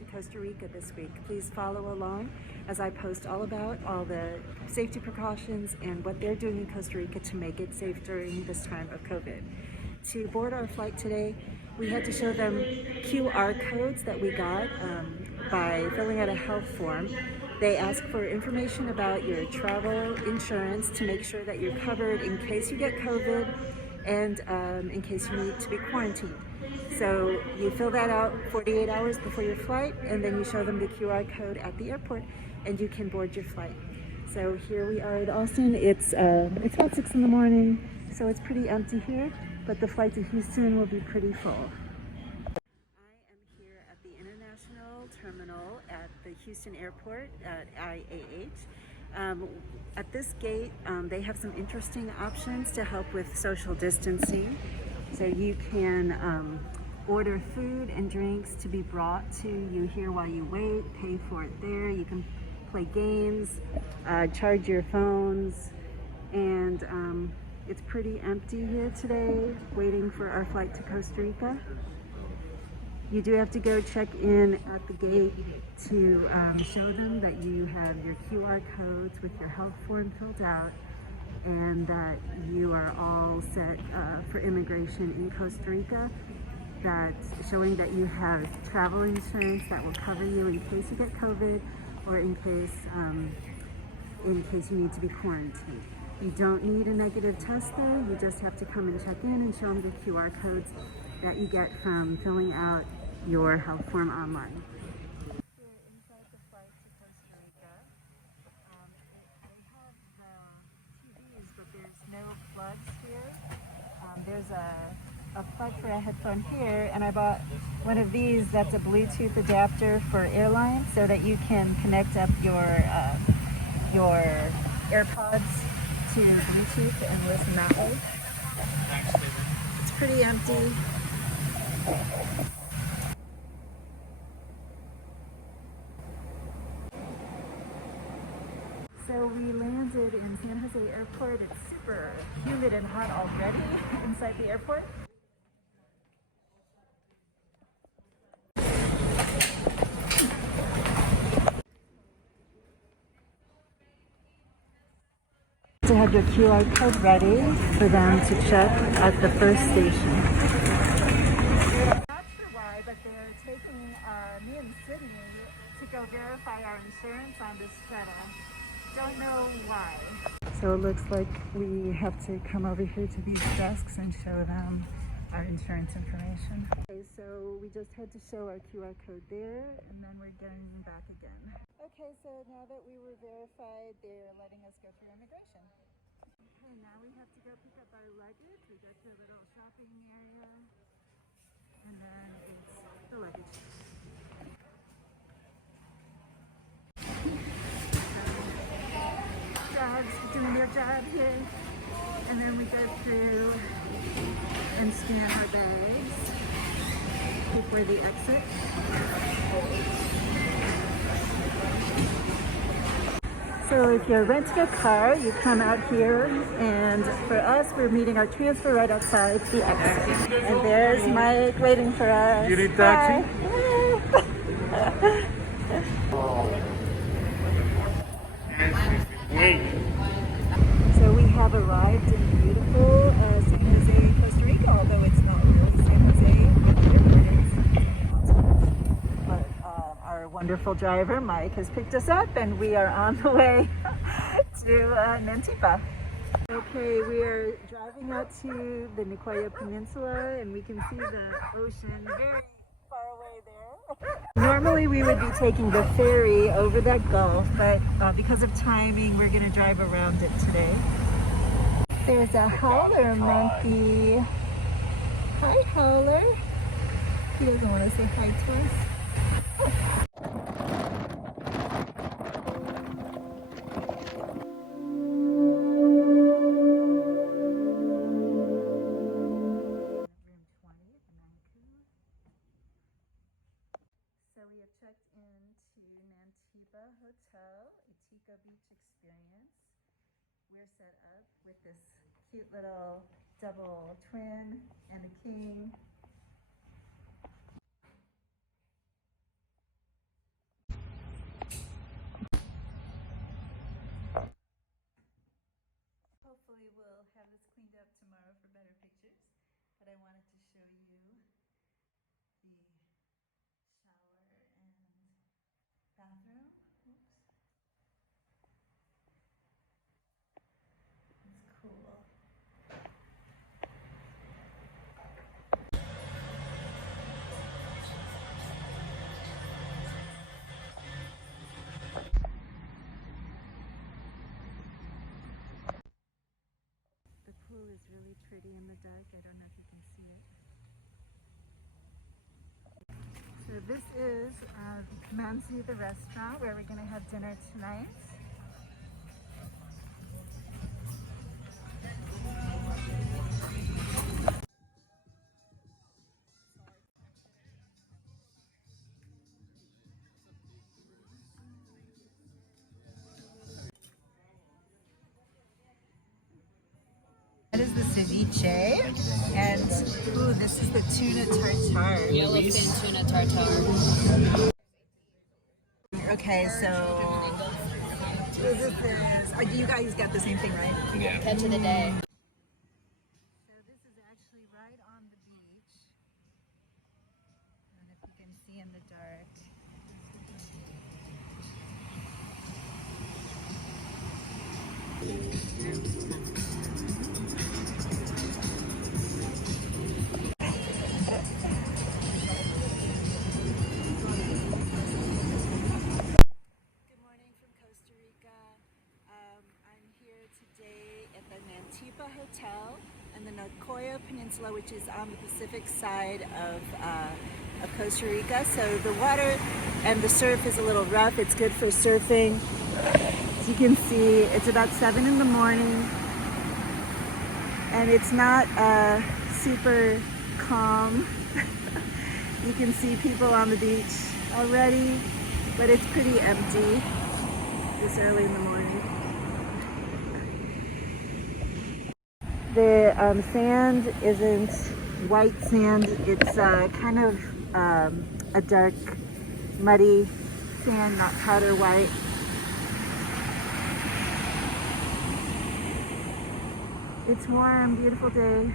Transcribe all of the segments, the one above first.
to Costa Rica this week. Please follow along as I post all about all the safety precautions and what they're doing in Costa Rica to make it safe during this time of COVID. To board our flight today, we had to show them QR codes that we got by filling out a health form. They ask for information about your travel insurance to make sure that you're covered in case you get COVID and in case you need to be quarantined. So you fill that out 48 hours before your flight, and then you show them the QR code at the airport and you can board your flight. So here we are at Austin. It's about 6 in the morning, so it's pretty empty here, but the flight to Houston will be pretty full. The international terminal at the Houston airport at IAH. At this gate, they have some interesting options to help with social distancing. So you can order food and drinks to be brought to you here while you wait, pay for it there. You can play games, charge your phones, and it's pretty empty here today, waiting for our flight to Costa Rica. You do have to go check in at the gate to show them that you have your QR codes with your health form filled out and that you are all set for immigration in Costa Rica. That's showing that you have travel insurance that will cover you in case you get COVID or in case you need to be quarantined. You don't need a negative test there. You just have to come and check in and show them the QR codes that you get from filling out your health form online. Here inside the flight to Costa Rica, they have the TVs, but there's no plugs here. There's a plug for a headphone here, and I bought one of these that's a Bluetooth adapter for airlines so that you can connect up your AirPods to Bluetooth and listen that way. It's pretty empty. So we landed in San Jose Airport. It's super humid and hot already inside the airport. To have your QR code ready for them to check at the first station. Not sure why, but they're taking me and Sydney to go verify our insurance on this shuttle. Don't know why. So it looks like we have to come over here to these desks and show them our insurance information. Okay, so we just had to show our QR code there, and then we're going back again. Okay, so now that we were verified, they're letting us go through immigration. Okay, now we have to go pick up our luggage. We go to a little shopping area, and then it's the luggage. Doing their job here, and then we go through and scan our bags before the exit. So if you're renting a car, you come out here, and for us, we're meeting our transfer right outside the exit. And there's Mike waiting for us. You need taxi? Wait. So we have arrived in beautiful San Jose, Costa Rica, although it's not real San Jose. But our wonderful driver, Mike, has picked us up, and we are on the way to Nantipa. Okay, we are driving out to the Nicoya Peninsula, and we can see the ocean very far away there. Normally we would be taking the ferry over that gulf, but because of timing, we're going to drive around it today. There's a howler monkey. Hi, howler. He doesn't want to say hi to us. So we have checked into Nantipa Hotel, Itika Beach Experience. We're set up with this cute little double twin and a king. really pretty in the dark. I don't know if you can see it. So this is Manzi, the restaurant where we're going to have dinner tonight. That is the ceviche, and ooh, this is the tuna tartare. Yellowfin tuna tartare. Okay, so this is, you guys got the same thing, right? Yeah. Catch of the day. So this is actually right on the beach. I don't know if you can see in the dark. Nantipa Hotel and the Nicoya Peninsula, which is on the Pacific side of Costa Rica. So the water and the surf is a little rough. It's good for surfing. As you can see, it's about 7 in the morning, and it's not super calm. You can see people on the beach already, but it's pretty empty this early in the morning. The sand isn't white sand, it's kind of a dark, muddy sand, not powder white. It's warm, beautiful day.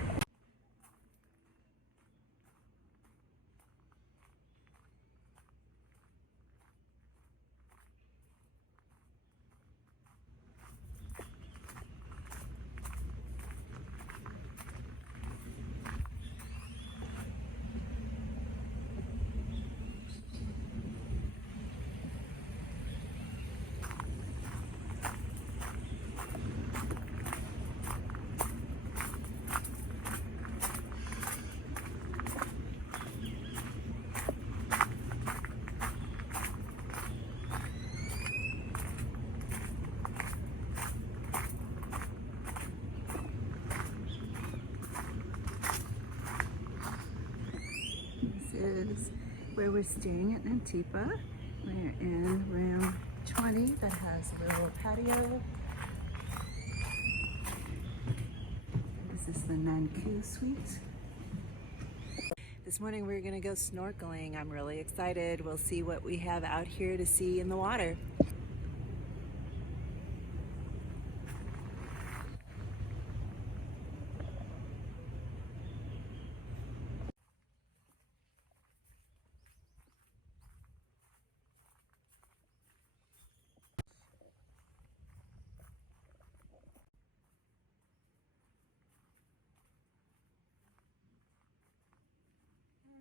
Is where we're staying at Nantipa. We're in room 20 that has a little patio. This is the Nanku suite. This morning we're gonna go snorkeling. I'm really excited. We'll see what we have out here to see in the water.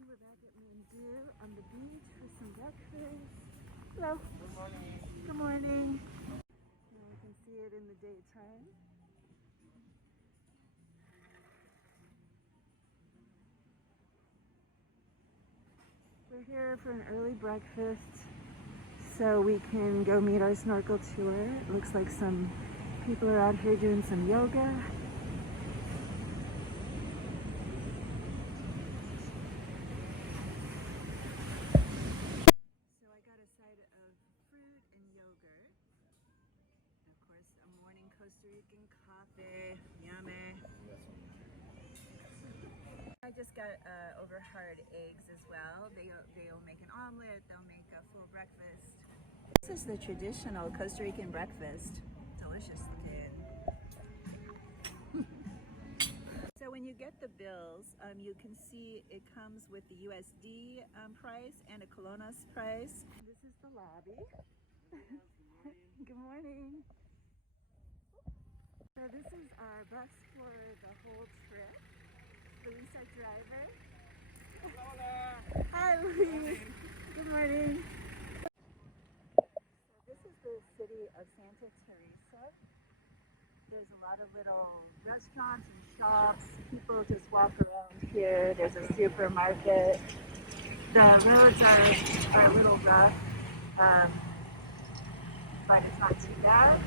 We're back at Mandu on the beach for some breakfast. Hello. Good morning. Good morning. Now you can see it in the daytime. We're here for an early breakfast so we can go meet our snorkel tour. It looks like some people are out here doing some yoga. Costa Rican coffee, yummy. I just got over hard eggs as well. They'll make an omelet, they'll make a full breakfast. This is the traditional Costa Rican breakfast. Delicious looking. So when you get the bills, you can see it comes with the USD price and a Colonas price. This is the lobby. Good morning. So this is our bus for the whole trip. Luis, our driver. Hola. Hi, Luis. Good morning. So this is the city of Santa Teresa. There's a lot of little restaurants and shops. People just walk around here. There's a supermarket. The roads are a little rough, but it's not too bad.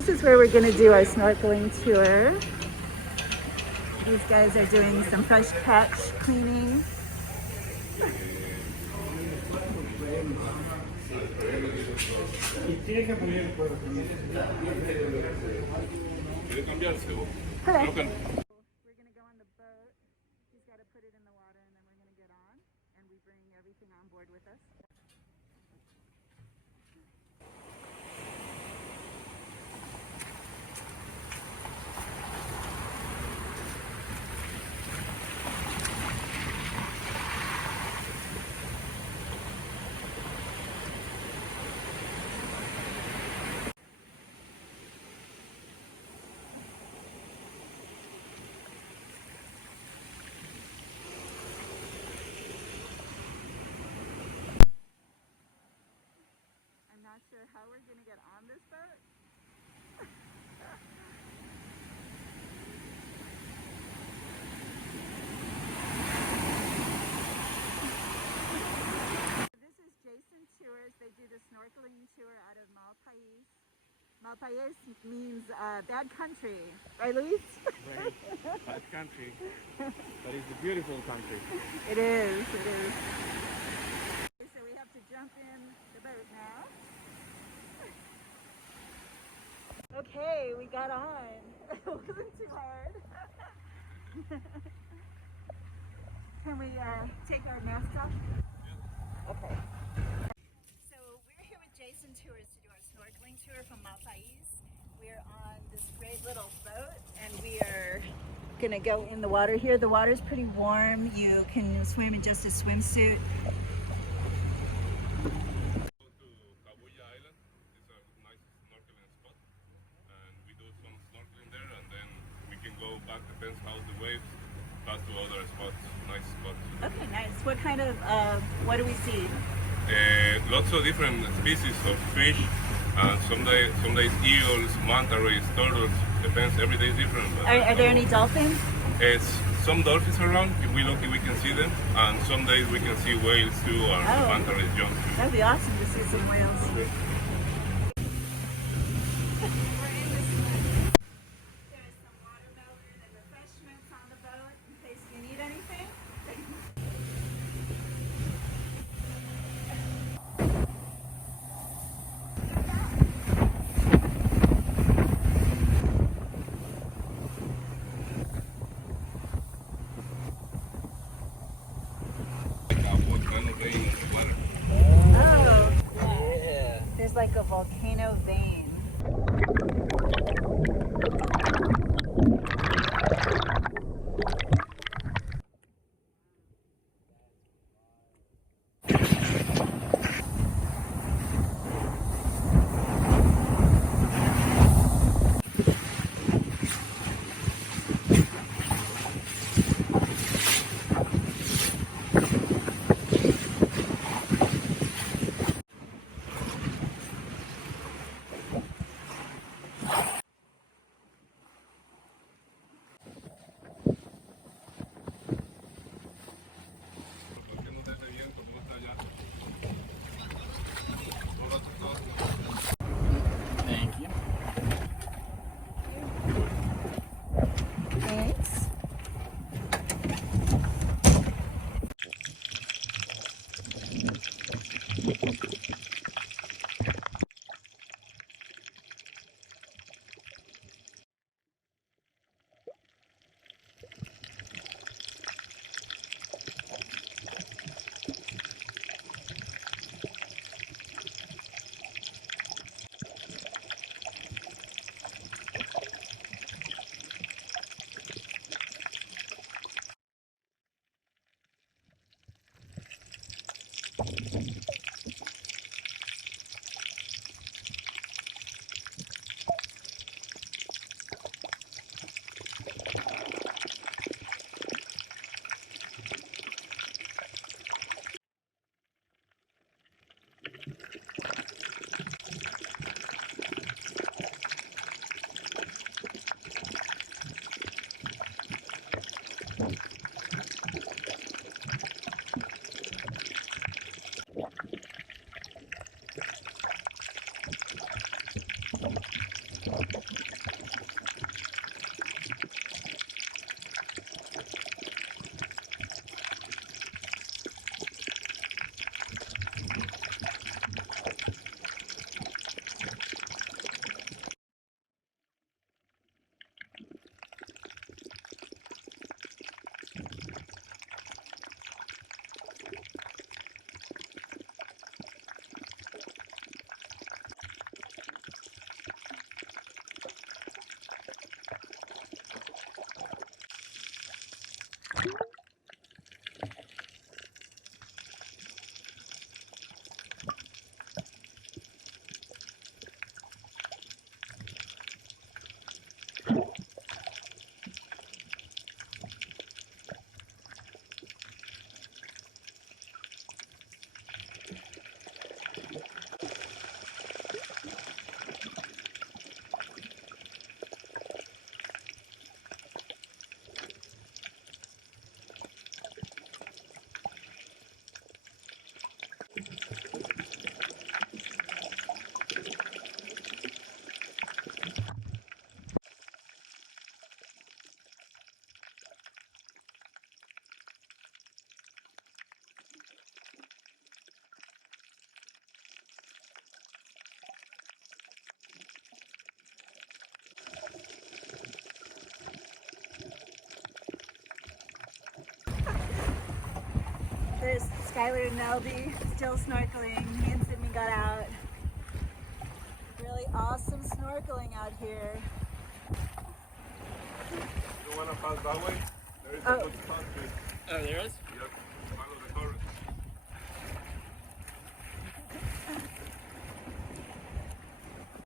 This is where we're going to do our snorkeling tour. These guys are doing some fresh catch cleaning. Hello. We're going to go on the boat. He's got to put it in the water and then we're going to get on and we bring everything on board with us. Not sure how we're going to get on this boat. This is Jason Tours. They do the snorkeling tour out of Malpais. Malpais means bad country, right, Luis? Right, bad country, but it's a beautiful country. It is, it is. So we have to jump in the boat now. Okay, we got on. It wasn't too hard. Can we take our masks off? Okay. So we're here with Jason Tours to do our snorkeling tour from Malpais. We're on this great little boat and we are going to go in the water here. The water's pretty warm. You can swim in just a swimsuit. Depends how the waves pass to other spots, nice spots. Okay, nice. What kind of, what do we see? Lots of different species of fish, and some days eels, manta rays, turtles, depends, every day is different. Are there any dolphins? Some dolphins around, if we're lucky we can see them, and some days we can see whales too, or manta rays jump too. That'd be awesome to see some whales. There's Skylar and Melby still snorkeling. Me and Sydney got out. Really awesome snorkeling out here. You want to pass that way? There is a good spot too. Oh, there is? Yep, follow the current.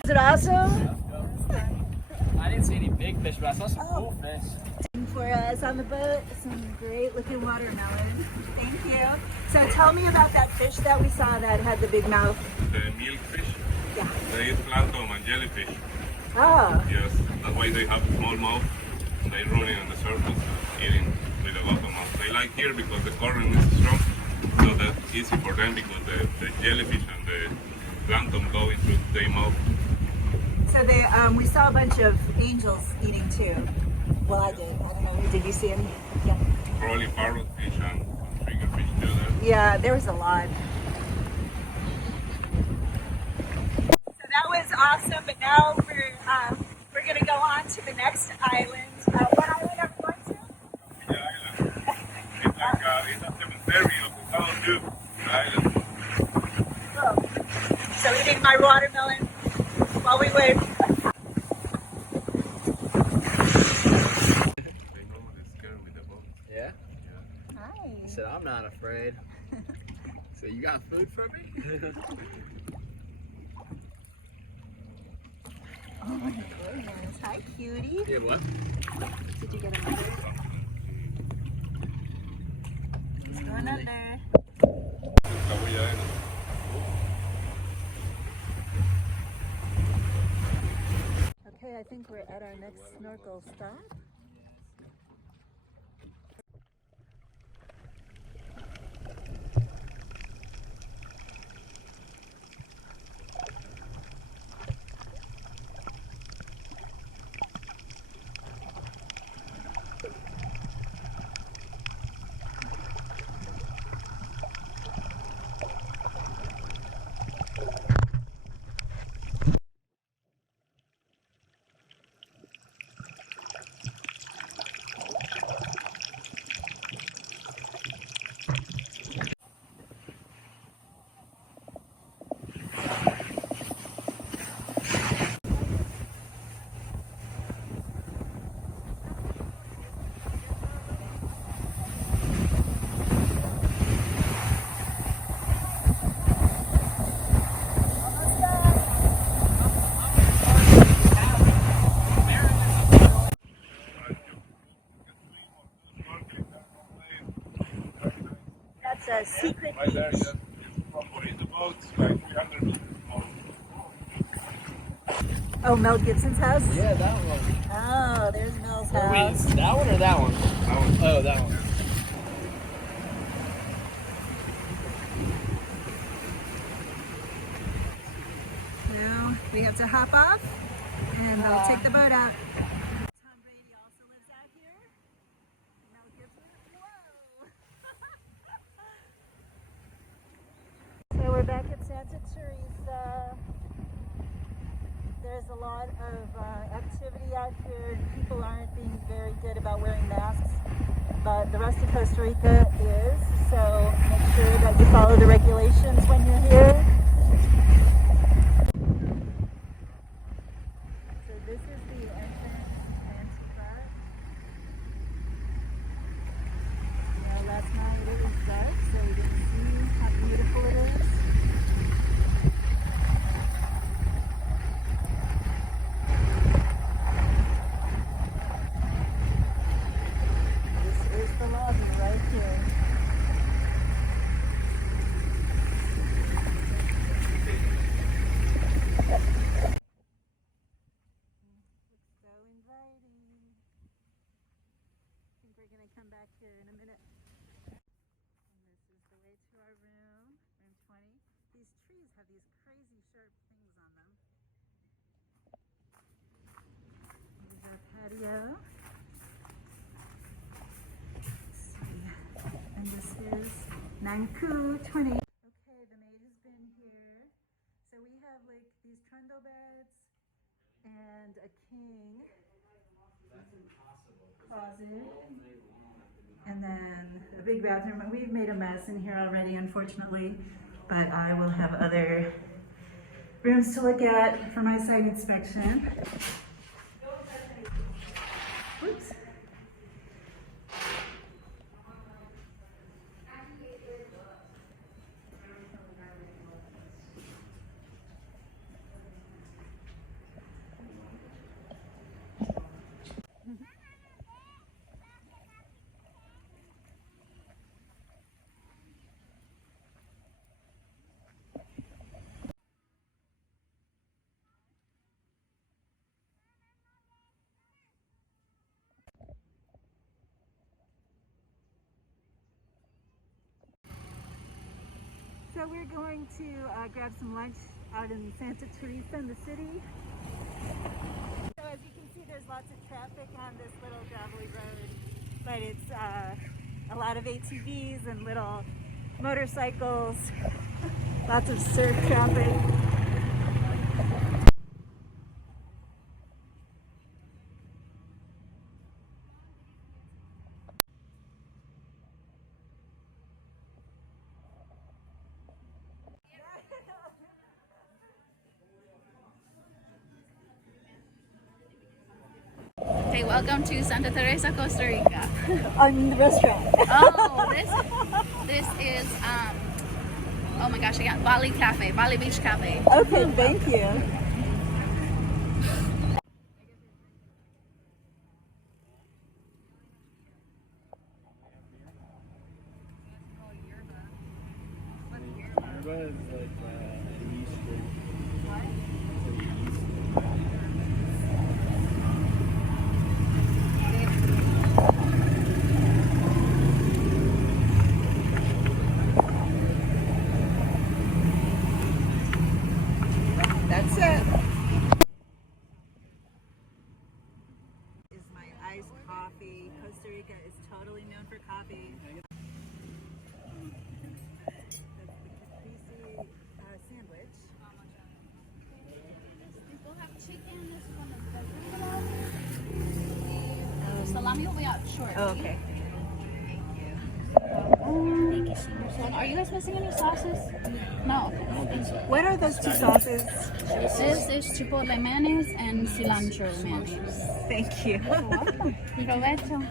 Is it awesome? I didn't see any big fish, but I saw some cool fish. For us on the boat, some great looking watermelon. Thank you. So tell me about that fish that we saw that had the big mouth. The milkfish, Yeah. they eat plankton and jellyfish. Oh, Yes, that's why they have a small mouth. They running on the surface, eating with a lot of mouth. They like here because the current is strong, so that's easy for them because the jellyfish and the plankton go into their mouth. so they we saw a bunch of angels eating too. Well, I did. I don't know. Did you see them? Yeah. Probably parrotfish and triggerfish too there. Yeah, there was a lot. So that was awesome. But now we're gonna go on to the next island. What island are we going to? The island. It's like it's a cemetery of the town too. The island. Oh. So eating my watermelon while we wait. They normally scare with the boat. Yeah? Hi. He said, I'm not afraid. So you got food for me? Oh my goodness. Hi, cutie. Yeah, what? Did you get a mother? It's going under. Kawaii Island. Okay, I think we're at our next snorkel stop. That's a secret Right there, beach. yes. It's probably the boat's like 300 meters long. Oh, Mel Gibson's house? Yeah, that one. Oh, there's Mel's Or wait, house. that one or that one? That one. Oh, that one. Now we have to hop off. and they'll take the boat out. Tom Brady also lives out here. Mel Gibson. Whoa! So we're back at Santa Teresa. There's a lot of activity out here. People aren't being very good about wearing masks, but the rest of Costa Rica is. So make sure that you follow the regulations when you're here. So this is the entrance to Nantipa. Yeah, last night it was dark, so we didn't see how beautiful it is. This is the lobby right here. So inviting. I think we're going to come back here in a minute. And this is the way to our room, room 20. These trees have these crazy sharp things on them. Here's our patio. Let's see. And this is Nanku 20. Okay, the maid has been here. So we have like these trundle beds and a king closet, and then a big bathroom. We've made a mess in here already, unfortunately, but I will have other rooms to look at for my site inspection. Oops. So we're going to grab some lunch out in Santa Teresa in the city. So as you can see, there's lots of traffic on this little gravelly road, but it's a lot of ATVs and little motorcycles, lots of surf traffic. Okay, welcome to Santa Teresa, Costa Rica. On the restaurant. Oh, this is oh my gosh, I got Bali Cafe, Bali Beach Cafe. Okay, thank you. Yerba is like an Eastern. That's it. Is my iced coffee. Costa Rica is totally known for coffee. That's the caprese sandwich. We'll have chicken. This one is the salami will be out shortly. Oh, okay. Thank you so much. Are you guys missing any sauces? No. What are those two sauces? This is chipotle mayonnaise and cilantro mayonnaise. Thank you. Provecho.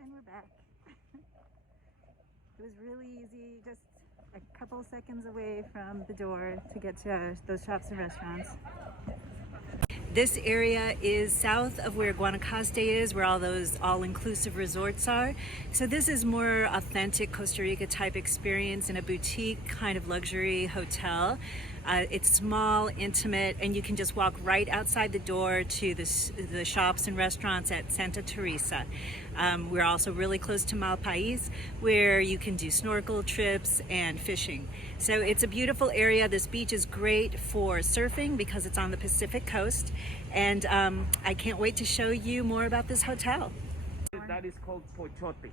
And we're back. It was really easy, just a couple seconds away from the door to get to those shops and restaurants. This area is south of where Guanacaste is, where all those all-inclusive resorts are. So this is more authentic Costa Rica type experience in a boutique kind of luxury hotel. It's small, intimate, and you can just walk right outside the door to the shops and restaurants at Santa Teresa. We're also really close to Malpais, where you can do snorkel trips and fishing. So it's a beautiful area. This beach is great for surfing because it's on the Pacific coast, and I can't wait to show you more about this hotel. That is called pochote,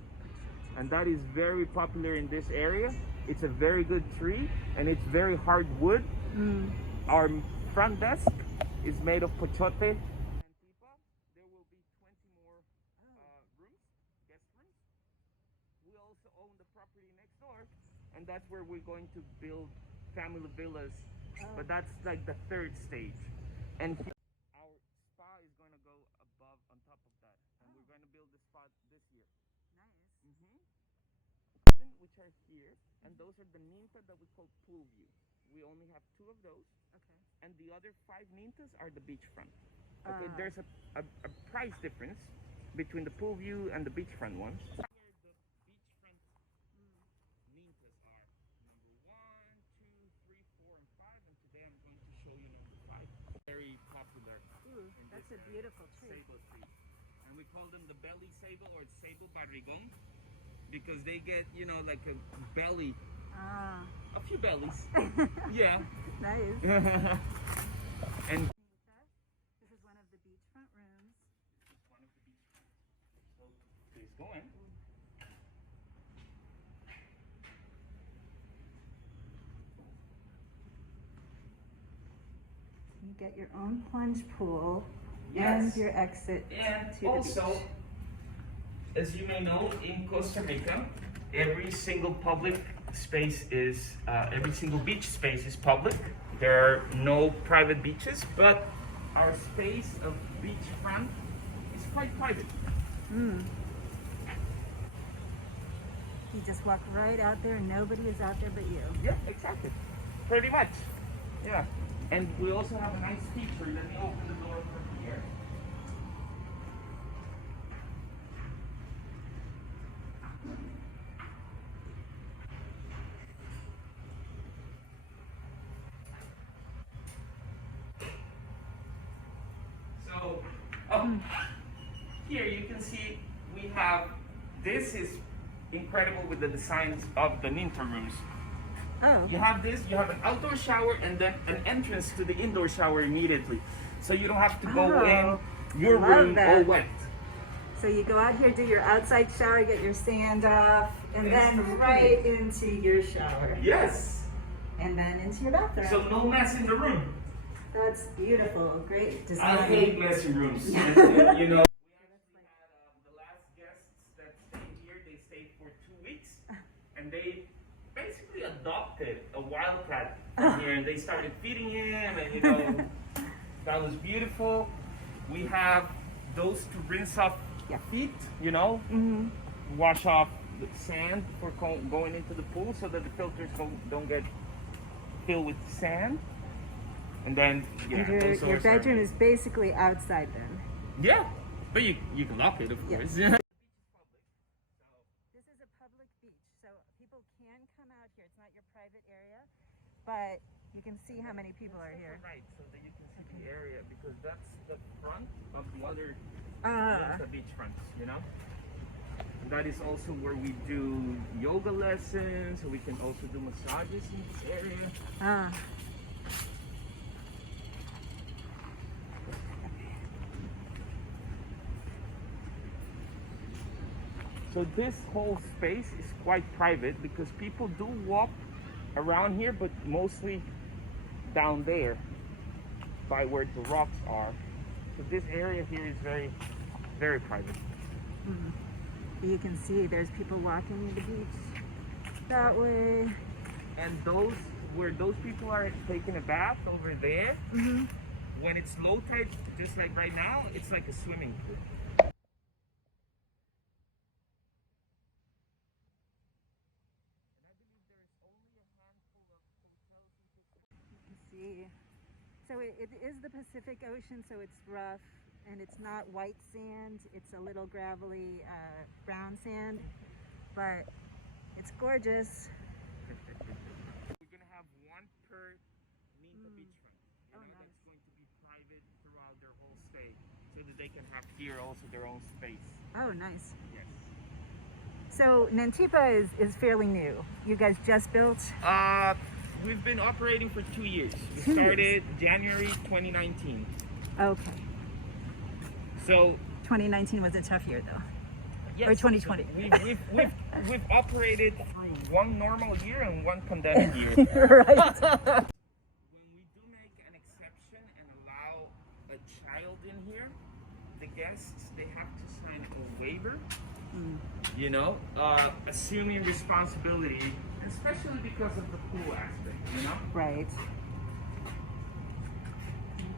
and that is very popular in this area. It's a very good tree, and it's very hard wood. Our front desk is made of pochote. Nantipa, there will be 20 more rooms, guest rooms. We also own the property next door, and that's where we're going to build family villas. But that's like the third stage. And our spa is going to go above on top of that, and we're going to build the spa this year. Which are here, and those are the ninta that we call pool view. We only have 2 of those, and the other 5 nintas are the beachfront. Okay, there's a price difference between the pool view and the beachfront ones. Here the beachfront nintas are number 1, 2, 3, 4, and 5, and today I'm going to show you number 5. Very popular. That's a beautiful tree. Sable tree, and we call them the belly sable or sable barrigón, because they get, you know, like a belly, a few bellies. Yeah. Nice. And this is one of the beachfront rooms. this is one of the beachfront. So please go in. You get your own plunge pool Yes. and your exit And to also, the beach. as you may know, in Costa Rica, every single public space is, every single beach space is public. There are no private beaches, but our space of beachfront is quite private. You just walk right out there and nobody is out there but you. Yeah, exactly. Pretty much. Yeah. And we also have a nice feature. Let me open the door from here. So, here you can see we have, this is incredible with the designs of the ninta rooms. Oh. You have this, you have an outdoor shower and then an entrance to the indoor shower immediately. So you don't have to go Oh, in your love room that. all wet. So you go out here, do your outside shower, get your sand off, and then right into your shower. Yes. And then into your bathroom. So no mess in the room. That's beautiful. Great design. I hate messy rooms. You know. We actually had the last guests that stayed here, they stayed for 2 weeks. And they basically adopted a wildcat from here, and they started feeding him, and you know, that was beautiful. We have those to rinse off your feet, you know, wash off the sand before going into the pool so that the filters don't get filled with sand. And then, yeah, And your bedroom is basically outside then. Yeah, but you can lock it, of Yes. course. This is a public beach, so people can come out here. It's not your private area, but you can see how many people are here. Right, so that you can see the area, because that's the front of the other the beach fronts, you know? And that is also where we do yoga lessons, so we can also do massages in this area. So this whole space is quite private because people do walk around here, but mostly down there by where the rocks are. So this area here is very, very private. You can see there's people walking in the beach that way. And those, where those people are taking a bath over there, when it's low tide, just like right now, it's like a swimming pool. See, so it is the Pacific Ocean, so it's rough and it's not white sand, it's a little gravelly brown sand, but it's gorgeous. We're gonna have one per so that they can have here also their own space. Oh, nice. Yes. So Nantipa is fairly new. You guys just built? We've been operating for 2 years. We 2 started years. January 2019. Okay. So 2019 was a tough year though. yes, Or 2020. we've operated through one normal year and one pandemic year. Right. When we do make an exception and allow a child in here, the guests, they have to sign a waiver, you know, assuming responsibility, especially because of the pool aspect, you know? Right.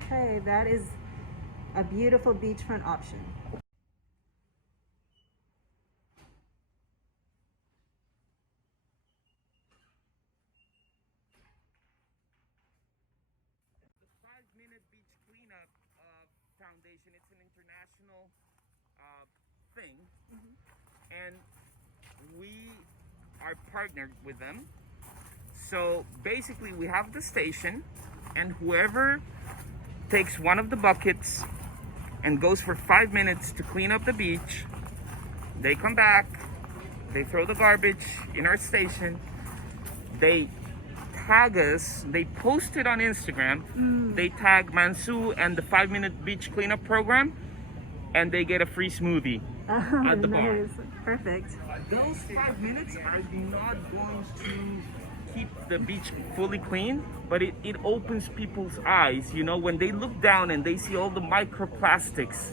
Okay, that is a beautiful beachfront option. The 5-minute beach cleanup foundation, it's an international thing, and we are partnered with them. So basically we have the station, and whoever takes one of the buckets and goes for 5 minutes to clean up the beach, they come back, they throw the garbage in our station, they tag us, they post it on Instagram, they tag Mansu and the 5-minute beach cleanup program, and they get a free smoothie at the bar. Nice. Perfect. Those 5 minutes are not going to keep the beach fully clean, but it opens people's eyes, you know, when they look down and they see all the microplastics,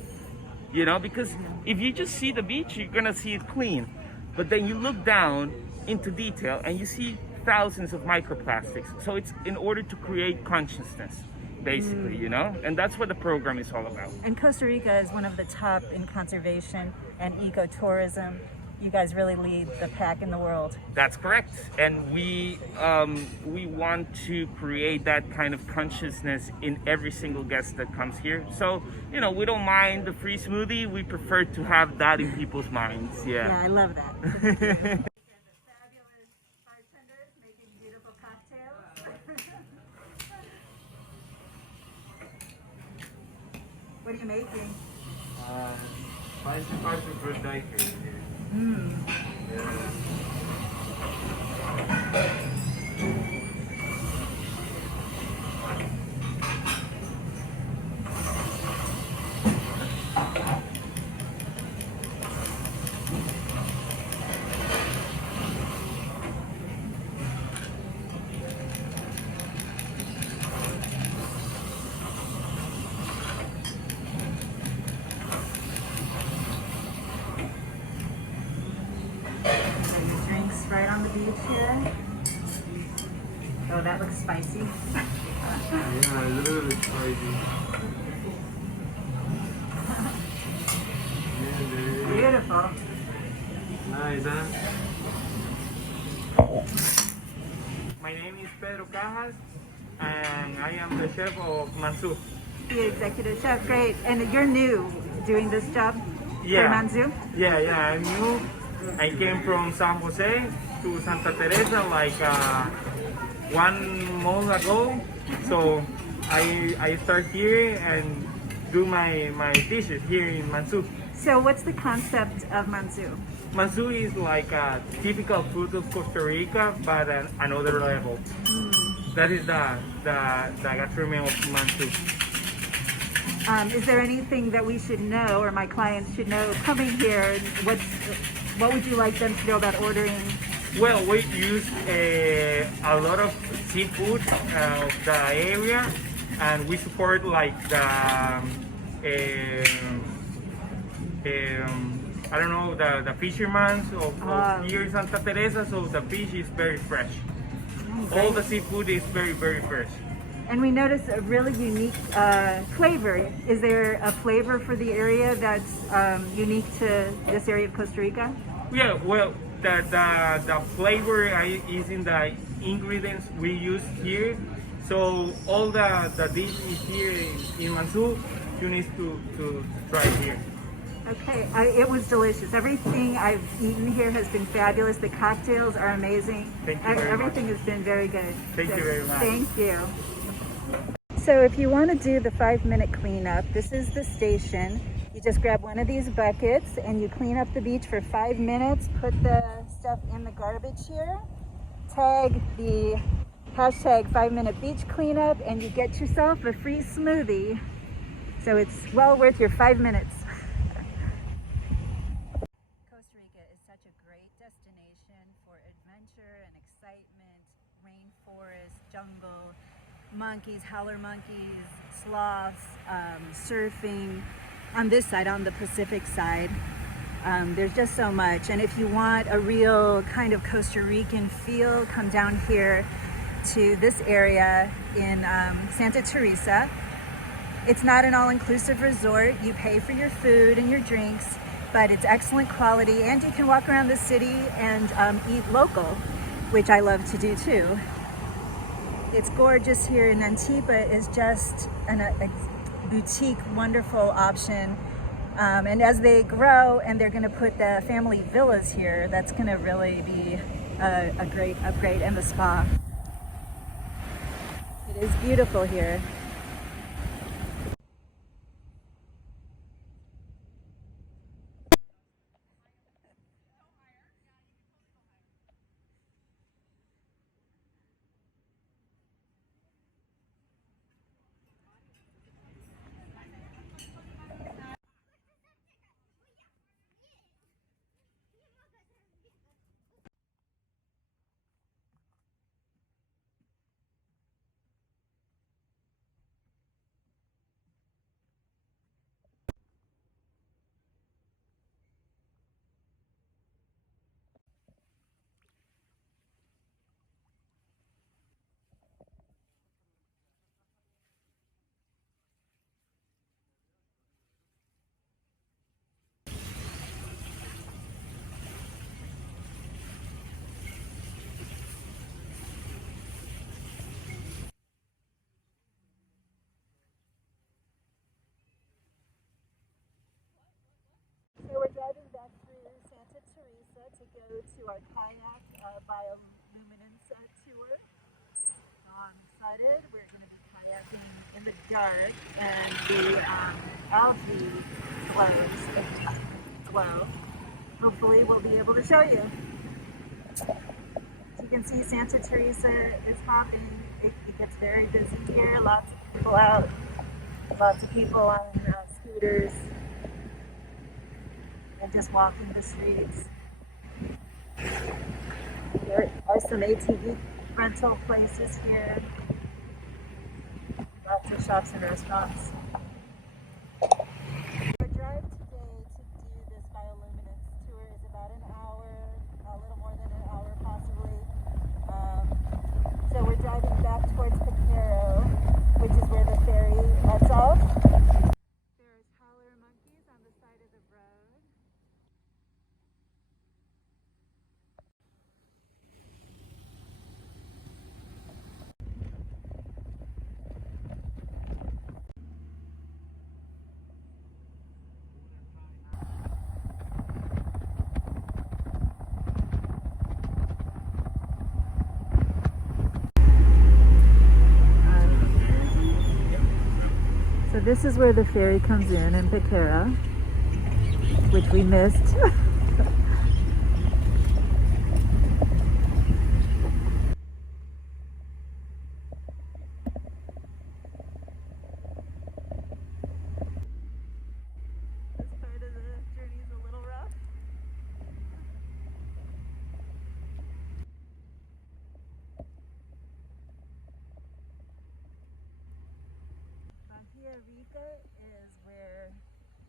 you know, because if you just see the beach, you're gonna see it clean, but then you look down into detail and you see thousands of microplastics. So it's in order to create consciousness, basically, you know, and that's what the program is all about. And Costa Rica is one of the top in conservation and ecotourism. You guys really lead the pack in the world. That's correct, and we want to create that kind of consciousness in every single guest that comes here. So, you know, we don't mind the free smoothie. We prefer to have that in people's minds. Yeah, Yeah. I love that. Fabulous bartenders making beautiful cocktails. What are you making? Spicy fruit daiquiri. Drinks right on the beach here. Oh, that looks spicy. Yeah, a little bit spicy. Beautiful. Nice, huh? My name is Pedro Cajas, and I am the chef of Mansu. The executive chef, great. And you're new doing this job for Mansu? Yeah, I'm new. I came from San Jose to Santa Teresa like 1 month ago. So I start here and do my dishes here in Mansu. So what's the concept of Mansu? Mansu is like a typical food of Costa Rica, but at another level. That is the gastronomy of Mansu. Is there anything that we should know, or my clients should know coming here? What would you like them to know about ordering? Well, we use a lot of seafood of the area, and we support like the I don't know, the fishermen of here in Santa Teresa, so the fish is very fresh. All the seafood is very, very fresh. And we noticed a really unique flavor. Is there a flavor for the area that's unique to this area of Costa Rica? Yeah, well, the flavor is in the ingredients we use here. So all the dishes here in Mansu, you need to try here. Okay, it was delicious. Everything I've eaten here has been fabulous. The cocktails are amazing. Thank you very Everything much. has been very good. Thank you very much. Thank you. So if you want to do the 5-minute cleanup, this is the station. You just grab one of these buckets and you clean up the beach for 5 minutes, put the stuff in the garbage here, tag the hashtag 5-minute beach cleanup, and you get yourself a free smoothie. So it's well worth your 5 minutes. Costa Rica is such a great destination for adventure and excitement, rainforest, jungle, monkeys, howler monkeys, sloths, surfing. On this side, on the Pacific side, there's just so much. And if you want a real kind of Costa Rican feel, come down here to this area in Santa Teresa. It's not an all-inclusive resort. You pay for your food and your drinks, but it's excellent quality, and you can walk around the city and eat local, which I love to do too. It's gorgeous here. Nantipa is just a boutique, wonderful option. And as they grow and they're going to put the family villas here, that's going to really be a great upgrade, and the spa. It is beautiful here. So we're driving back through Santa Teresa to go to our kayak Bioluminescent tour. So I'm excited. We're going to be kayaking in the dark, and the algae flows flow. Hopefully we'll be able to show you. As you can see, Santa Teresa is hopping. It gets very busy here. Lots of people out. Lots of people on scooters. And just walking the streets. There are some ATV rental places here. Lots of shops and restaurants. Our drive today to do this bioluminescence tour is about an hour, a little more than an hour possibly. So we're driving back towards Picaro, which is where the ferry lets off. There's howler monkeys on the side of the road. So this is where the ferry comes in Picaro, which we missed. This part of the journey is a little rough. Bahia Rica is where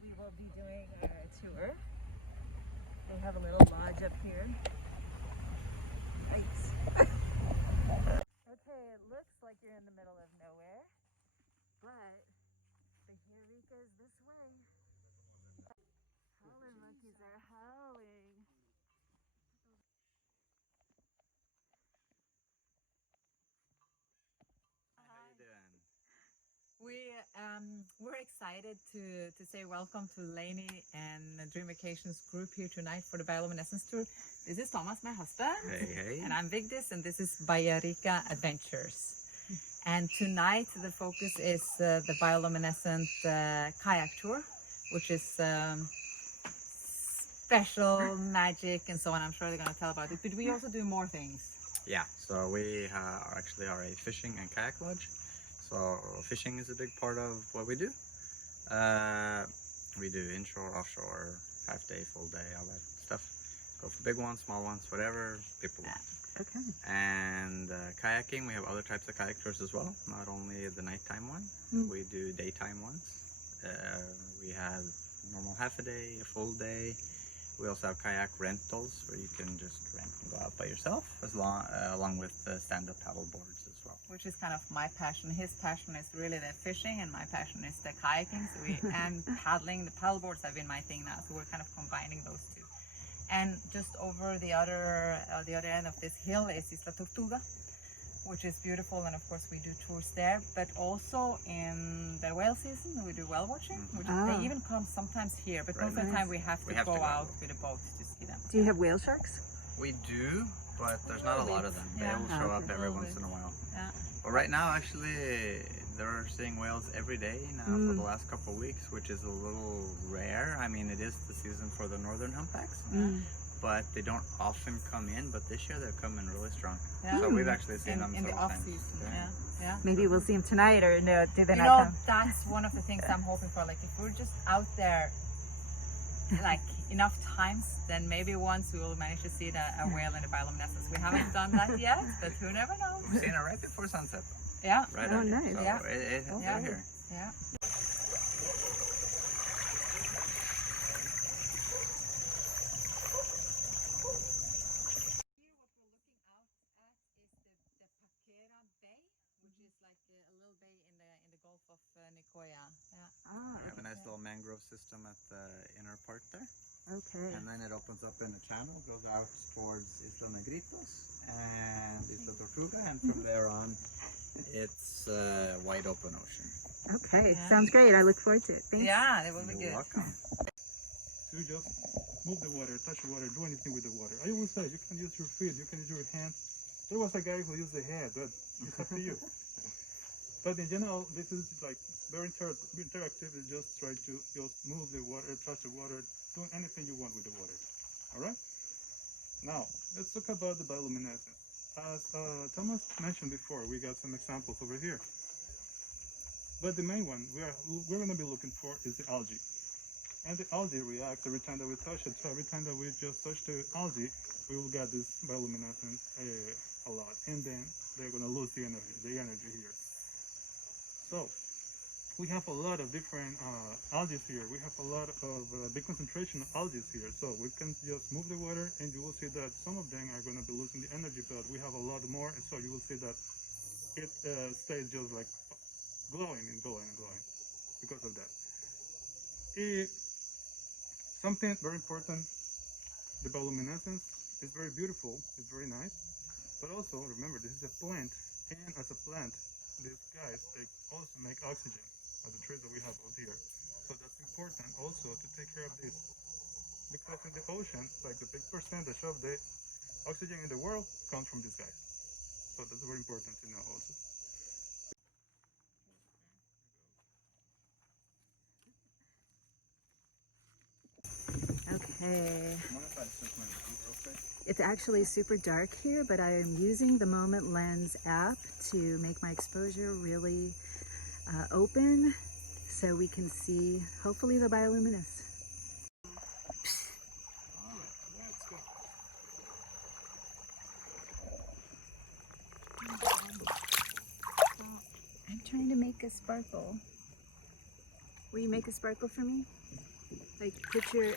we will be doing our tour. They have a little lodge up here. Nice. Okay, it looks like you're in the middle of nowhere, but Bahia Rica is this way. Howler monkeys are howling. How you doing? We're excited to say welcome to Lainey and Dream Vacations group here tonight for the Bioluminescence tour. This is Thomas, my husband. Hey, hey. And I'm Vigdis, and this is Bahia Rica Adventures. And tonight the focus is the bioluminescent kayak tour, which is special, magic, and so on. I'm sure they're going to tell about it. But we also do more things. Yeah, so we actually are a fishing and kayak lodge. So fishing is a big part of what we do. We do inshore, offshore, half day, full day, all that stuff. Go for big ones, small ones, whatever people want. Okay. And kayaking, we have other types of kayak tours as well, not only the nighttime one. We do daytime ones. We have normal half a day, a full day. We also have kayak rentals where you can just rent and go out by yourself, along with stand-up paddle boards as well. Which is kind of my passion. His passion is really the fishing, and my passion is the kayaking. So and paddling. The paddle boards have been my thing now, so we're kind of combining those two. And just over the other end of this hill is Isla Tortuga, which is beautiful, and of course we do tours there. But also in the whale season, we do whale watching, which they even come sometimes here. But most of the time we have to go out with a boat to see them. Do you have whale sharks? We do, but there's not a lot of them. They will show up every once in a while. Yeah. But right now, actually, they're seeing whales every day now for the last couple of weeks, which is a little rare. I mean, it is the season for the northern humpbacks, but they don't often come in. But this year they're coming really strong. Yeah. So we've actually seen them in the several off times. season. Yeah. Maybe we'll see them tonight, or no? Do they You not know, come? that's one of the things I'm hoping for. Like, if we're just out there, like enough times, then maybe once we will manage to see a whale in the bioluminescence. We haven't done that yet, but who never knows? We've seen it right before sunset. Yeah. Right Oh, out here. nice. So Yeah. they're here. Yeah. We have a nice little mangrove system at the inner part there. Okay. And then it opens up in a channel, goes out towards Isla Negritos and Isla Tortuga, and from there on, it's a wide open ocean. Okay. Yeah. Sounds great. I look forward to it. Thanks. Yeah, they will be You're good. welcome. So you just move the water, touch the water, do anything with the water. I always say you can use your feet, you can use your hands. There was a guy who used the head, but it's up to you. But in general, this is like very interactive. You just try to just move the water, touch the water, do anything you want with the water. All right? Now, let's talk about the bioluminescence. As Thomas mentioned before, we got some examples over here. But the main one we're going to be looking for is the algae. And the algae reacts every time that we touch it. So every time that we just touch the algae, we will get this bioluminescence a lot. And then they're going to lose the energy here. So we have a lot of different algae here. We have a lot of big concentration of algae here. So we can just move the water, and you will see that some of them are going to be losing the energy, but we have a lot more. And so you will see that it stays just like glowing and glowing and glowing because of that. Something very important, the bioluminescence is very beautiful, it's very nice, but also remember this is a plant, and as a plant, these guys, they also make oxygen, as the trees that we have out here. So that's important also to take care of this, because in the ocean, like the big percentage of the oxygen in the world comes from these guys. So that's very important to know also. Okay. It's actually super dark here, but I am using the Moment Lens app to make my exposure really open so we can see, hopefully, the bioluminescence. I'm trying to make a sparkle. Will you make a sparkle for me? Like, put your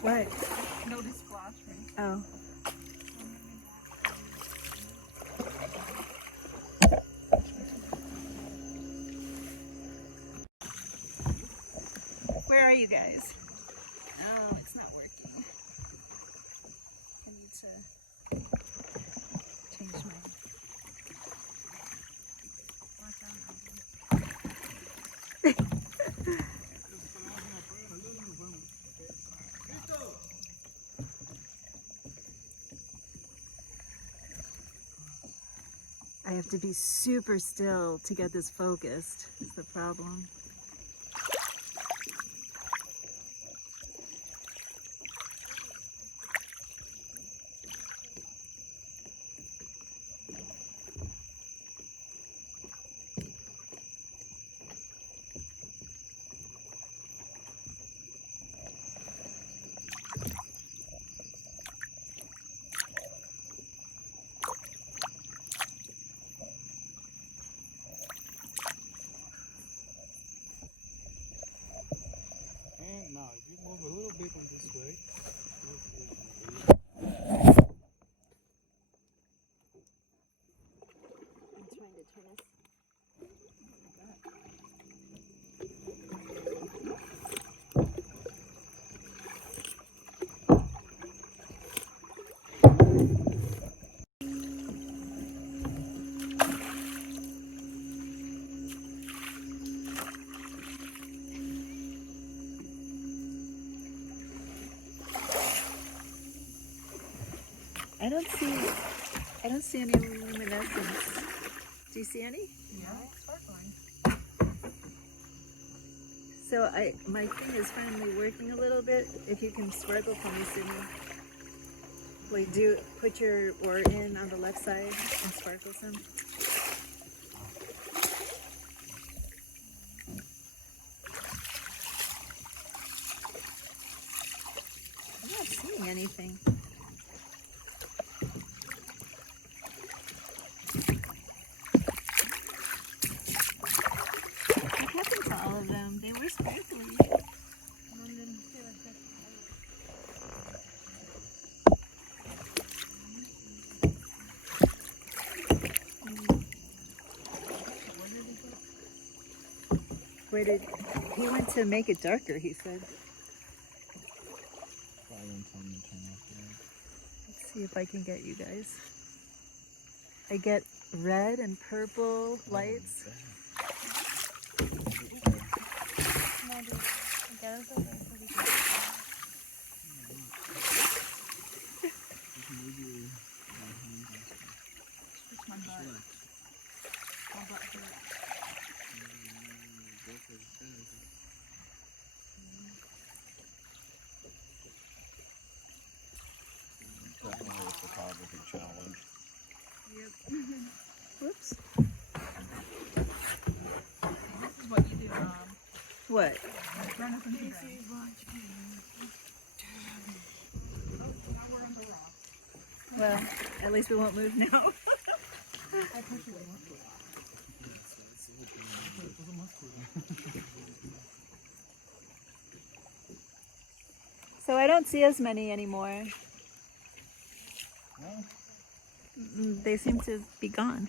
what? No, this splash, right? Oh. Where are you guys? Oh, it's not working. I need to I have to be super still to get this focused. Is the problem. And now, if you move a little bit on this way, I'm trying to turn this. I don't see any luminescence. Do you see any? Yeah, sparkling. So my thing is finally working a little bit. If you can sparkle for me, Sydney. Wait, put your oar in on the left side and sparkle some. I'm not seeing anything. What happened to all of them? They were sparkly. Where did he went to make it darker? He said. Let's see if I can get you guys. I get red and purple lights. Definitely a photography challenge. Yep. Whoops. This is what you do, What? Grano from Well, at least we won't move now. So I don't see as many anymore. They seem to be gone.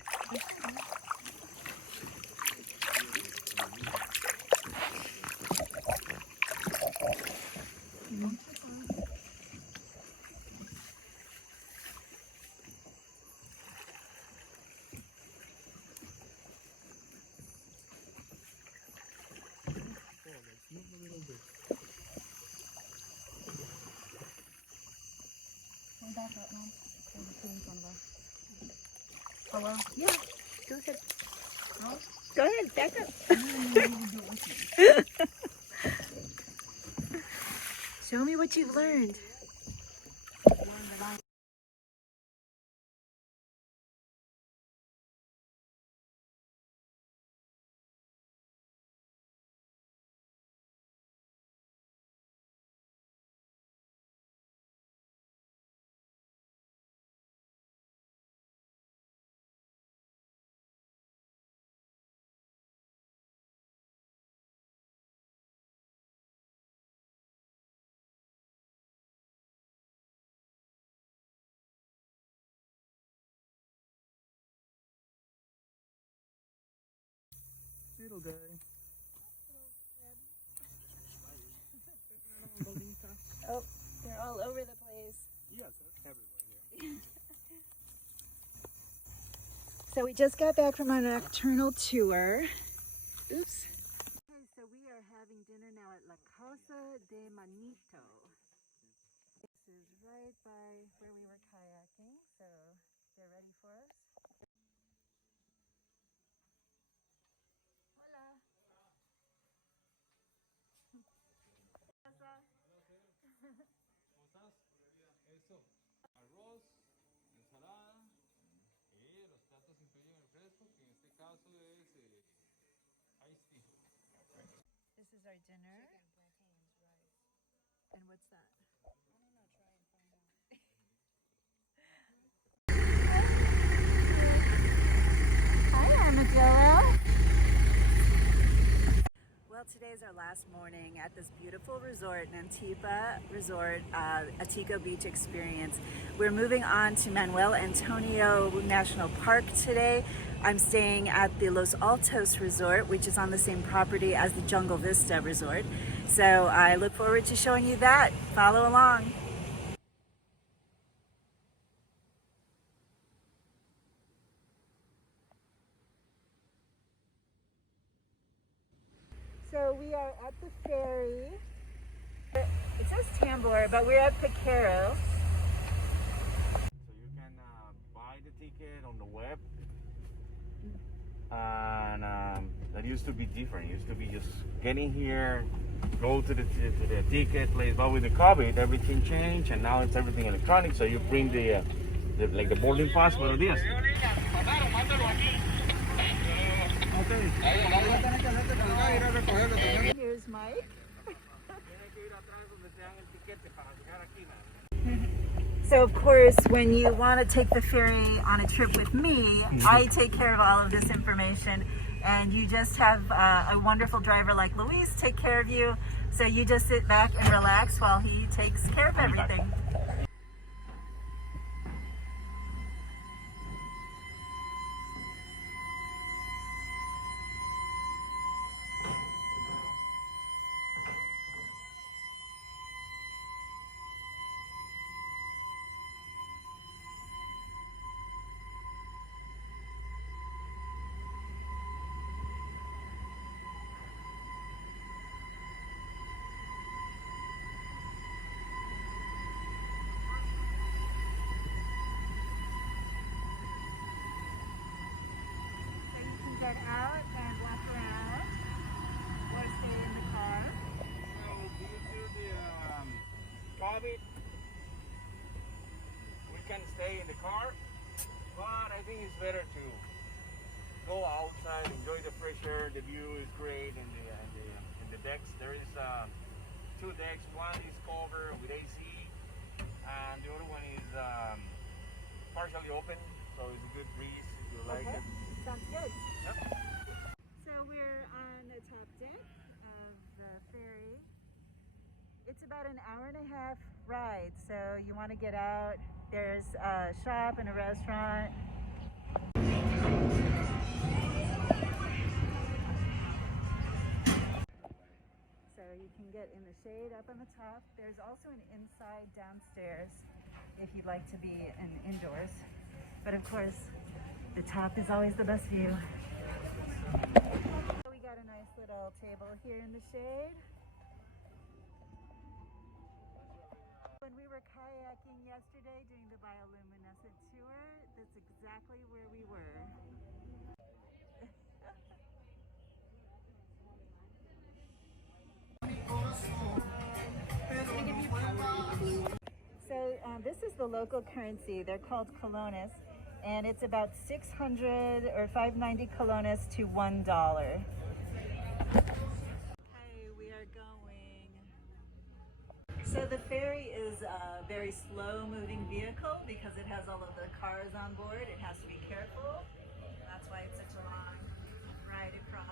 Back up, Mom. In front of us. Hello? Yeah, go ahead. No? Go ahead, back up. Show me what you've learned. little guy. Oh, they're all over the place. Yes, everywhere. Yeah. So we just got back from our nocturnal tour. Oops. Okay, so we are having dinner now at La Casa de Manito. This is right by where we were kayaking, so they're ready for us. is our dinner. And what's that? Hi, Armadillo. Well, today's our last morning at this beautiful resort, Nantipa Resort, Atico Beach Experience. We're moving on to Manuel Antonio National Park today. I'm staying at the Los Altos Resort, which is on the same property as the Jungle Vista Resort. So I look forward to showing you that. Follow along. So we are at the ferry. It says Tambor, but we're at Picaro. So you can buy the ticket on the web. And that used to be different. It used to be just getting here, go to the ticket place. But with the COVID, everything changed, and now it's everything electronic. So you bring the boarding pass. Buenos días. Here's Mike. So of course, when you want to take the ferry on a trip with me, I take care of all of this information, and you just have a wonderful driver like Luis take care of you. So you just sit back and relax while he takes care of everything. Get out and walk around or stay in the car. Well, due to the COVID, we can stay in the car, but I think it's better to go outside, enjoy the fresh air. The view is great, and the decks. There is 2 decks. One is covered with AC, and the other one is partially open, so it's a good breeze if you like it. Sounds good. Yep. So we're on the top deck of the ferry. It's about an hour and a half ride, so you want to get out. There's a shop and a restaurant. So you can get in the shade up on the top. There's also an inside downstairs if you'd like to be indoors. But of course, the top is always the best view. We got a nice little table here in the shade. When we were kayaking yesterday doing the Bioluminescent tour, that's exactly where we were. So this is the local currency. They're called colones. And it's about 600 or 590 colones to $1. Okay, we are going. So the ferry is a very slow moving vehicle because it has all of the cars on board. It has to be careful. That's why it's such a long ride across.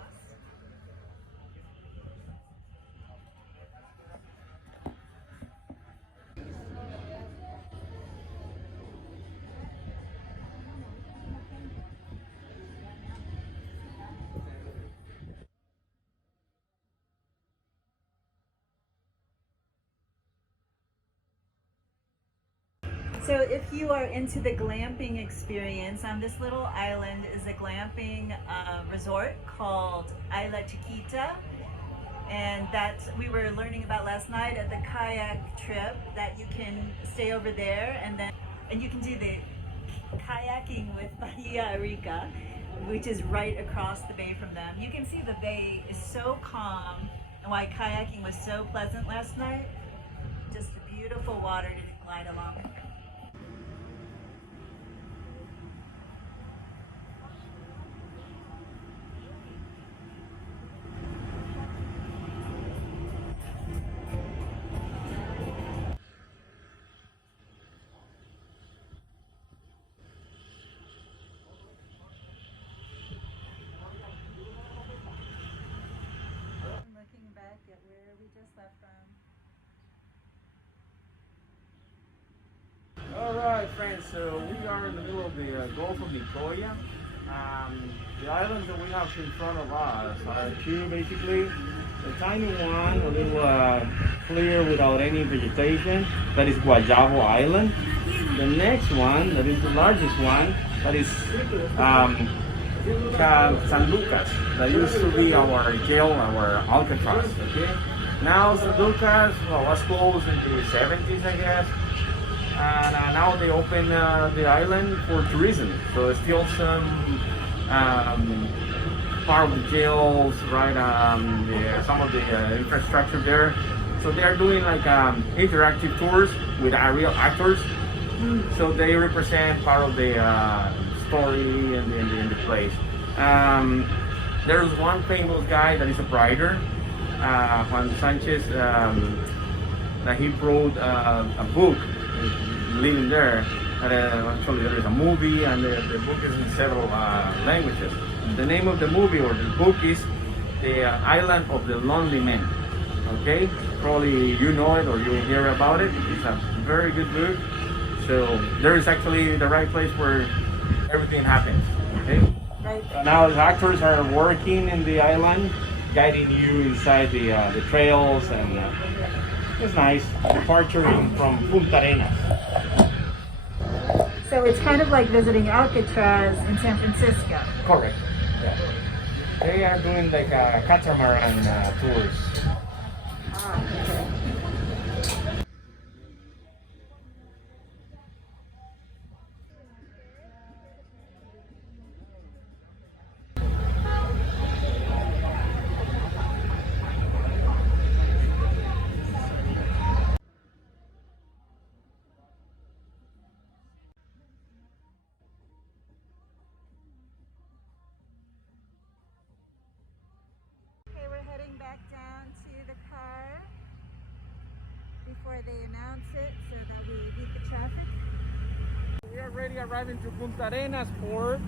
So if you are into the glamping experience, on this little island is a glamping resort called Isla Chiquita. And that we were learning about last night at the kayak trip, that you can stay over there and you can do the kayaking with Bahia, which is right across the bay from them. You can see the bay is so calm, and why kayaking was so pleasant last night. Just a beautiful water to glide along. Alright friends, so we are in the middle of the Gulf of Nicoya. The islands that we have in front of us are two basically. The tiny one, a little clear without any vegetation, that is Guayabo Island. The next one, that is the largest one, that is San Lucas. That used to be our jail, our Alcatraz, okay? Now San Lucas, well, was closed in the 70s, I guess. And now they open the island for tourism. So it's still some part of the jails, right? Some of the infrastructure there. So they are doing like interactive tours with real actors. So they represent part of the story in the place. There's one famous guy that is a writer, Juan Sanchez, that he wrote a book living there. Actually, there is a movie, and the book is in several languages. The name of the movie or the book is The Island of the Lonely Men. Okay, probably you know it or you hear about it. It's a very good book. So there is actually the right place where everything happens. Okay. Right. Now the actors are working in the island, guiding you inside the trails, and it's nice. Departure from Punta Arenas. So it's kind of like visiting Alcatraz in San Francisco. Correct. Yeah. They are doing like catamaran tours. Ah, okay. Okay, we're heading back down to the car before they announce it so that we beat the traffic. We are already arriving to Punta Arenas port,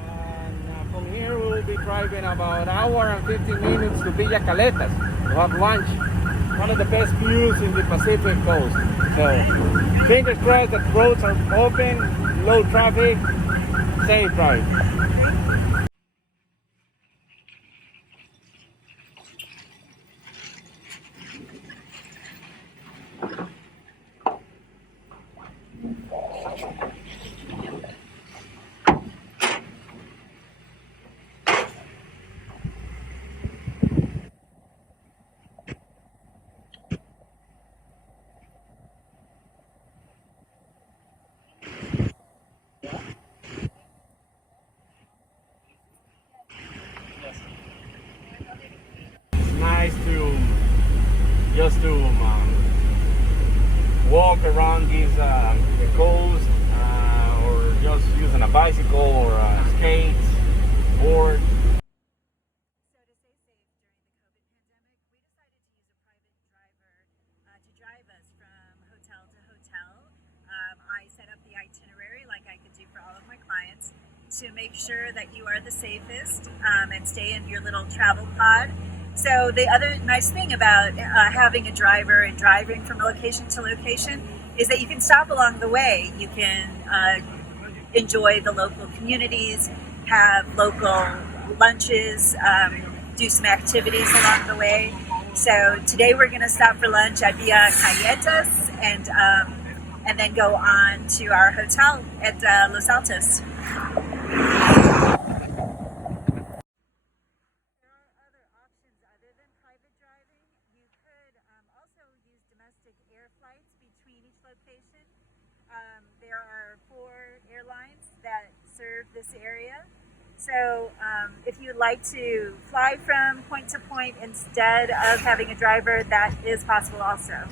and from here we will be driving about an hour and 15 minutes to Villa Caletas to have lunch. One of the best views in the Pacific coast. So fingers crossed that roads are open, low traffic, safe drive. Nice to just to walk around these the coast, or just using a bicycle or a skate board. So to stay safe during the COVID pandemic, we decided to use a private driver to drive us from hotel to hotel. I set up the itinerary like I could do for all of my clients to make sure that you are the safest and stay in your little travel pod. So the other nice thing about having a driver and driving from location to location is that you can stop along the way. You can enjoy the local communities, have local lunches, do some activities along the way. So today we're going to stop for lunch at Villa Caletas and then go on to our hotel at Los Altos. There are 4 airlines that serve this area. So if you'd like to fly from point to point instead of having a driver, that is possible also.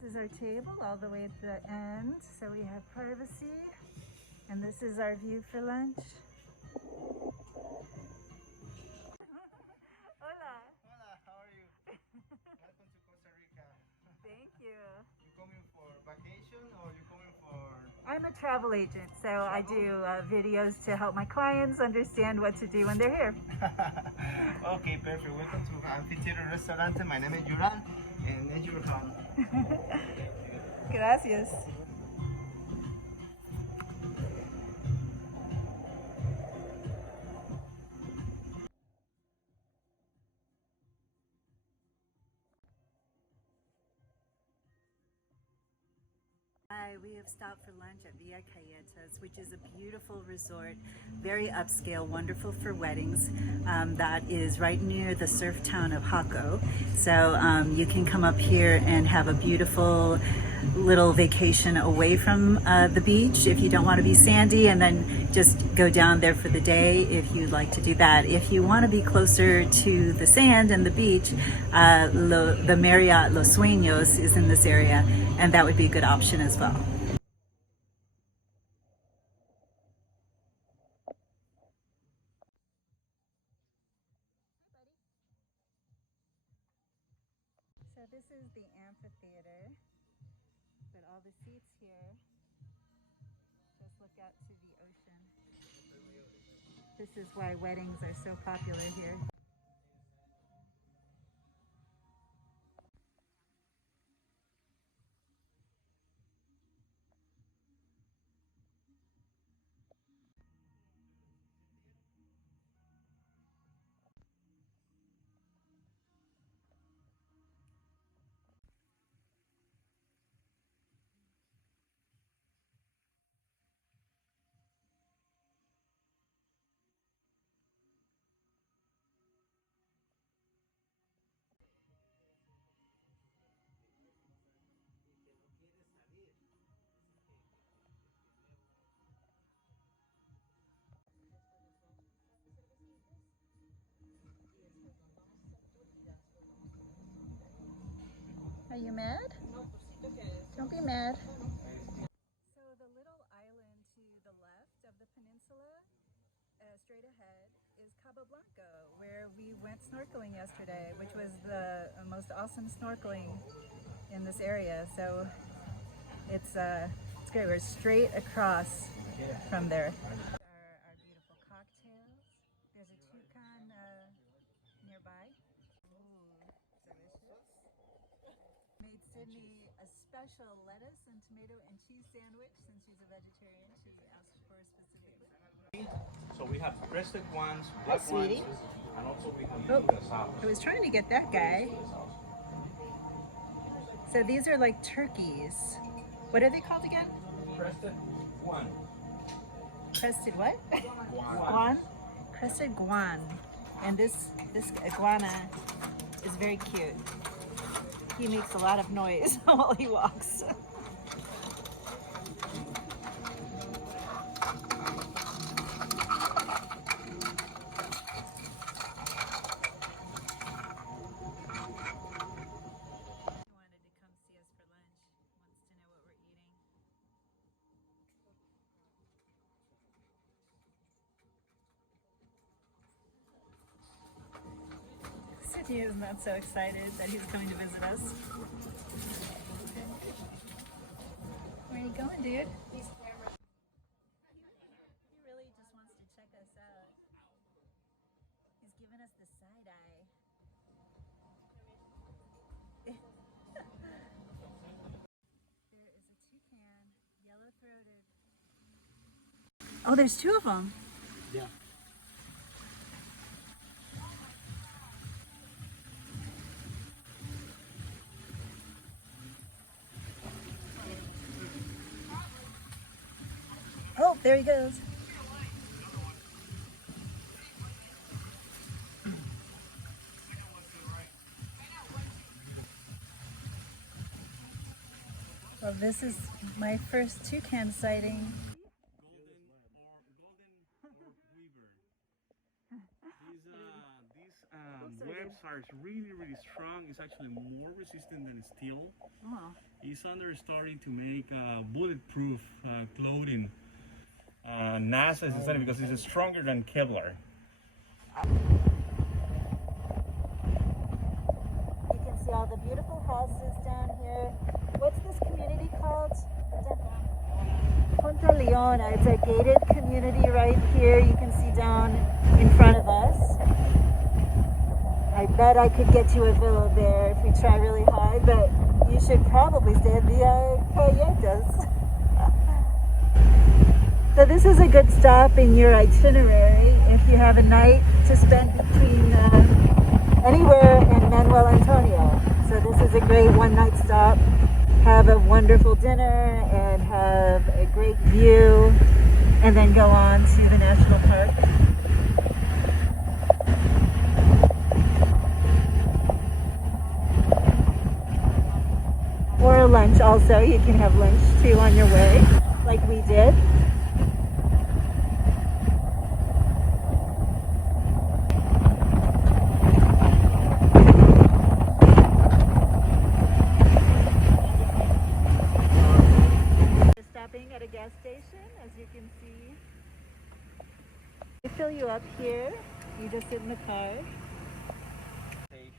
This is our table all the way at the end, so we have privacy. And this is our view for lunch. Hola. Hola, how are you? Welcome to Costa Rica. Thank you. You coming for vacation or you coming for... I'm a travel agent, so I do videos to help my clients understand what to do when they're here. Okay, perfect. Welcome to Amphitheater Restaurante. My name is Yuran, and thank you for coming. Gracias. Hi, we have stopped for lunch at Villa Caletas, which is a beautiful resort, very upscale, wonderful for weddings. That is right near the surf town of Jaco. So you can come up here and have a beautiful little vacation away from the beach if you don't want to be sandy, and then just go down there for the day if you'd like to do that. If you want to be closer to the sand and the beach, the Marriott Los Suenos is in this area, and that would be a good option as well. So this is the amphitheater, but all the seats here just look out to the ocean. This is why weddings are so popular here. Are you mad? Don't be mad. So the little island to the left of the peninsula, straight ahead, is Cabo Blanco, where we went snorkeling yesterday, which was the most awesome snorkeling in this area. So it's great. We're straight across from there. Our beautiful cocktails. There's a toucan nearby. Ooh, delicious. Made Sydney a special lettuce and tomato and cheese sandwich since she's a vegetarian. She asked for specifically. So we have crested ones, black ones, and also we can do the sauce. I was trying to get that guy. So these are like turkeys. What are they called again? Crested guan. Crested what? Guan. Guan? Crested guan. And this iguana is very cute. He makes a lot of noise while he walks. He is not so excited that he's coming to visit us. Where are you going, dude? He really just wants to check us out. He's giving us the side eye. There is a toucan, yellow-throated. Oh, there's two of them. Yeah. Oh, there he goes. Well, this is my first toucan sighting. Golden or weaver. These webs are really, really strong. It's actually more resistant than steel. Oh. He's starting to make bulletproof clothing. NASA is designing because it's stronger than Kevlar. You can see all the beautiful houses down here. What's this community called? Punta Leona. It's a gated community right here. You can see down in front of us. I bet I could get you a villa there if we try really hard, but you should probably stay at the Caletas. So this is a good stop in your itinerary if you have a night to spend between anywhere in Manuel Antonio. So this is a great one-night stop. Have a wonderful dinner and have a great view, and then go on to the national park. Or lunch also. You can have lunch too on your way, like we did. At a gas station, as you can see. They fill you up here. You just sit in the car. Station.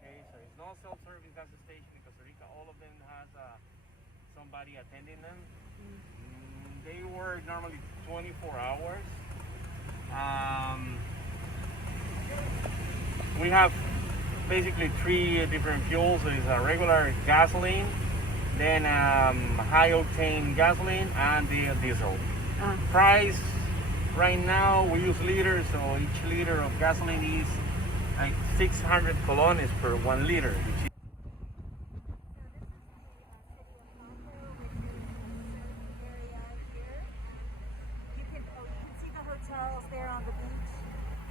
Okay, so it's not self-service gas station in Costa Rica. All of them has somebody attending them. They work normally 24 hours. We have basically 3 different fuels. There's a regular gasoline, then high octane gasoline, and the diesel. Price right now we use liters, so each liter of gasoline is like 600 colones per 1 liter. You can see the hotels there on the beach.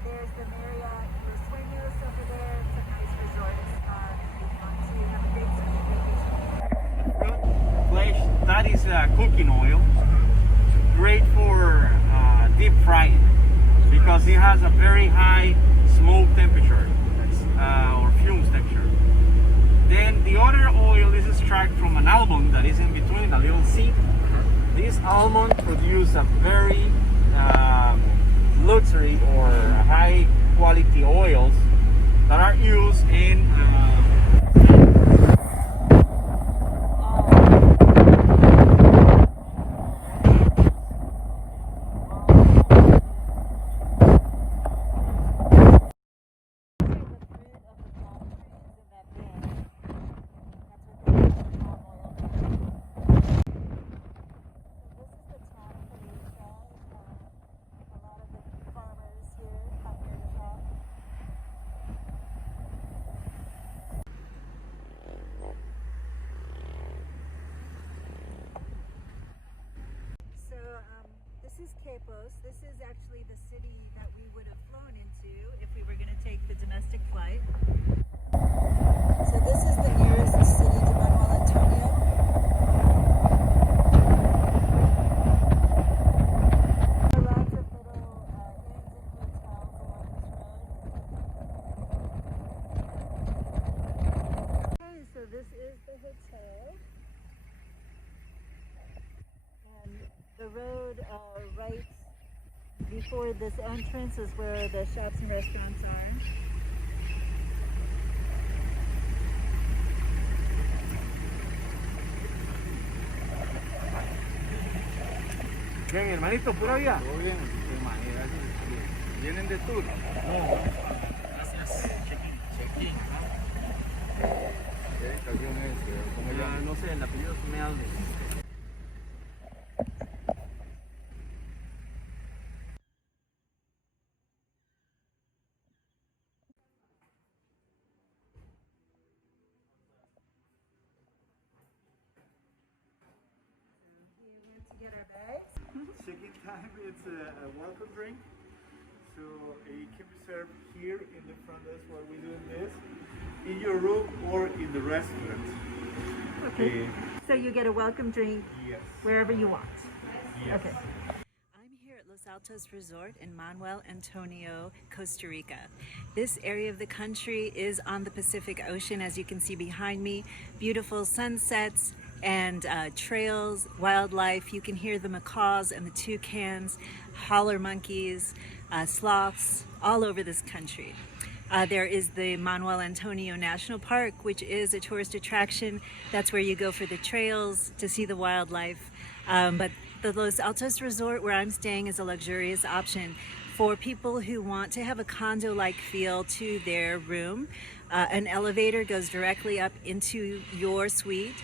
There's the Marriott, the Suenos over there. It's a nice resort spot if you want to have a great vacation. Flesh, that is cooking oil. Great for deep frying because it has a very high smoke temperature or fumes temperature. Then the other oil is extracted from an almond that is in between a little seed. This almond produces a very luxury or high quality oils that are used in This is actually the city that we would have flown into if we were going to take the domestic flight. So this is the nearest city to Manuel Antonio. There are lots of little inns and hotels along this road. Okay, so this is the hotel. And the road right before this entrance is where the shops and restaurants are. Bien, hermanito, pura vida. Todo bien, ¿vienen de tour? Gracias. Check-in. ¿Qué estación es? ¿Cómo se llama? No sé, el apellido es Melnick. Check-in time, it's a welcome drink. So it can be served here in the front desk while we're doing this, in your room or in the restaurant. Okay. So you get a welcome drink yes. wherever you want. Yes. Okay. I'm here at Los Los Altos Resort in Manuel Antonio, Costa Rica. This area of the country is on the Pacific Ocean, as you can see behind me. Beautiful sunsets and trails, wildlife. You can hear the macaws and the toucans, holler monkeys, sloths, all over this country. There is the Manuel Antonio National Park, which is a tourist attraction. That's where you go for the trails, to see the wildlife. But the Los Altos Resort, where I'm staying, is a luxurious option for people who want to have a condo-like feel to their room. An elevator goes directly up into your suite.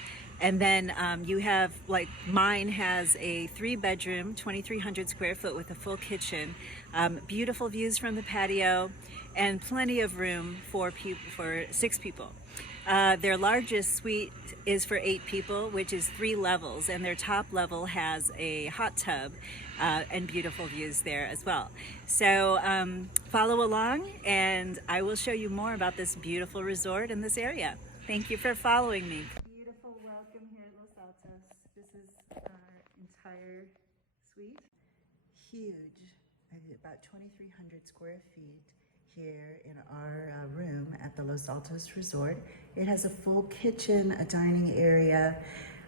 And then you have, like mine has a 3-bedroom, 2,300 square foot with a full kitchen, beautiful views from the patio, and plenty of room for 6 people. Their largest suite is for 8 people, which is 3 levels, and their top level has a hot tub and beautiful views there as well. So follow along, and I will show you more about this beautiful resort in this area. Thank you for following me. Beautiful welcome here at Los Altos. This is our entire suite. Huge, about 2,300 square feet here in our room at the Los Altos Resort. It has a full kitchen, a dining area,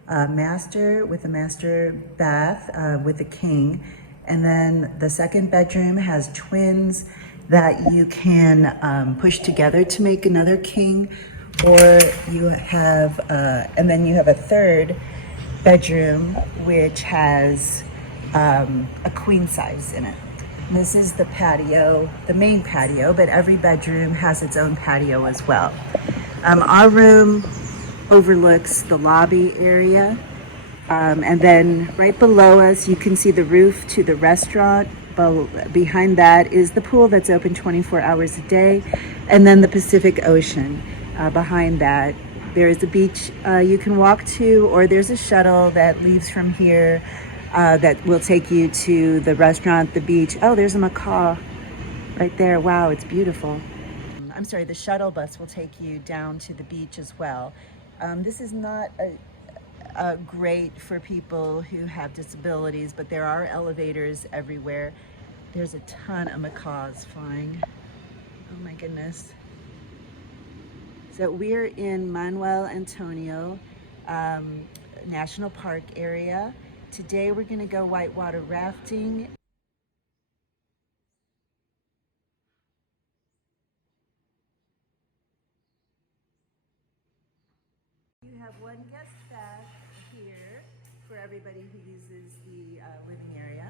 master with a master bath with a king, and then the 2nd bedroom has twins that you can push together to make another king, or you have, and then you have a 3rd bedroom which has a queen size in it. This is the patio, the main patio, but every bedroom has its own patio as well. Our room overlooks the lobby area, and then right below us you can see the roof to the restaurant. Behind that is the pool that's open 24 hours a day, and then the Pacific Ocean. Behind that there is a beach you can walk to, or there's a shuttle that leaves from here that will take you to the restaurant, the beach. Oh, there's a macaw right there. Wow, it's beautiful. I'm sorry, the shuttle bus will take you down to the beach as well. This is not great for people who have disabilities, but there are elevators everywhere. There's a ton of macaws flying. Oh my goodness. So we're in Manuel Antonio National Park area. Today we're going to go whitewater rafting. You have one guest bath here for everybody who uses the living area.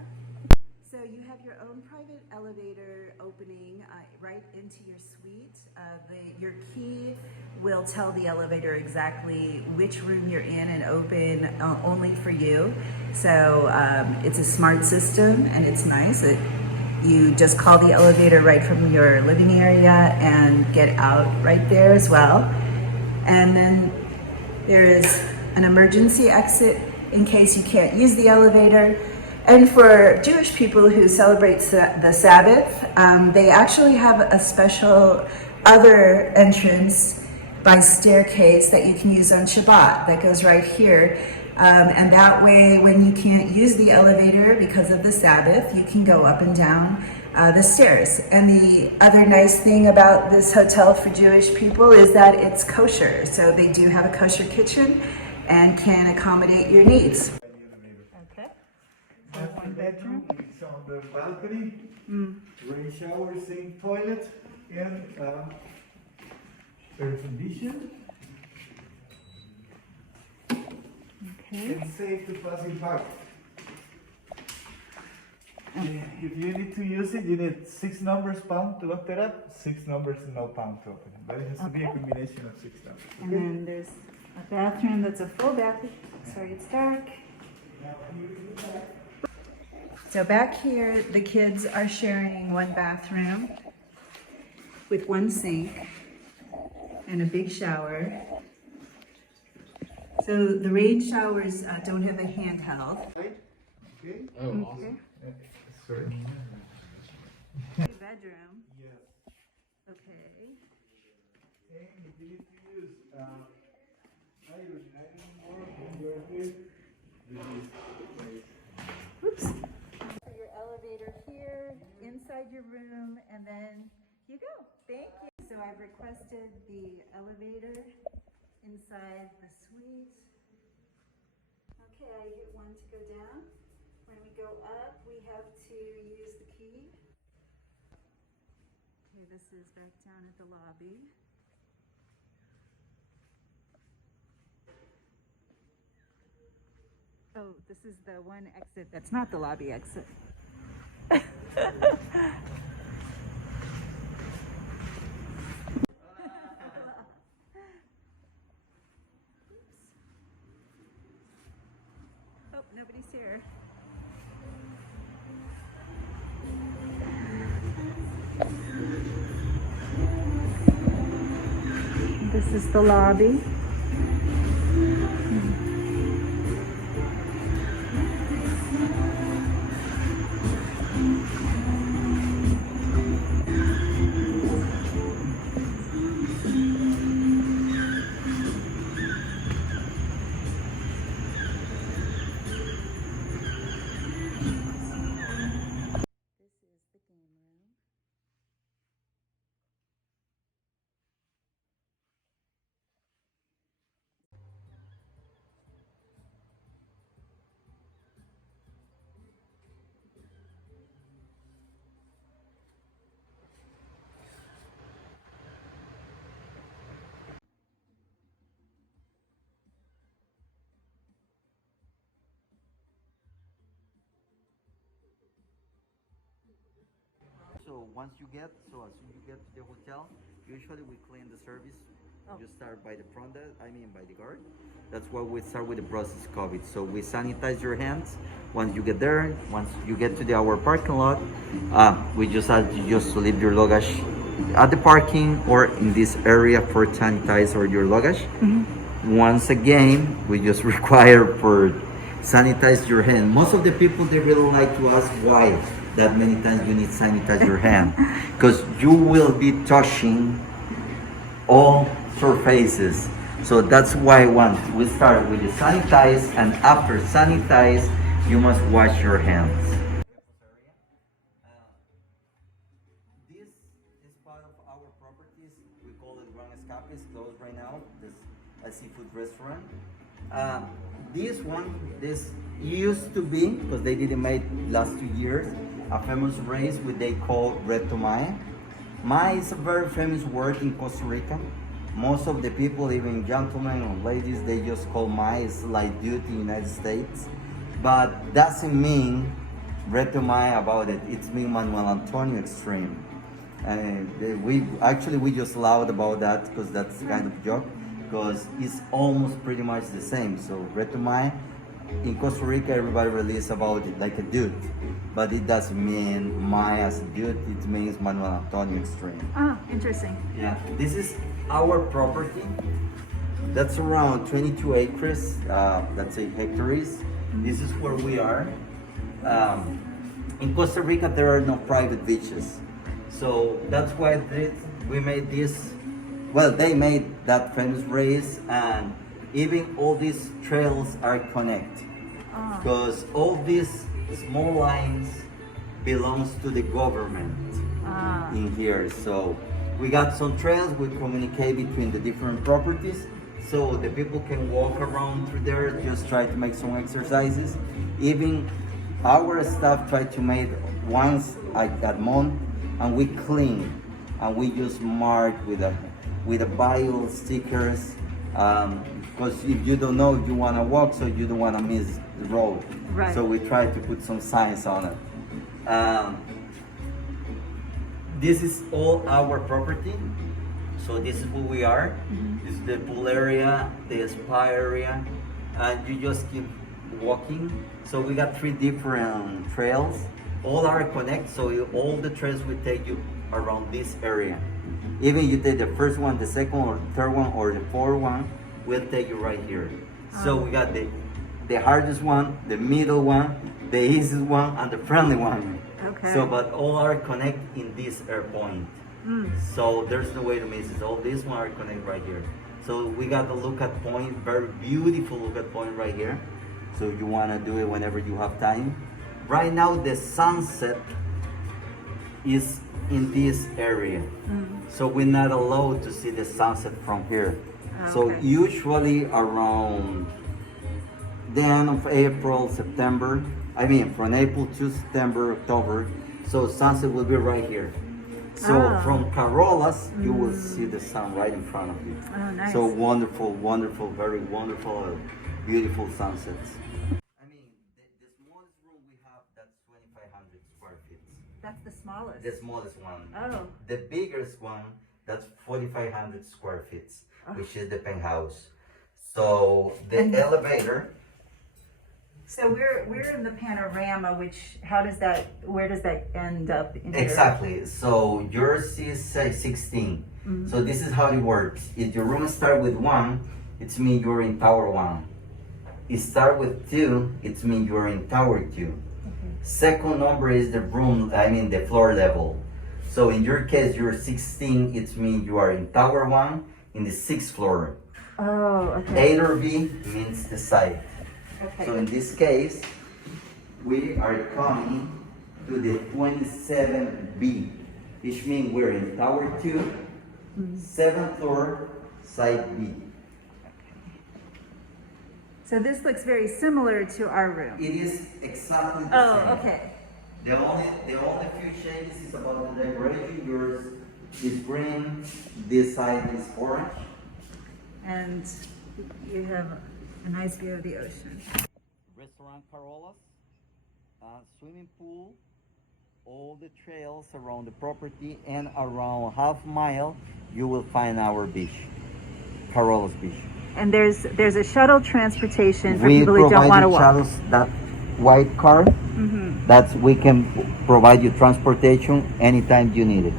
So you have your own private elevator opening right into your suite. Your key will tell the elevator exactly which room you're in and open only for you. So it's a smart system and it's nice. You just call the elevator right from your living area and get out right there as well. And then there is an emergency exit in case you can't use the elevator. And for Jewish people who celebrate the Sabbath, they actually have a special other entrance by staircase that you can use on Shabbat that goes right here. And that way, when you can't use the elevator because of the Sabbath, you can go up and down the stairs. And the other nice thing about this hotel for Jewish people is that it's kosher. So they do have a kosher kitchen and can accommodate your needs. Okay. So one bedroom. It's on the balcony. Rain shower, sink, toilet, and air conditioned. Okay. And safe to pass it back. If you need to use it, you need 6 numbers pound to lock it up, 6 numbers no pound to open it. But it has to be a combination of 6 numbers. Okay? And then there's a bathroom that's a full bathroom. Sorry, it's dark. So back here, the kids are sharing one bathroom with one sink and a big shower. So the rain showers don't have a handheld. Okay. Oh, awesome. Sorry. Bedroom. Yes. Okay. And if you need to use iron anymore when you're here, Oops. For your elevator inside your room, and then you go. Thank you. So I've requested the elevator inside the suite. Okay, I hit 1 to go down. When we go up, we have to use the key. Okay, this is back down at the lobby. Oh, this is the one exit that's not the lobby exit. Oh, nobody's here. This is the lobby. So once you get, so as soon as you get to the hotel, usually we clean the service. You start by the front desk, by the guard. That's why we start with the process COVID. So we sanitize your hands. Once you get there, once you get to our parking lot, we just ask you just to leave your luggage at the parking or in this area for sanitize or your luggage. Once again, we just require for sanitize your hand. Most of the people, they really like to ask why that many times you need to sanitize your hand, because you will be touching all surfaces. So that's why we start with the sanitize, and after sanitize, you must wash your hands. This is part of our properties. We call it Gran Escape. It's closed right now. This a seafood restaurant. This used to be, because they didn't make last 2 years, a famous race which they call Reto Maya. Maya is a very famous word in Costa Rica. Most of the people, even gentlemen or ladies, they just call Maya. It's like duty in the United States. But doesn't mean Reto Maya about it. It's mean Manuel Antonio extreme. And we just laughed about that because that's kind of joke, because it's almost pretty much the same. So Reto Maya, in Costa Rica, everybody release about it like a dude, but it doesn't mean Maya as a dude. It means Manuel Antonio extreme. Oh, interesting. Yeah, this is our property. That's around 22 acres. That's 8 hectares. This is where we are. In Costa Rica, there are no private beaches, so that's why we made this. Well, they made that famous race, and even all these trails are connected, because all these small lines belongs to the government in here. So we got some trails, we communicate between the different properties, so the people can walk around through there, just try to make some exercises. Even our staff try to make once a month, and we clean, and we just mark with a bio stickers, because if you don't know, you want to walk, so you don't want to miss the road. Right. So we try to put some signs on it. This is all our property. So this is who we are. This is the pool area, the spa area, and you just keep walking. So we got 3 different trails. All are connected, so all the trails will take you around this area. Even you take the first one, the second or third one, or the fourth one, will take you right here. So we got the hardest one, the middle one, the easiest one, and the friendly one. Okay. So, but all are connected in this air point. So there's no way to miss it. All these one are connected right here. So we got the lookout point, very beautiful lookout point right here. So you wanna do it whenever you have time. Right now the sunset is in this area. So we're not allowed to see the sunset from here. So usually around the end of April, September, I mean from April to September, October, so sunset will be right here. So from Carolas, you will see the sun right in front of you. Oh, nice. So wonderful, wonderful, very wonderful, beautiful sunsets. I mean, the smallest room we have, that's 2,500 square feet. That's the smallest. The smallest one. Oh. The biggest one, that's 4,500 square feet, which is the penthouse. So the elevator. So we're in the panorama, which where does that end up in Exactly. So yours is 16. So this is how it works. If your room start with 1, it means you're in tower 1. It start with 2, it means you're in tower 2. Second number is the room, I mean the floor level. So in your case, you're 16, it means you are in tower 1 in the 6th floor. Oh, okay. A or B means the side. Okay. So in this case, we are coming to the 27B, which means we're in tower 2, 7th floor, side B. So this looks very similar to our room. It is exactly the same. Oh, okay. The only few changes is about the decoration. Yours is green, this side is orange. And you have a nice view of the ocean. Restaurant Carolas, swimming pool, all the trails around the property, and around half mile you will find our beach, Carolas Beach. And there's a shuttle transportation for people who don't want to walk. Shuttles, that white car, that's we can provide you transportation anytime you need it.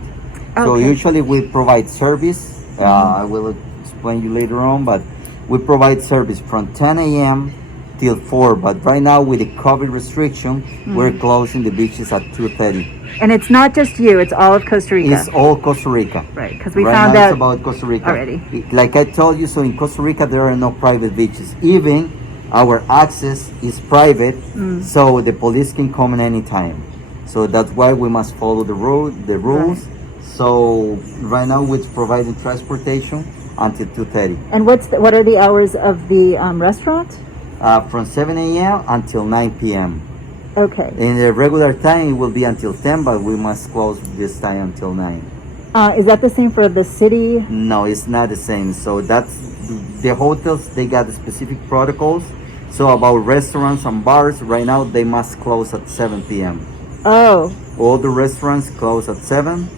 So usually we provide service. I will explain you later on, but we provide service from 10 a.m. till 4. But right now with the COVID restriction, we're closing the beaches at 2:30. And it's not just you; it's all of Costa Rica. It's all Costa Rica. Right, because we right found now out it's about Costa Rica already. Like I told you, so in Costa Rica there are no private beaches. Even our access is private, so the police can come at any time. So that's why we must follow the rules. Right. So right now we're providing transportation until 2:30. And what are the hours of the restaurant? From 7 a.m. until 9 p.m. Okay. In the regular time, it will be until 10, but we must close this time until 9. Is that the same for the city? No, it's not the same. So that's the hotels, they got specific protocols. So about restaurants and bars, right now they must close at 7 p.m. Oh. All the restaurants close at 7.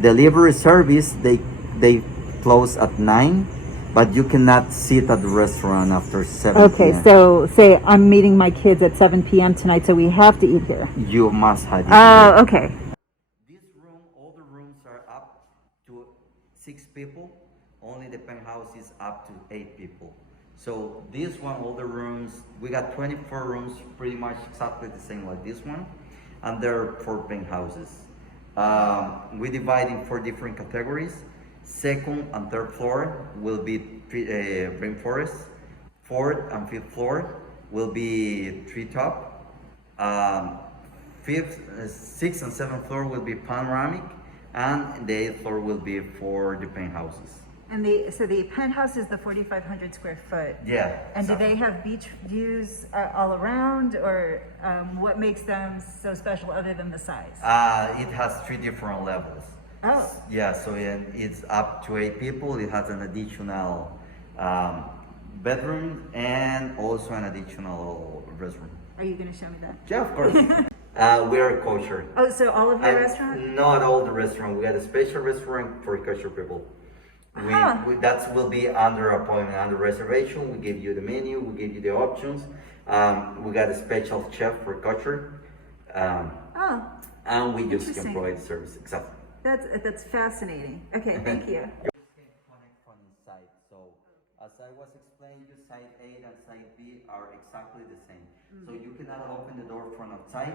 Delivery service, they close at 9. But you cannot sit at the restaurant after 7 Okay, p.m. so say I'm meeting my kids at 7 p.m. tonight, so we have to eat here. You must have it. Oh, okay. This room, all the rooms are up to 6 people. Only the penthouse is up to 8 people. So this one, all the rooms, we got 24 rooms, pretty much exactly the same like this one. And there are 4 penthouses. We divide in 4 different categories. Second and third floor will be rainforest. Fourth and fifth floor will be treetop. Sixth and seventh floor will be panoramic, and the 8th floor will be for the penthouses. And so the penthouse is the 4,500 square foot. Yeah. And do they have beach views all around, or what makes them so special other than the size? It has 3 different levels. Oh. Yeah, so it's up to 8 people. It has an additional bedroom and also an additional restroom. Are you going to show me that? Yeah, of course. We are kosher. Oh, so all of your restaurants? Not all the restaurant. We got a special restaurant for kosher people. That will be under appointment, under reservation. We give you the menu, we give you the options. We got a special chef for kosher. And we just can provide service. Exactly. That's fascinating. Okay, thank you. From inside. So as I was explaining, you side A and side B are exactly the same. So you cannot open the door from outside,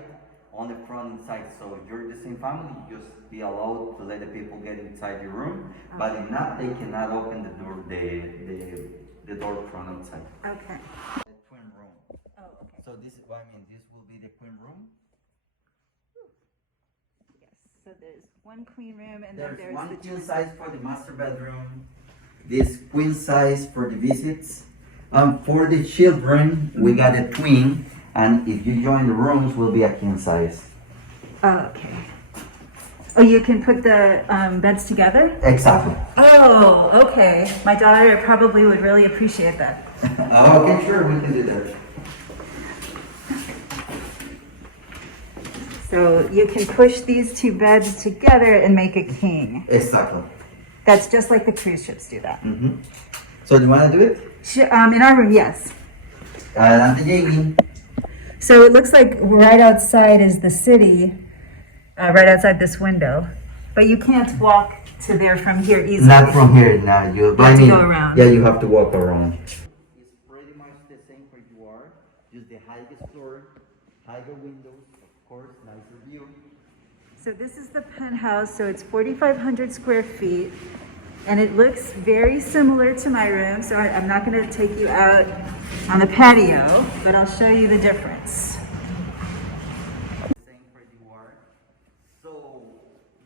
on the front inside. So if you're the same family, you just be allowed to let the people get inside your room. But if not, they cannot open the door, the door from outside. Okay. The twin room. Oh, okay. So this is what I mean. This will be the twin room. So there's one queen room, and There's then there's one the queen twin. size for the master bedroom. This queen size for the visits. For the children, we got a twin, and if you join the rooms, will be a king size. Oh, okay. Oh, you can put the beds together? Exactly. Oh, okay. My daughter probably would really appreciate that. Okay, sure, we can do that. So you can push these two beds together and make a king. Exactly. That's just like the cruise ships do that. Mm-hmm. So do you want to do it? In our room, yes. Adelante, Jamie. So it looks like right outside is the city, right outside this window. But you can't walk to there from here easily. Not from here, no. You have to go around. Yeah, you have to walk around. It's pretty much the same where you are. Just the highest floor, higher windows, of course, nicer view. So this is the penthouse, so it's 4,500 square feet. And it looks very similar to my room, so I'm not going to take you out on the patio, but I'll show you the difference. Same where you are. So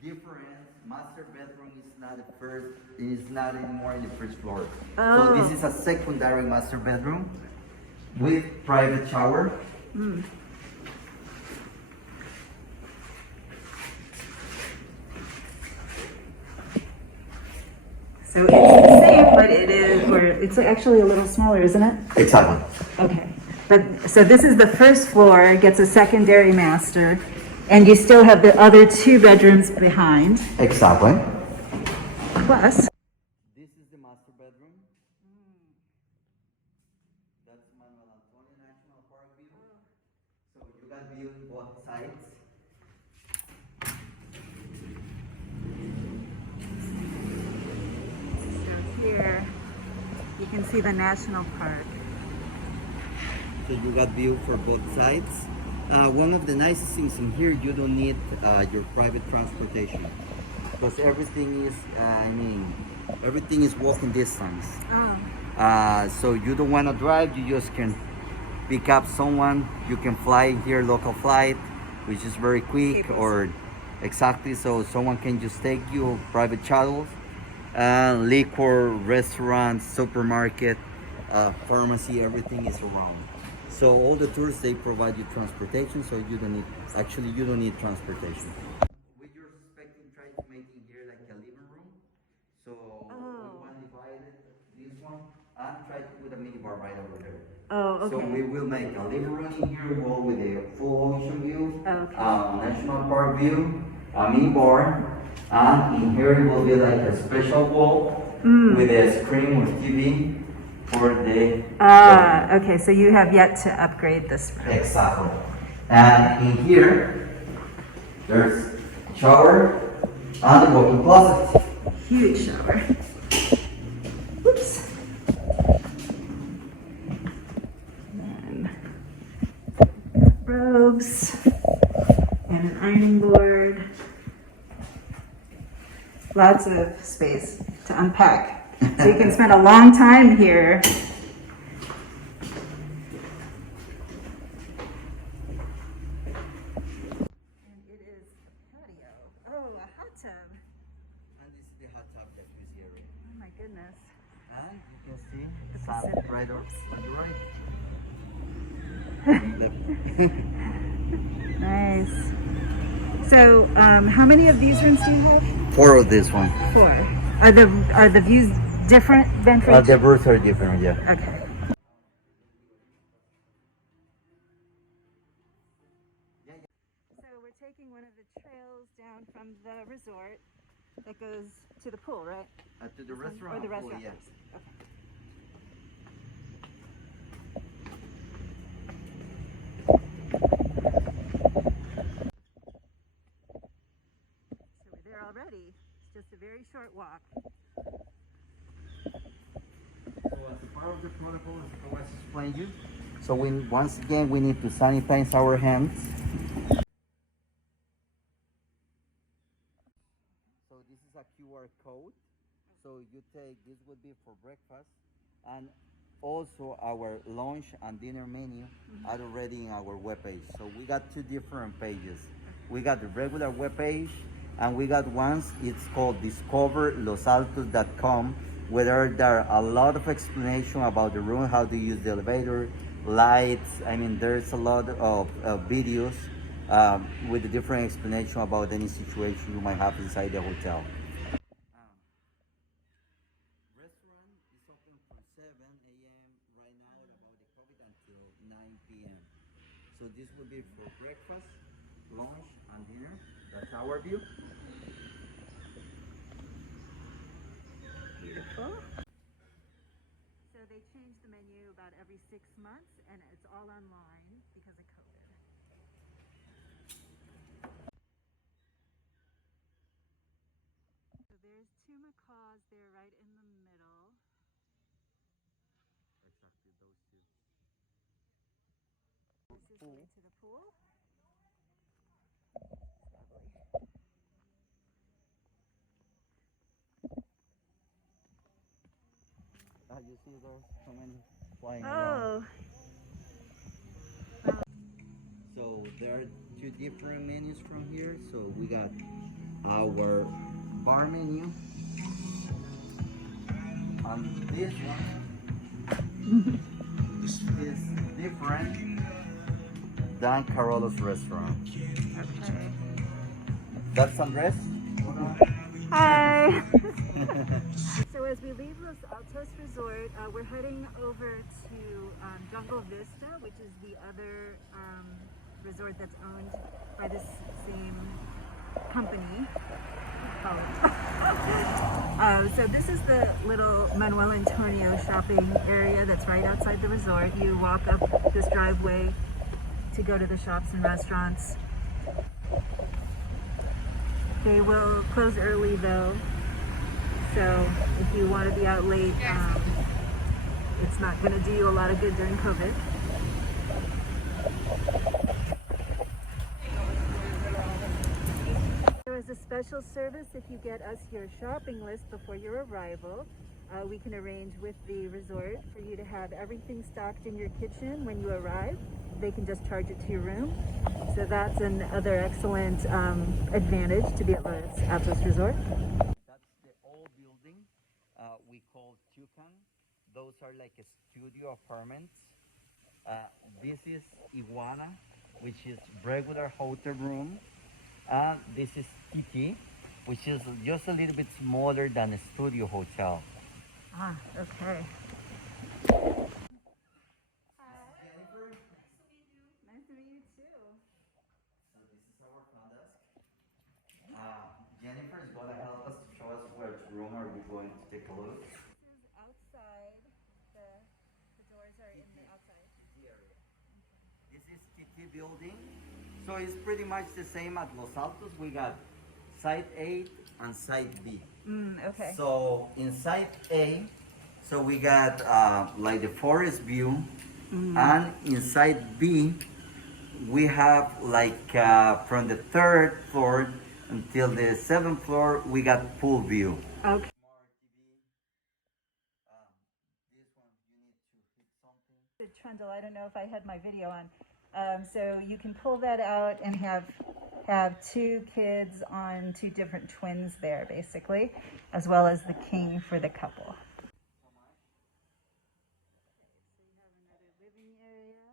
different. Master bedroom is not the first. Is not anymore in the first floor. Oh. So this is a secondary master bedroom with private shower. Mm. So it's the same, but it's actually a little smaller, isn't it? Exactly. Okay. But so this is the first floor, gets a secondary master, and you still have the other two bedrooms behind. Exactly. Plus, This is the master bedroom. That's Manuel Antonio National Park view. So you got view in both sides. so here you can see the national park. So you got view for both sides. One of the nicest things in here, you don't need your private transportation because everything is, everything is walking distance. Oh. So you don't want to drive, you just can pick up someone. You can fly here, local flight, which is very quick, or exactly. So someone can just take you, private shuttles, liquor, restaurants, supermarket, pharmacy, everything is around. So all the tours, they provide you transportation, so you don't need transportation. We were expecting trying to make in here like a living room. So we want to divide this one and try to put a mini bar right over there. Oh, okay. So we will make a living room in here, wall with a full ocean view, Okay. national park view, a mini bar, and in here it will be like a special wall with a screen with TV. For the Okay, so you have yet to upgrade this room. Exactly. And in here, there's shower and a walk-in closet. Huge shower. Oops. And robes and an ironing board. Lots of space to unpack. So you can spend a long time here. And it is a patio. Oh, a hot tub. And this is the hot tub that we see area. Oh my goodness. And you can see The sun Pacific. right on the right. Nice. So, how many of these rooms do you have? 4 of this one. 4. Are the views different than for each? The roofs are different, yeah. Okay. So we're taking one of the trails down from the resort that goes to the pool, right? To the restaurant? Or the pool, restaurant yes. first. Okay. So we're there already. It's just a very short walk. So as a part of the protocol, as I was explaining you, so once again we need to sanitize our hands. So this is a QR code. So you take, this would be for breakfast, and also our lunch and dinner menu are already in our webpage. So we got 2 different pages. We got the regular webpage And we got ones, it's called discoverlosaltos.com, where there are a lot of explanation about the room, how to use the elevator, lights. I mean, there's a lot of videos with a different explanation about any situation you might have inside the hotel. Restaurant is open from 7 a.m. right now about the COVID until 9 p.m. So this will be for breakfast, lunch, and dinner. That's our view. Beautiful. So they change the menu about every 6 months, and it's all online because of COVID. So there's two macaws there right in the middle. Exactly, those two. This is the way to the pool. Lovely. You see there's so many flying around. Oh. So there are two different menus from here. So we got our bar menu. And this one is different than Carolo's restaurant. Okay. That's Andres. Hi. So as we leave Los Altos Resort, we're heading over to Jungle Vista, which is the other resort that's owned by this same company. So this is the little Manuel Antonio shopping area that's right outside the resort. You walk up this driveway to go to the shops and restaurants. They will close early though, so if you want to be out late, it's not going to do you a lot of good during COVID. There is a special service if you get us your shopping list before your arrival. We can arrange with the resort for you to have everything stocked in your kitchen when you arrive. They can just charge it to your room. So that's another excellent advantage to be at Los Altos Resort. That's the old building we call Tucan. Those are like a studio apartments. This is Iguana, which is regular hotel room. This is TT, which is just a little bit smaller than a studio hotel. Ah, okay. Nice to meet you too. So this is our front desk. Jennifer is going to help us to show us which room are we going to take a look. This is outside. The doors are in the outside. Area. This is TT building. So it's pretty much the same at Los Altos. We got side A and side B. Okay. So in side A, so we got like the forest view, and inside B, we have like from the 3rd floor until the 7th floor, we got pool view. Okay. Trundle, I don't know if I had my video on. So you can pull that out and have two kids on two different twins there, basically, as well as the king for the couple. Okay, so you have another living area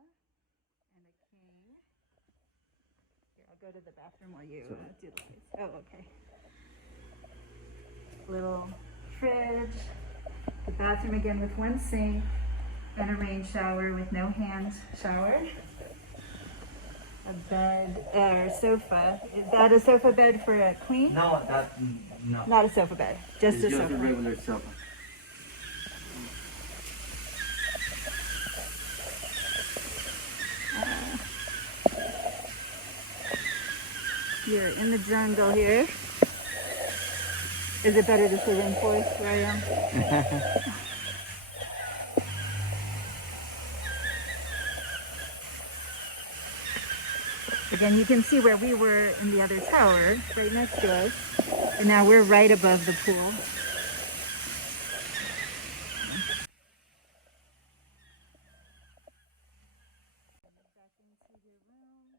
and a king. Here, I'll go to the bathroom while you do the lights. Oh, okay. Little fridge, the bathroom again with one sink, and a rain shower with no hand shower. A bed or sofa. Is that a sofa bed for a queen? No, no. Not a sofa bed, just a sofa. A regular sofa. You're in the jungle here. Is it better to say rainforest where I am? Again, you can see where we were in the other tower, right next to us, and now we're right above the pool. Back into your room.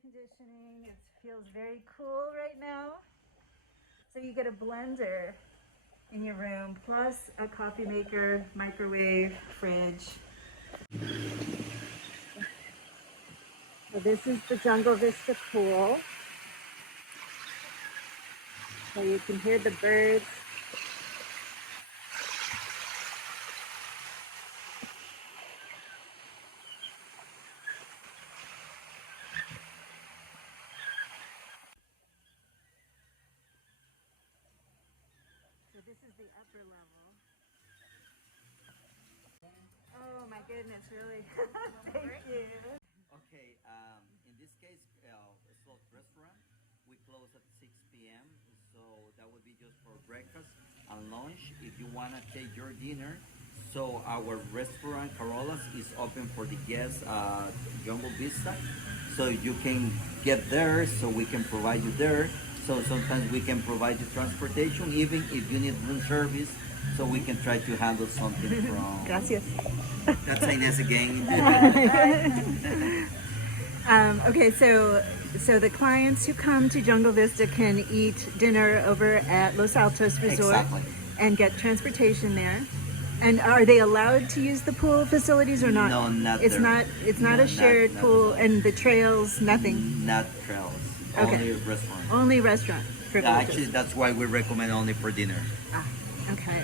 conditioning. It feels very cool right now. So you get a blender in your room, plus a coffee maker, microwave, fridge. So this is the Jungle Vista pool. So you can hear the birds. So this is the upper level. Oh my goodness, really? Thank you. Okay, in this case, Sloth restaurant, we close at 6 p.m. So that would be just for breakfast and lunch. If you want to take your dinner, so our restaurant Carola's is open for the guests at Jungle Vista. So you can get there, so we can provide you there. So sometimes we can provide you transportation, even if you need room service. So we can try to handle something from. Gracias. That's Inez again. Okay, so the clients who come to Jungle Vista can eat dinner over at Los Altos Resort and get transportation there. And are they allowed to use the pool facilities or not? No, not It's there. not. It's not No, a shared not pool, and the trails, nothing. Not trails. Okay. Only restaurant. Only restaurant. privileges. Actually, that's why we recommend only for dinner. Ah, okay.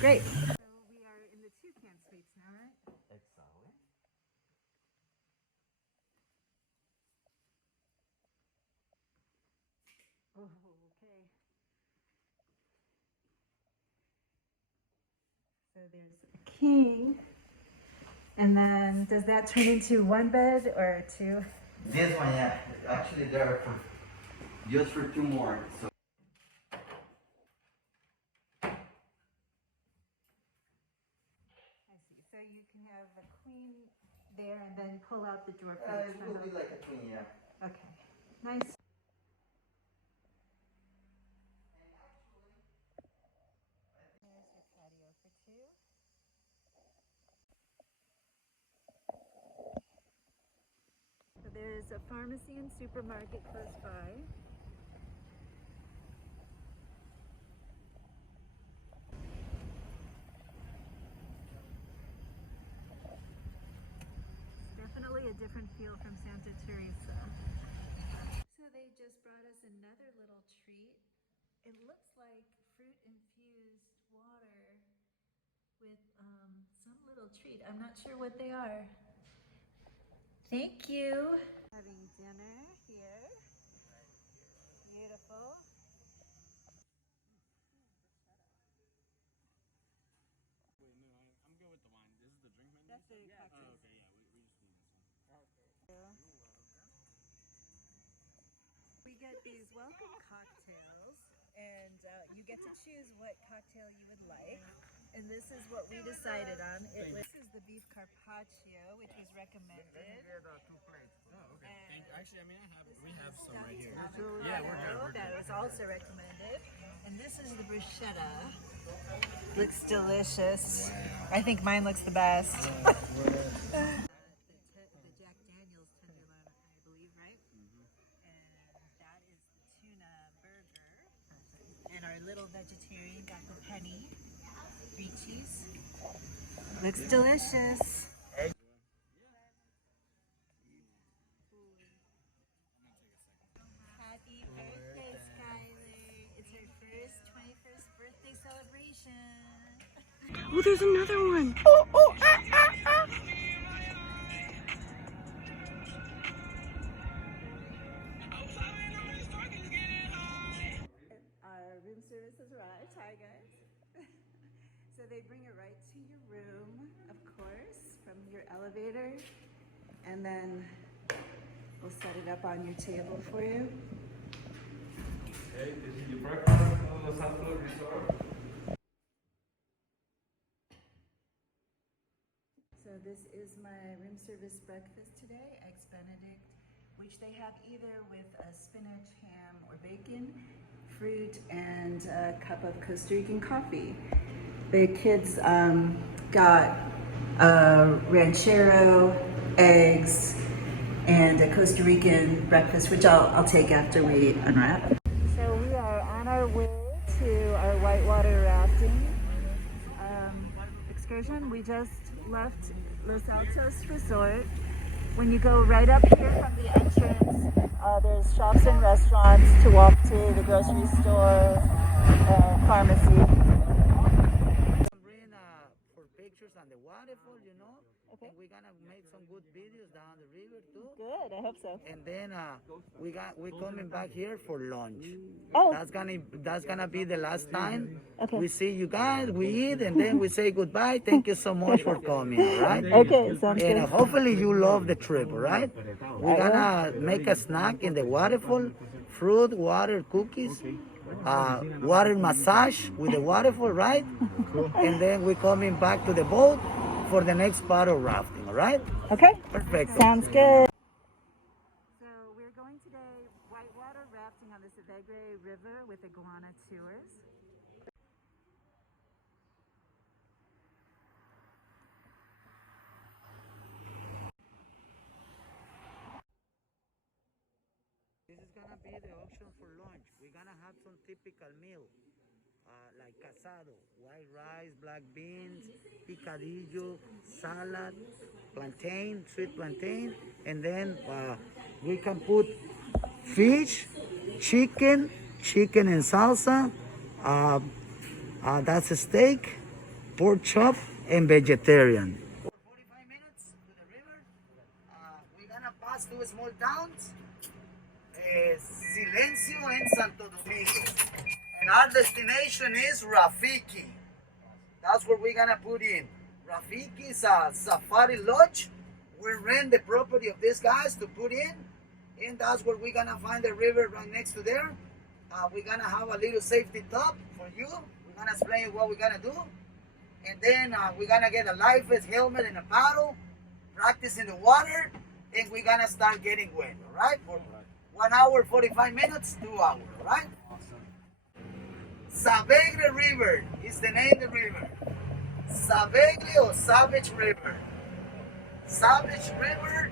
Great. So we are in the toucan suites now, right? Exactly. Oh, okay. So there's a king, and then does that turn into one bed or two? This one, yeah. Actually, there are just for two more. So. I see. So you can have a queen there and then pull out the drawer. It will be like a queen, yeah. Okay. Nice. There's your patio for two. So there's a pharmacy and supermarket close by. It's definitely a different feel from Santa Teresa. So they just brought us another little treat. It looks like fruit-infused water with some little treat. I'm not sure what they are. Thank you. Having dinner here. Beautiful. Wait, no, I'm good with the wine. This is the drink menu? That's the cocktail. Oh, okay, yeah, we just need this one. We get these welcome cocktails, and you get to choose what cocktail you would like. And this is what we decided on. This is the beef carpaccio, which was recommended. Oh, okay. Thank you. Actually, I mean, we have some right here. Avocado, Yeah, we're good. that was also recommended. And this is the bruschetta. Looks delicious. Wow. I think mine looks the best. The Jack Daniel's tenderloin, I believe, right? And that is the tuna burger. And our little vegetarian got the penny. 3 cheese. Looks delicious. Happy birthday, Skylar. It's her first 21st birthday celebration. Oh, there's another one. Our room service has arrived. Hi, guys. So they bring it right to your room, of course, from your elevator. And then we'll set it up on your table for you. Okay, this is your breakfast on Los Altos Resort. So this is my room service breakfast today, Eggs Benedict, which they have either with a spinach, ham, or bacon, fruit, and a cup of Costa Rican coffee. The kids got ranchero, eggs, and a Costa Rican breakfast, which I'll take after we unwrap. So we are on our way to our whitewater rafting excursion. We just left Los Altos Resort. When you go right up here from the entrance, there's shops and restaurants to walk to, the grocery store, pharmacy. Bring for pictures on the waterfall, you know. Okay. And we're gonna make some good videos down the river too. Good, I hope so. And then we're coming back here for lunch. Oh. That's gonna be the last time. Okay. We see you guys, we eat, and then we say goodbye. Thank you so much for coming, all right? Okay, sounds and good. Hopefully you love the trip, all right? We're gonna make a snack in the waterfall, fruit, water, cookies. Water massage with the waterfall, right? And then we're coming back to the boat for the next part of rafting, all right? Okay. Perfect. Sounds good. So we're going today whitewater rafting on the Savegre River with Iguana Tours. This is gonna be the option for lunch. We're gonna have some typical meal, like casado, white rice, black beans, picadillo, salad, plantain, sweet plantain, and then we can put fish, chicken and salsa. That's a steak, pork chop, and vegetarian. For 45 minutes to the river. We're gonna pass through small towns. Silencio and Santo Domingo. And our destination is Rafiki. That's what we're gonna put in. Rafiki is a safari lodge. We rent the property of these guys to put in. And that's where we're gonna find the river right next to there. We're gonna have a little safety top for you. We're gonna explain you what we're gonna do. And then we're gonna get a life vest, helmet, and a paddle. Practice in the water. And we're gonna start getting wet, all right? For 1 hour, 45 minutes, 2 hours, right? Awesome. Savegre River is the name of the river. Savegre or Savage River. Savage River,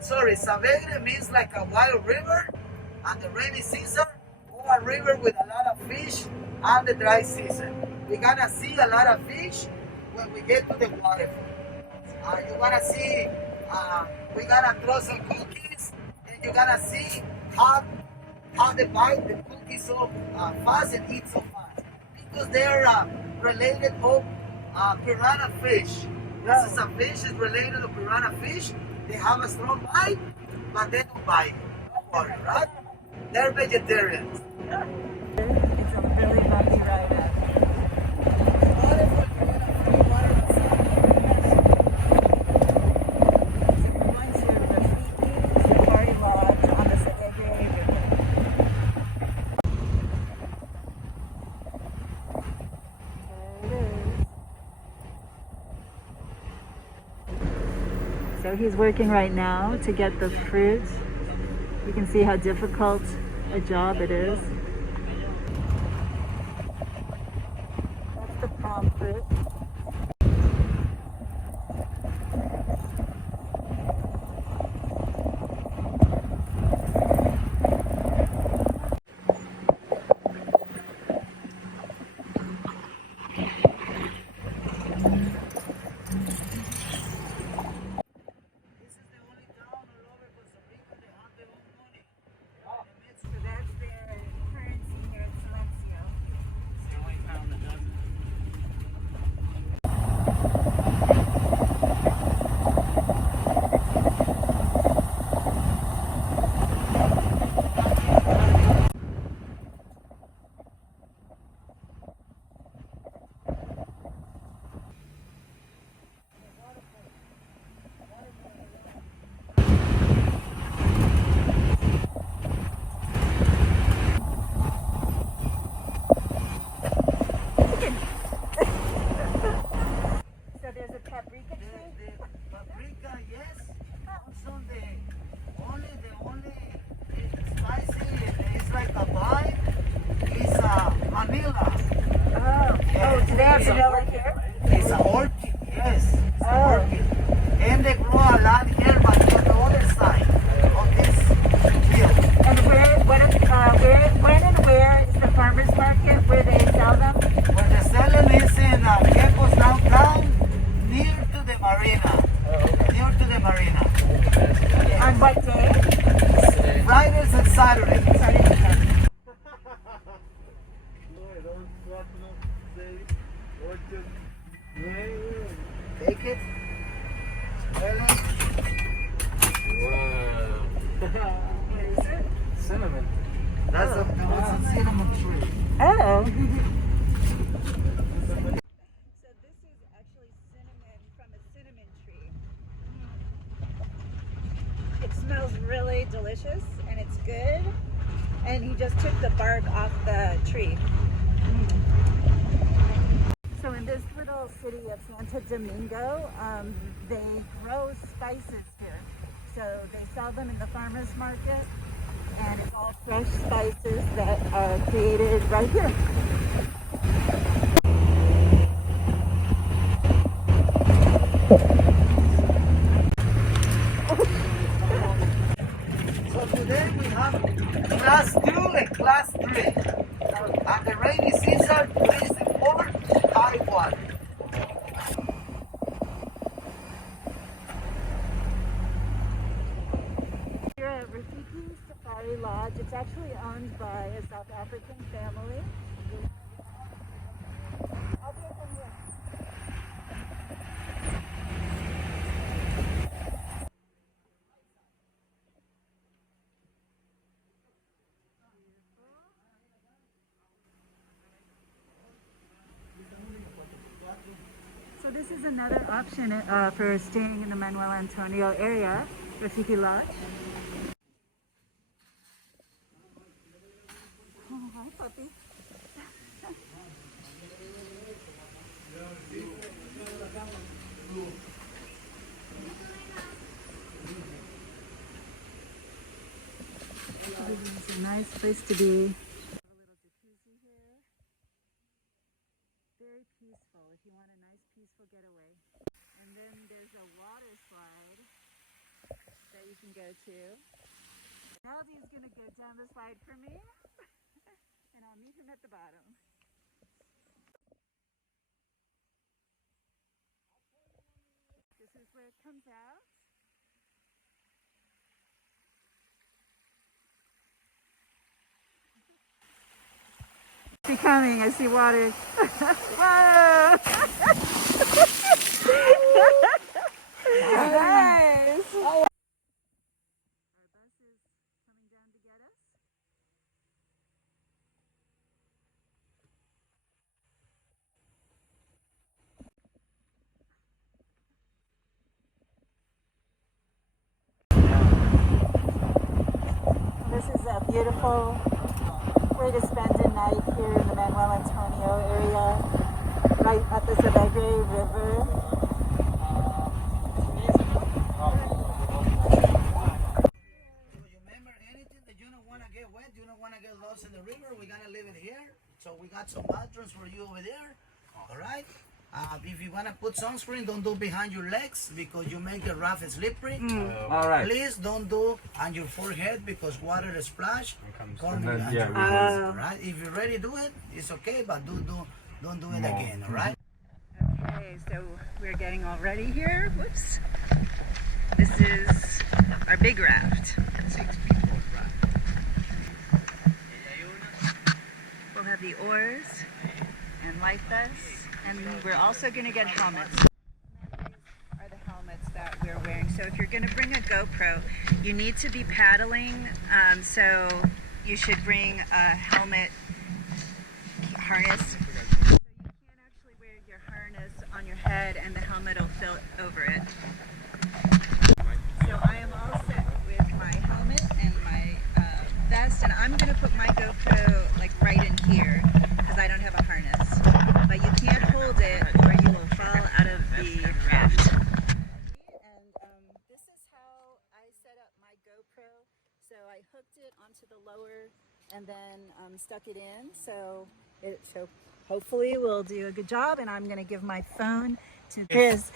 Savegre means like a wild river on the rainy season, or a river with a lot of fish on the dry season. We're gonna see a lot of fish when we get to the waterfall. You're gonna see, we're gonna throw some cookies. You're gonna see how they bite the cookies so fast and eat so fast. Because they're related to piranha fish. This is a fish is related to piranha fish. They have a strong bite, but they don't bite. Don't worry, right? They're vegetarians. It's a really bumpy ride out here. So he's working right now to get the fruit. You can see how difficult a job it is. That's the palm fruit. vanilla here? It's an orchid, yes. It's an orchid. And they grow a lot here, but on the other where is the farmer's market where they sell them? Where the selling is in Quepos downtown, near to the marina. Near to the marina. On what day? Fridays and Saturdays. Take it. Wow. What is it? Cinnamon. That's a cinnamon tree. Oh. So this is actually cinnamon from a cinnamon tree. It smells really delicious and it's good. And he just took the bark off the tree. So in this little city of Santo Domingo, they grow spices here. So they sell them in the farmer's market, and it's all fresh spices that are created right here. So today we have class 2 and class 3. And the rainy season, 3 to 4, high water. Here at Rafting Safari Lodge, it's actually owned by a South African family. I'll do it from here. So this is another option for staying in the Manuel Antonio area, Rafiki Lodge. Oh, hi, puppy. This is a nice place to be. Very peaceful if you want a nice peaceful getaway. And then there's a water slide that you can go to. Aldi's gonna go down the slide for me and I'll meet him at the bottom. This is where it comes out. Becoming, I see water. Whoa! Nice! Our bus is coming down to get us. This is a beautiful way to spend a night here in the Manuel Antonio area, right at the Sebegre River. Remember, anything that you don't want to get wet, you don't want to get lost in the river, we're going to leave it here. So we got some bathrooms for you over there. All right? If you want to put sunscreen, don't do behind your legs because you make the raft slippery. All right. Please don't do on your forehead because water splash. All right. If you're ready to do it, it's okay, but don't do it again. All right. Okay, so we're getting all ready here. Whoops. This is our big raft. 6 people raft. We'll have the oars and life vests. And we're also going to get helmets. These are the helmets that we're wearing. So if you're going to bring a GoPro, you need to be paddling. So you should bring a helmet harness. So you can't actually wear your harness on your head and the helmet will fit over it. So I am all set with my helmet and my vest. And I'm going to put my GoPro like right in here because I don't have a harness. But you can't hold it or you will fall out of the raft. And this is how I set up my GoPro. So I hooked it onto the lower and then stuck it in. So hopefully we'll do a good job. And I'm going to give my phone to Chris.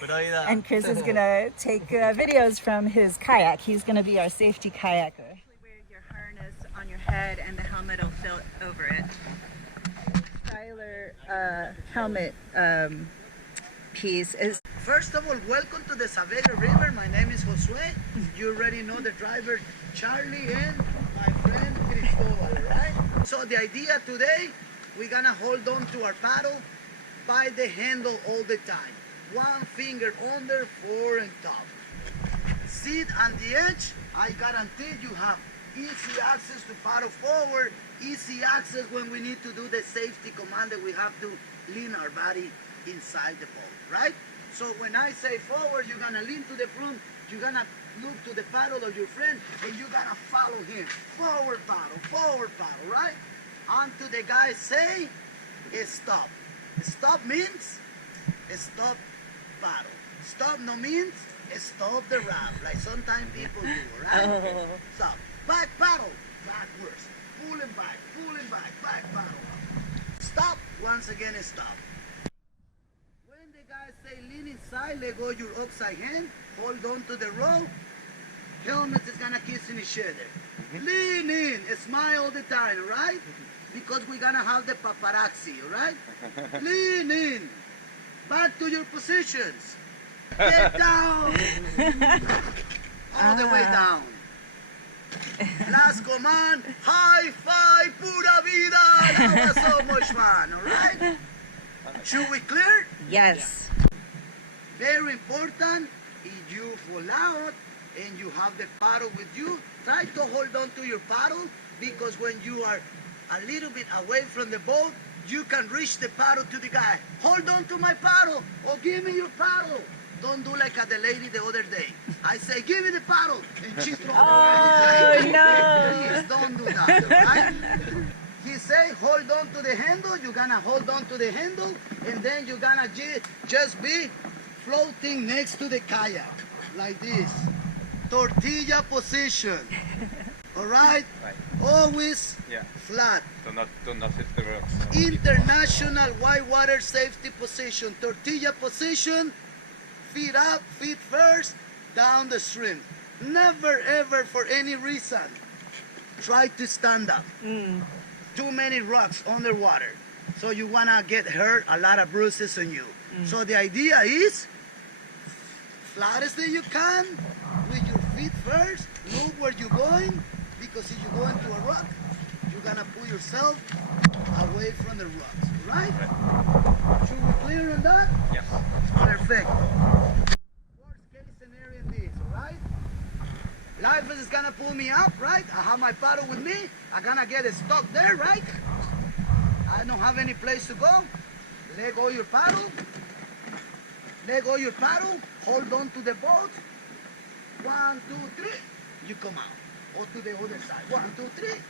And Chris is going to take videos from his kayak. He's going to be our safety kayaker. Wear your harness on your head head and the helmet will fit over it. Tyler helmet piece is. First of all, welcome to the Savega River. My name is Josue. You already know the driver Charlie and my friend Cristobal, right? So the idea today, we're gonna hold on to our paddle by the handle all the time. One finger under, fore and top. Sit on the edge. I guarantee you have easy access to paddle forward, easy access when we need to do the safety command that we have to lean our body inside the boat, right? So when I say forward, you're gonna lean to the front, you're gonna look to the paddle of your friend, and you're gonna follow him. Forward paddle, right? Until the guy say, stop. Stop means, stop paddle. Stop no means, stop the raft, like sometimes people do, right? Oh. Stop. Back paddle, backwards. Pulling back, back paddle. Stop, once again stop. When the guys say lean inside, let go your outside hand, hold on to the rope. Helmet is gonna kiss in each other. Lean in, smile all the time, right? Because we're gonna have the paparazzi, right? Lean in. Back to your positions. Get down. All the way down. Last command, high five, pura vida. That was so much fun, all right? Should we clear? Yes. Very important, if you fall out and you have the paddle with you, try to hold on to your paddle, because when you are a little bit away from the boat, you can reach the paddle to the guy. Hold on to my paddle, or give me your paddle. Don't do like the lady the other day. I say, give me the paddle, and she throws it. No. Please, don't do that, right? He say, hold on to the handle, you're gonna hold on to the handle, and then you're gonna just be floating next to the kayak, like this. Tortilla position, all right? Always flat. Do not hit the rocks. International whitewater safety position, tortilla position, feet up, feet first, down the stream. Never ever, for any reason, try to stand up. Too many rocks underwater. So you wanna get hurt, a lot of bruises on you. So the idea is, flattest that you can, with your feet first, look where you're going, because if you go into a rock, you're gonna pull yourself away from the rocks, right? Should we clear on that? Yes. Perfect. Worst case scenario in this, right? Life is gonna pull me up, right? I have my paddle with me. I'm gonna get stuck there, right? I don't have any place to go. Let go your paddle. Let go your paddle. Hold on to the boat. 1, 2, 3. You come out. Or to the other side. 1, 2, 3.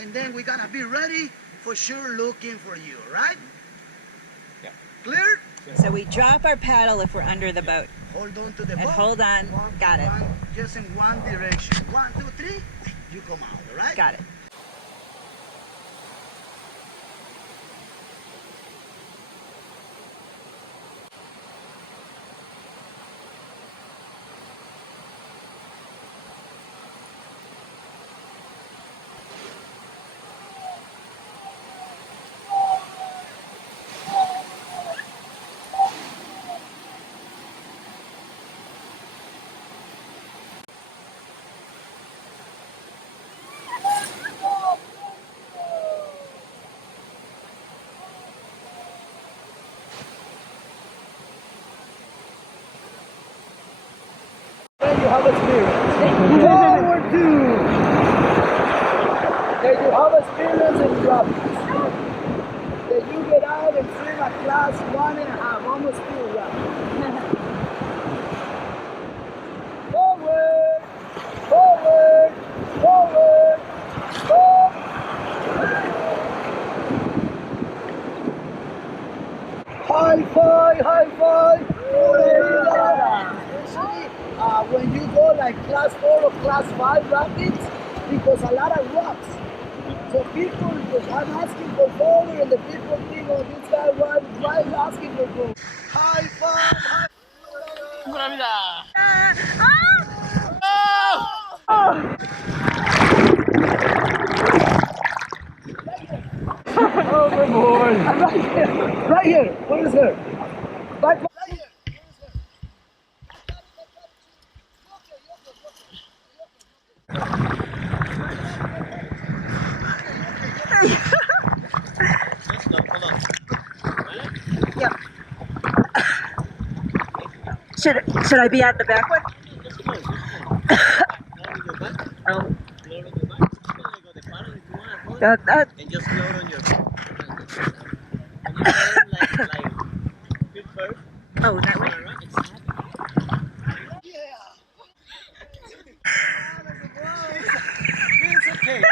And then we're gonna be ready for sure looking for you, right? Yeah. Clear? So we drop our paddle if we're under the boat. Hold on to the boat. And hold on. Got it. Just in one direction. 1, 2, 3. You come out, all right? Got it. You have experience. Forward 2. Then you have experience in rapids. Then you get out and swim a class 1.5, almost 2 rapids. Forward, forward, forward, stop. High five, high five. When you go like class 4 or class 5 rapids, because a lot of rocks. So people, I'm asking for forward, and the people think, oh, this guy why is asking for forward? High five, high five. Buena vida. Should I be at the back one? Oh. That. And just float on your back. Oh, that way? It's okay.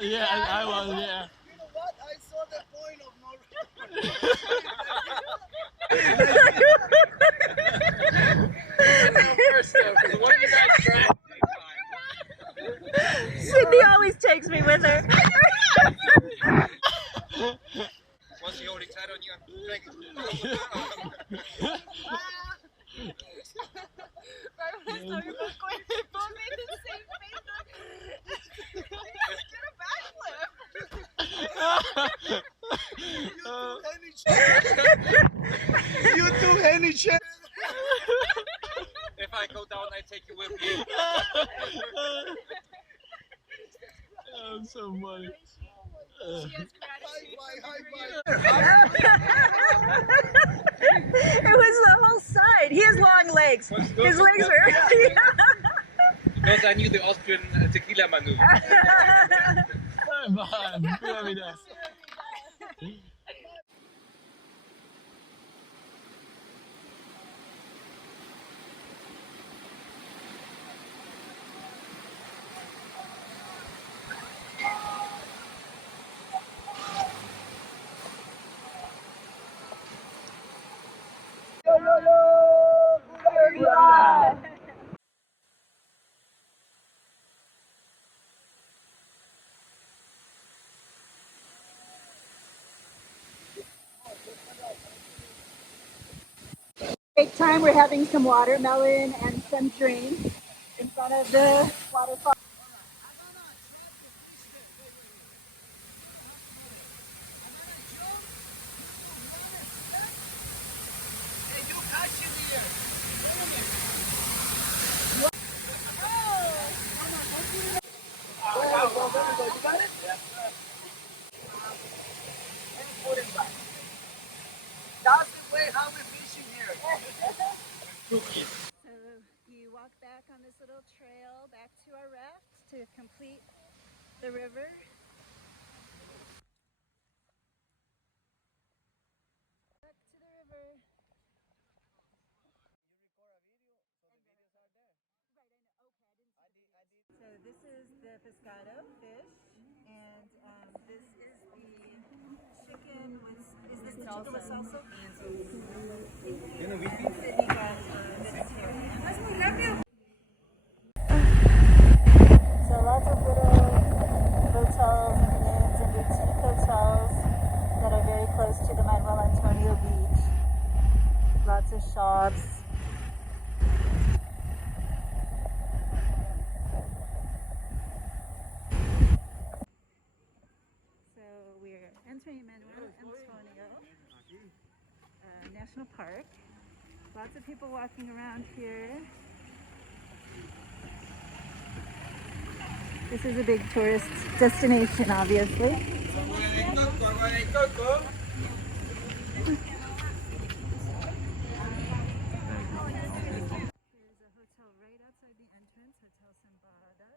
Yeah, I was, yeah. You know what? I saw the point of no Sydney always takes me with her. Once you hold it tight on you, I'm dragging You too, Henny Chepe. If I go down, I take you with me. I'm so funny. It was the whole side. He has long legs. His legs are. Because I knew the Austrian tequila maneuver. Man, cuida. Great time. We're having some watermelon and some drinks in front of the waterfall. That's the way how we're fishing here. So you walk back on this little trail back to our raft to complete the river. Back to the river. So this is the pescado fish, and this is the chicken with. Is this the chicken with salsa? Sydney got vegetarian. So lots of little hotels and inns and boutique hotels that are very close to the Manuel Antonio beach. Lots of shops. So we're entering Manuel Antonio National Park. Lots of people walking around here. This is a big tourist destination, obviously. There's a hotel right outside the entrance, Hotel Sambada.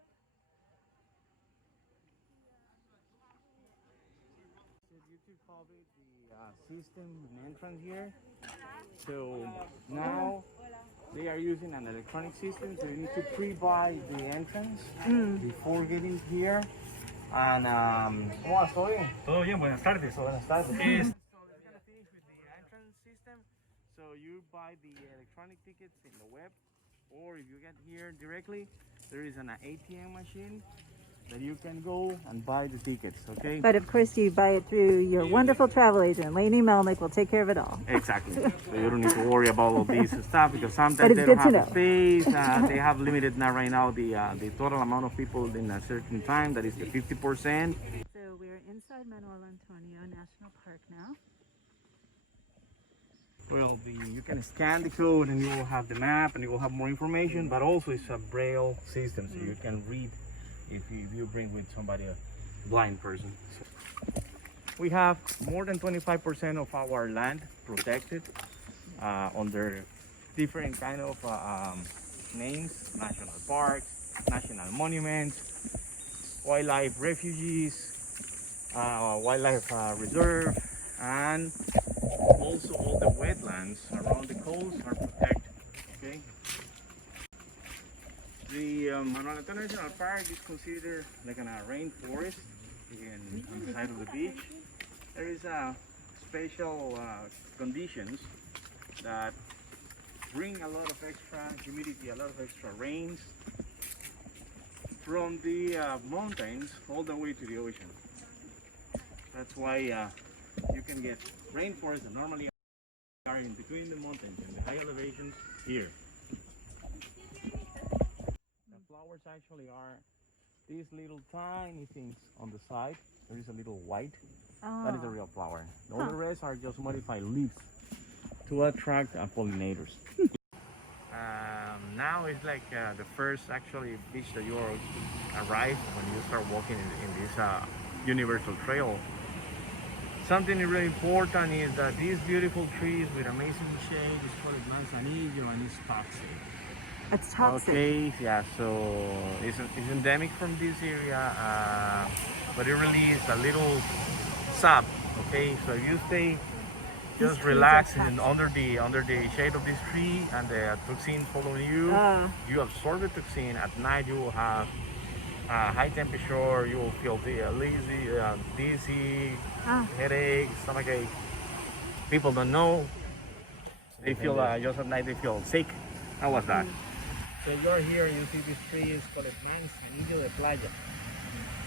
You could call it the system and entrance here. So now they are using an electronic system, so you need to pre-buy the entrance before getting here. And ¿cómo vas? ¿Todo bien? Todo bien, buenas tardes. Buenas tardes. So it's gonna finish with the entrance system. So you buy the electronic tickets in the web, or if you get here directly, there is an ATM machine that you can go and buy the tickets, okay? But of course you buy it through your wonderful travel agent. Lainey Melnick will take care of it all. Exactly. So you don't need to worry about all this stuff because But sometimes it's they don't good to have the space. They have limited now right now the total amount of people in a certain time, that is the 50%. So we're inside Manuel Antonio National Park now. Well, you can scan the code and you will have the map and you will have more information, but also it's a braille system, so you can read if you bring with somebody, a blind person. We have more than 25% of our land protected under different kind of names, national parks, national monuments, wildlife refuges, wildlife reserve, and also all the wetlands around the coast are protected. Okay. The Manuel Antonio National Park is considered like a rainforest on the side of the beach. There is special conditions that bring a lot of extra humidity, a lot of extra rains from the mountains all the way to the ocean. That's why you can get rainforests that normally are in between the mountains and the high elevations here. The flowers actually are these little tiny things on the side. There is a little white. That is a real flower. All the rest are just modified leaves to attract pollinators. Now it's like the first actually beach that you arrive when you start walking in this universal trail. Something really important is that these beautiful trees with amazing shade is called manzanillo and it's toxic. It's toxic. Okay, yeah, so it's endemic from this area, but it really is a little sap. Okay, so if you stay just relax and under the shade of this tree and the toxin following you, you absorb the toxin. At night you will have high temperature, you will feel lazy, dizzy, headache, stomachache. People don't know. They feel just at night they feel sick. How was that? So you're here, you see this tree is called Manzanillo de Playa.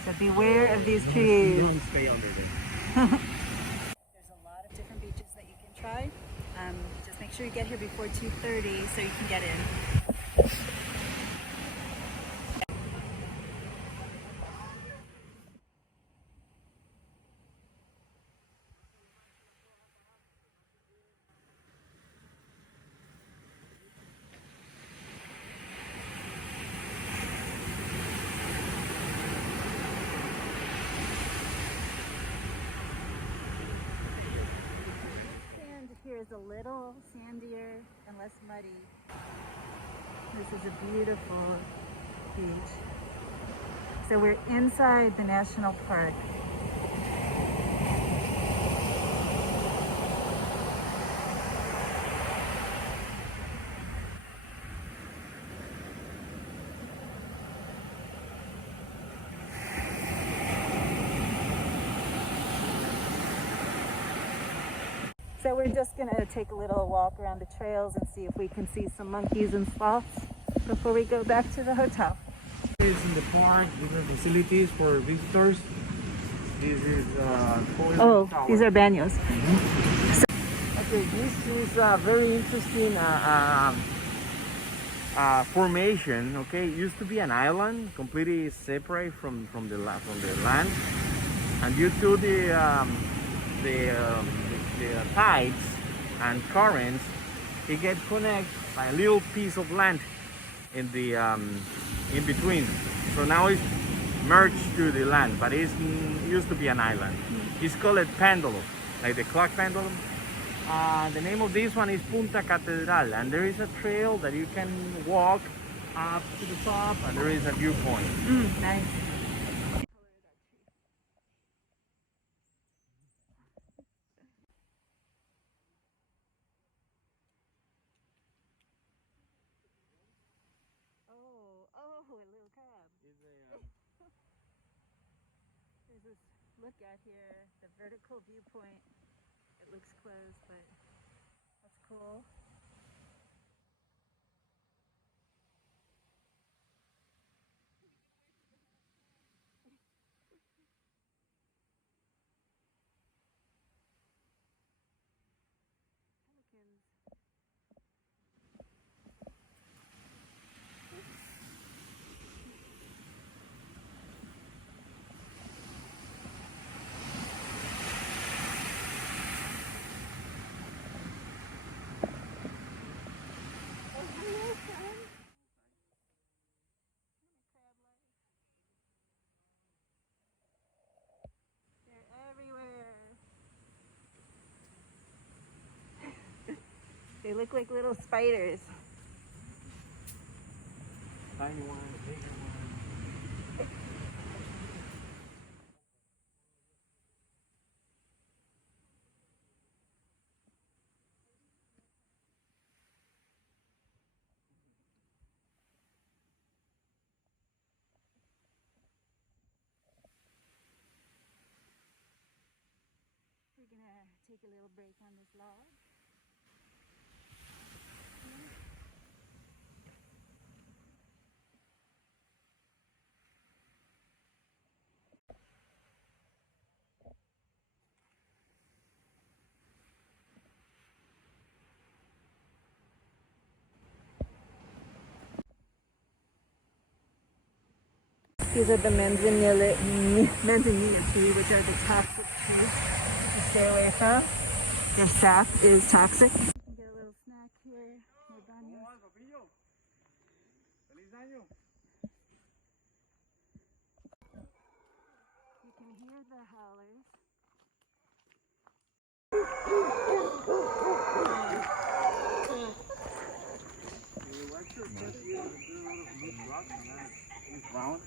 So beware of these trees. Don't stay under there. There's a lot of different beaches that you can try. Just make sure you get here before 2:30 so you can get in. Here is a little sandier and less muddy. This is a beautiful beach. So we're inside the national park. So we're just gonna take a little walk around the trails and see if we can see some monkeys and sloths before we go back to the hotel. This is in the park, these are facilities for visitors. This is these are baños. Okay, this is a very interesting formation. Okay, it used to be an island, completely separate from the land, and due to the tides and currents, it gets connected by a little piece of land in the in between. So now it's merged to the land, but it used to be an island. It's called a pendulum, like the clock pendulum. The name of this one is Punta Catedral, and there is a trail that you can walk up to the top, and there is a viewpoint. Nice. There's this look out here, the vertical viewpoint. It looks closed, but that's cool. They look like little spiders. Tiny one, bigger one. We're gonna take a little break on this log. These are the manzanilla tree, which are the toxic trees to stay away from. Their sap is toxic. Get a little snack here. More baños. You can hear the howlers. Round.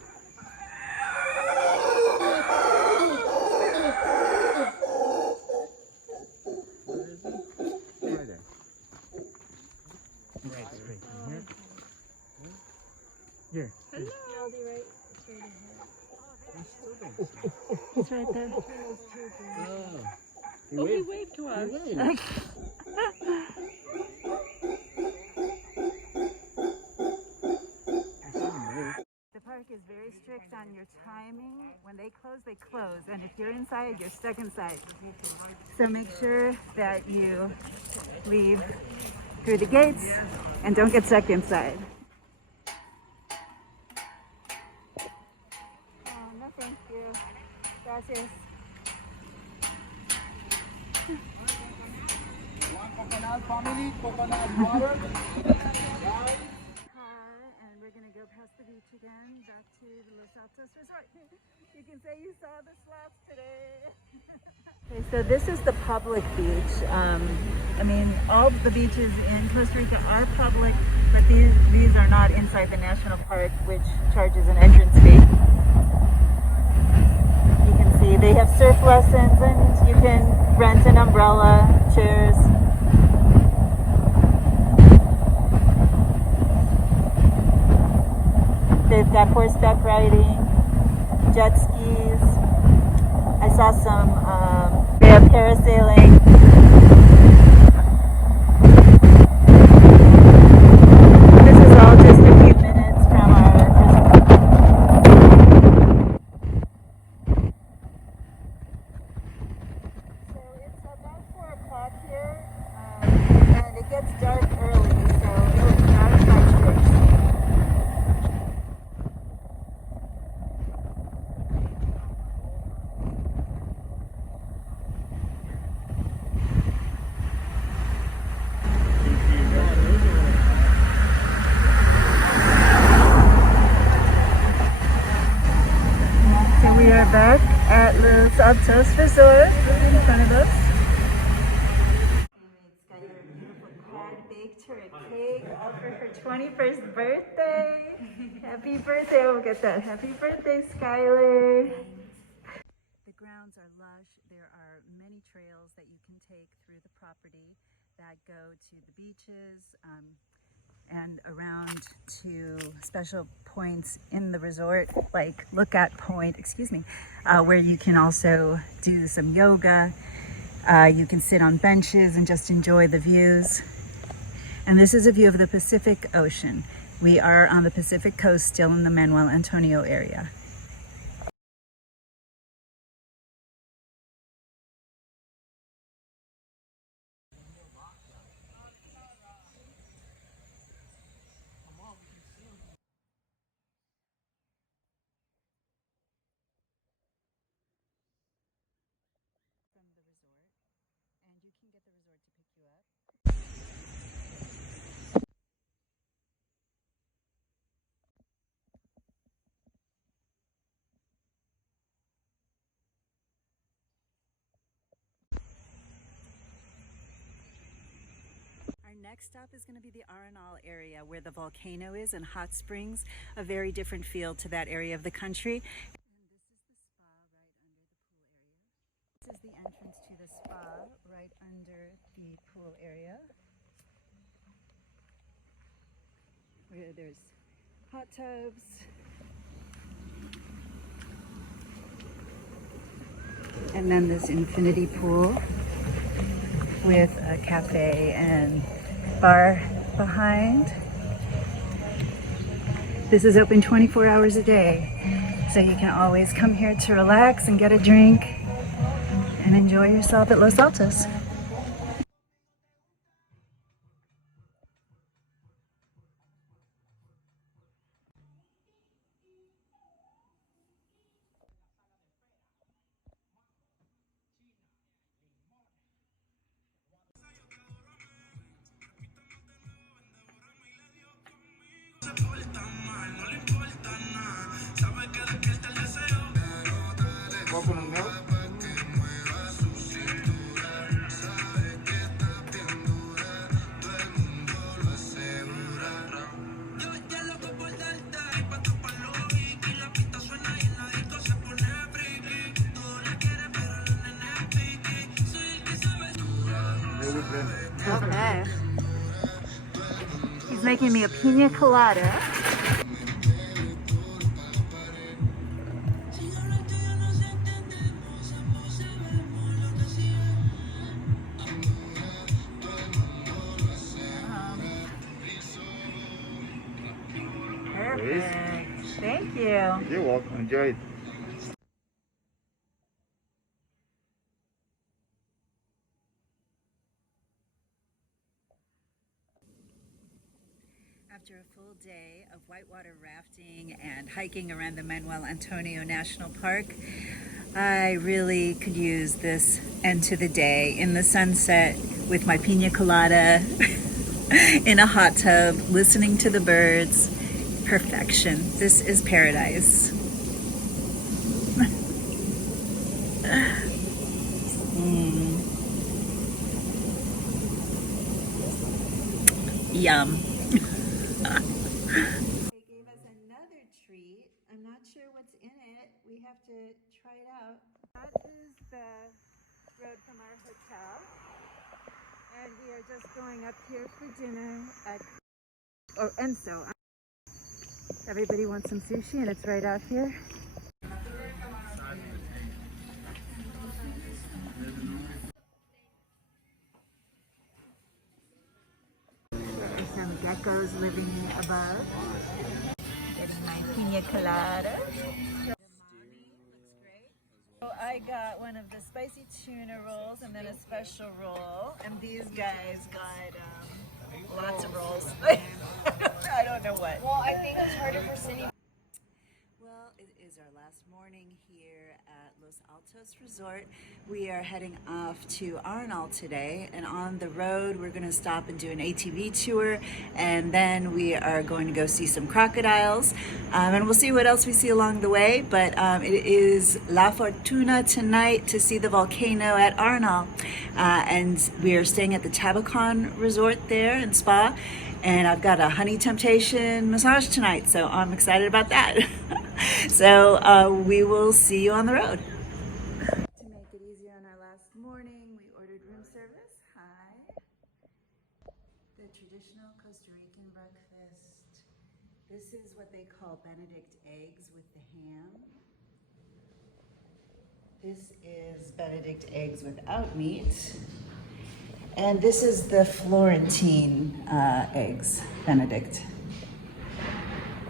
Right there. Right straight. Here. Here. Hello. I'll be right straight ahead. Oh, It's right there. Oh, he waved to us. The park is very strict on your timing. When they close, and if you're inside, you're stuck inside. So make sure that you leave through the gates and don't get stuck inside. Oh, no thank you. Gracias. Coconut family, coconut water. And we're gonna go past the beach again, back to the Los Altos Resort. You can say you saw the sloths today. Okay, so this is the public beach. I mean, all the beaches in Costa Rica are public, but these are not inside the national park, which charges an entrance fee. You can see they have surf lessons, and you can rent an umbrella, chairs. They've got horseback riding, jet skis. I saw some, they have parasailing. This is all just a few minutes from our So it's about 4 o'clock here, and it gets dark early, so it'll be dark by 6. We are back at Los Altos Resort in front of us. Skylar, beautiful crab baked her a cake for her 21st birthday. Happy birthday. We'll get that. Happy birthday, Skylar. The grounds are lush. There are many trails that you can take through the property that go to the beaches, and around to special points in the resort, like Lookout Point, where you can also do some yoga. You can sit on benches and just enjoy the views. And this is a view of the Pacific Ocean. We are on the Pacific coast, still in the Manuel Antonio area. next stop is going to be the Arenal area where the volcano is and hot springs, a very different feel to that area of the country. And this is the entrance to the spa right under the pool area, where there's hot tubs, and then this infinity pool with a cafe and bar behind. This is open 24 hours a day, so you can always come here to relax and get a drink and enjoy yourself at Los Altos. Coconut milk. Okay. He's making me a pina colada. Perfect. Thank you. You're welcome. Enjoy it. After a full day of whitewater rafting and hiking around the Manuel Antonio National Park, I really could use this end to the day in the sunset with my pina colada in a hot tub, listening to the birds. Perfection. This is paradise. Yum. They gave us another treat. I'm not sure what's in it. We have to try it out. That is the road from our hotel. And we are just going up here for dinner at Enso. Everybody wants some sushi and it's right out here. There's some geckos living above. Getting my pina colada. So I got one of the spicy tuna rolls and then a special roll. And these guys got lots of rolls. I don't know what. Well, I think it's harder for Cindy. Well, it is our last morning here at Los Altos Resort. We are heading off to Arenal today, and on the road we're going to stop and do an ATV tour, and then we are going to go see some crocodiles, and we'll see what else we see along the way, but it is La Fortuna tonight to see the volcano at Arenal, and we are staying at the Tabacon Resort there and Spa, and I've got a honey temptation massage tonight, so I'm excited about that. So we will see you on the road. To make it easier on our last morning, we ordered room service. Hi. The traditional Costa Rican breakfast. This is what they call Benedict eggs with the ham. This is Benedict eggs without meat. And this is the Florentine eggs, Benedict.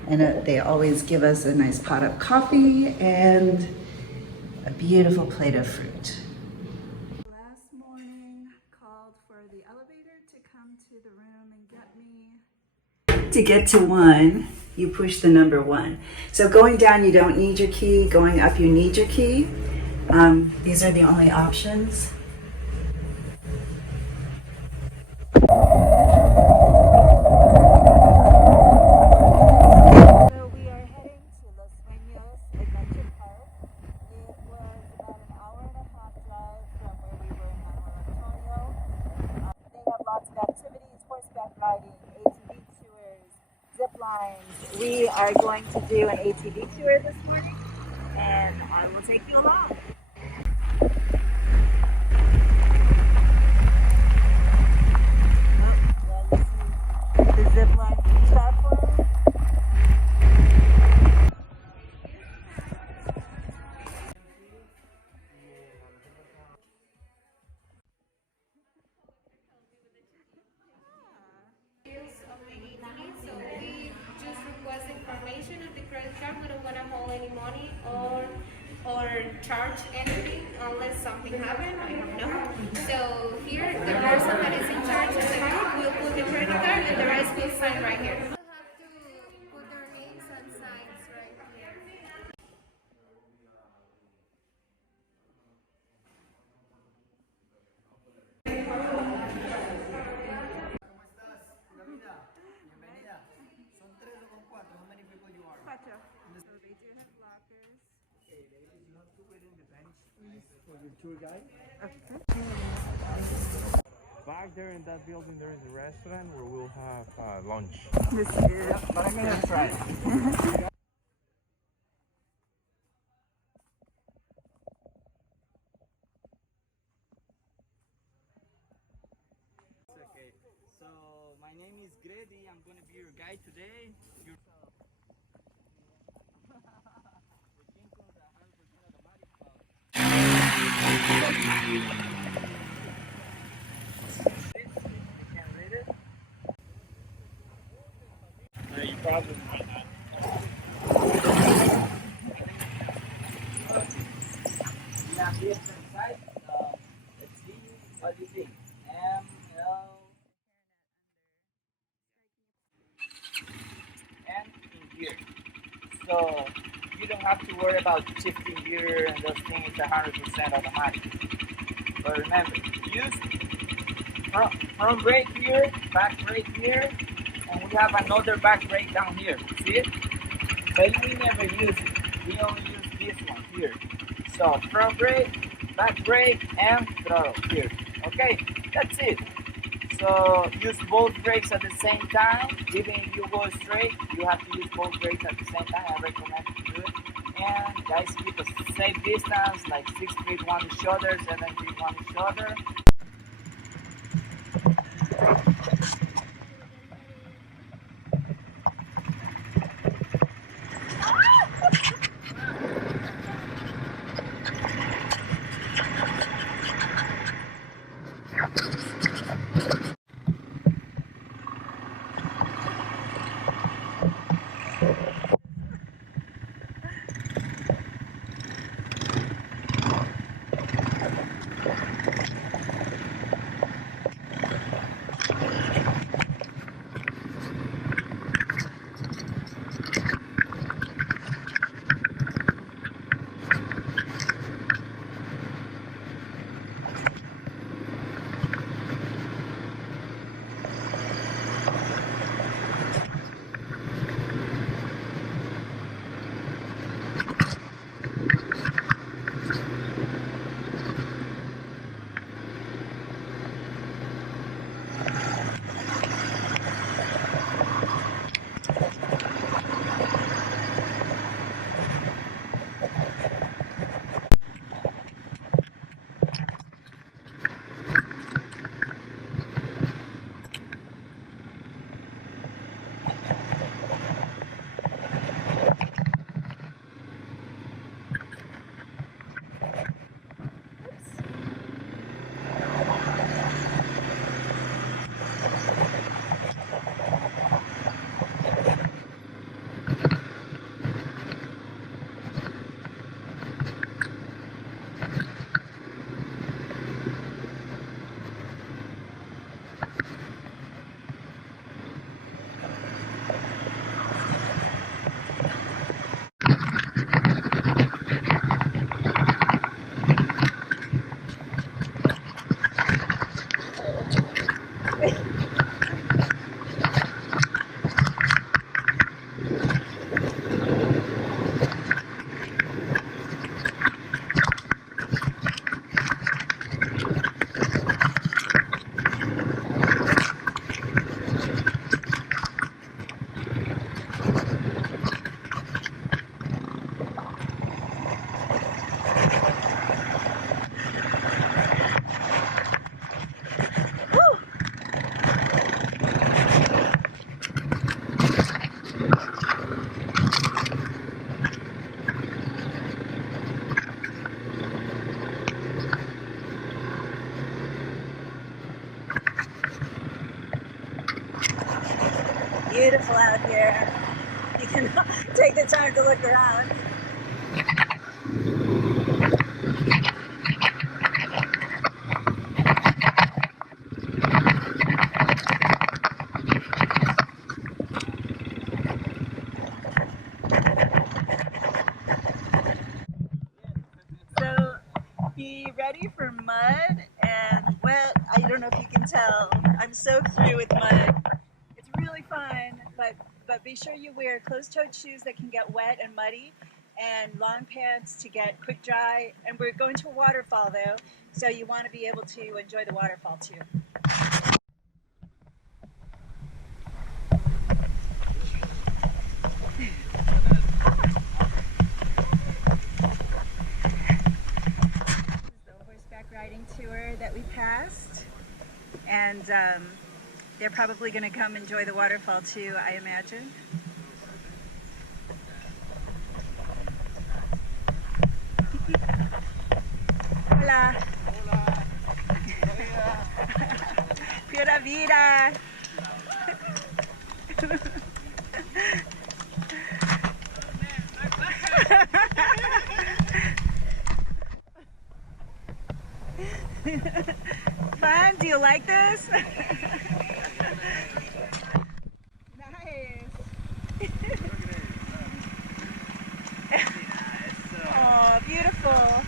And they always give us a nice pot of coffee and a beautiful plate of fruit. Last morning, called for the elevator to come to the room and get me. To get to 1, you push the number 1. So going down, you don't need your key. Going up, you need your key. These are the only options. times. We are going to do an ATV tour this morning, and I will take you along. The zip line platform. So we just request information of the credit card. We don't want to hold any money or charge anything unless something happens. I don't know. So here, the person that is in charge of the group will put the credit card and the rest will sign right here. We'll have to put their names and signs right here. Cuatro. So they do have lockers. For the tour guide. Okay. Back there in that building, there is a restaurant where we'll have lunch. This is. But I'm gonna try. Okay, so my name is Grady. I'm gonna be your guide today. You probably might not. We have this inside. Let's see. What do you think? M-L and in here. So you don't have to worry about shifting gear and those things. It's 100% automatic. But remember, use front brake here, back brake here, and we have another back brake down here. See it? But we never use it. We only use this one here. So front brake, back brake, and throttle here. Okay, that's it. So use both brakes at the same time. Even if you go straight, you have to use both brakes at the same time. I recommend you do it. And guys, keep a safe distance, like 6 feet one each other, 7 feet one each other. beautiful out here. You can take the time to look around. So be ready for mud and wet. I don't know if you can tell. I'm soaked through with mud. It's really fun, but be sure you wear closed-toed shoes that can get wet and muddy, and long pants to get quick dry. And we're going to a waterfall though, so you want to be able to enjoy the waterfall too. Riding tour that we passed, and they're probably going to come enjoy the waterfall too, I imagine. Hola. Hola. Pura vida. Fun? Do you like this? Nice. Oh, beautiful.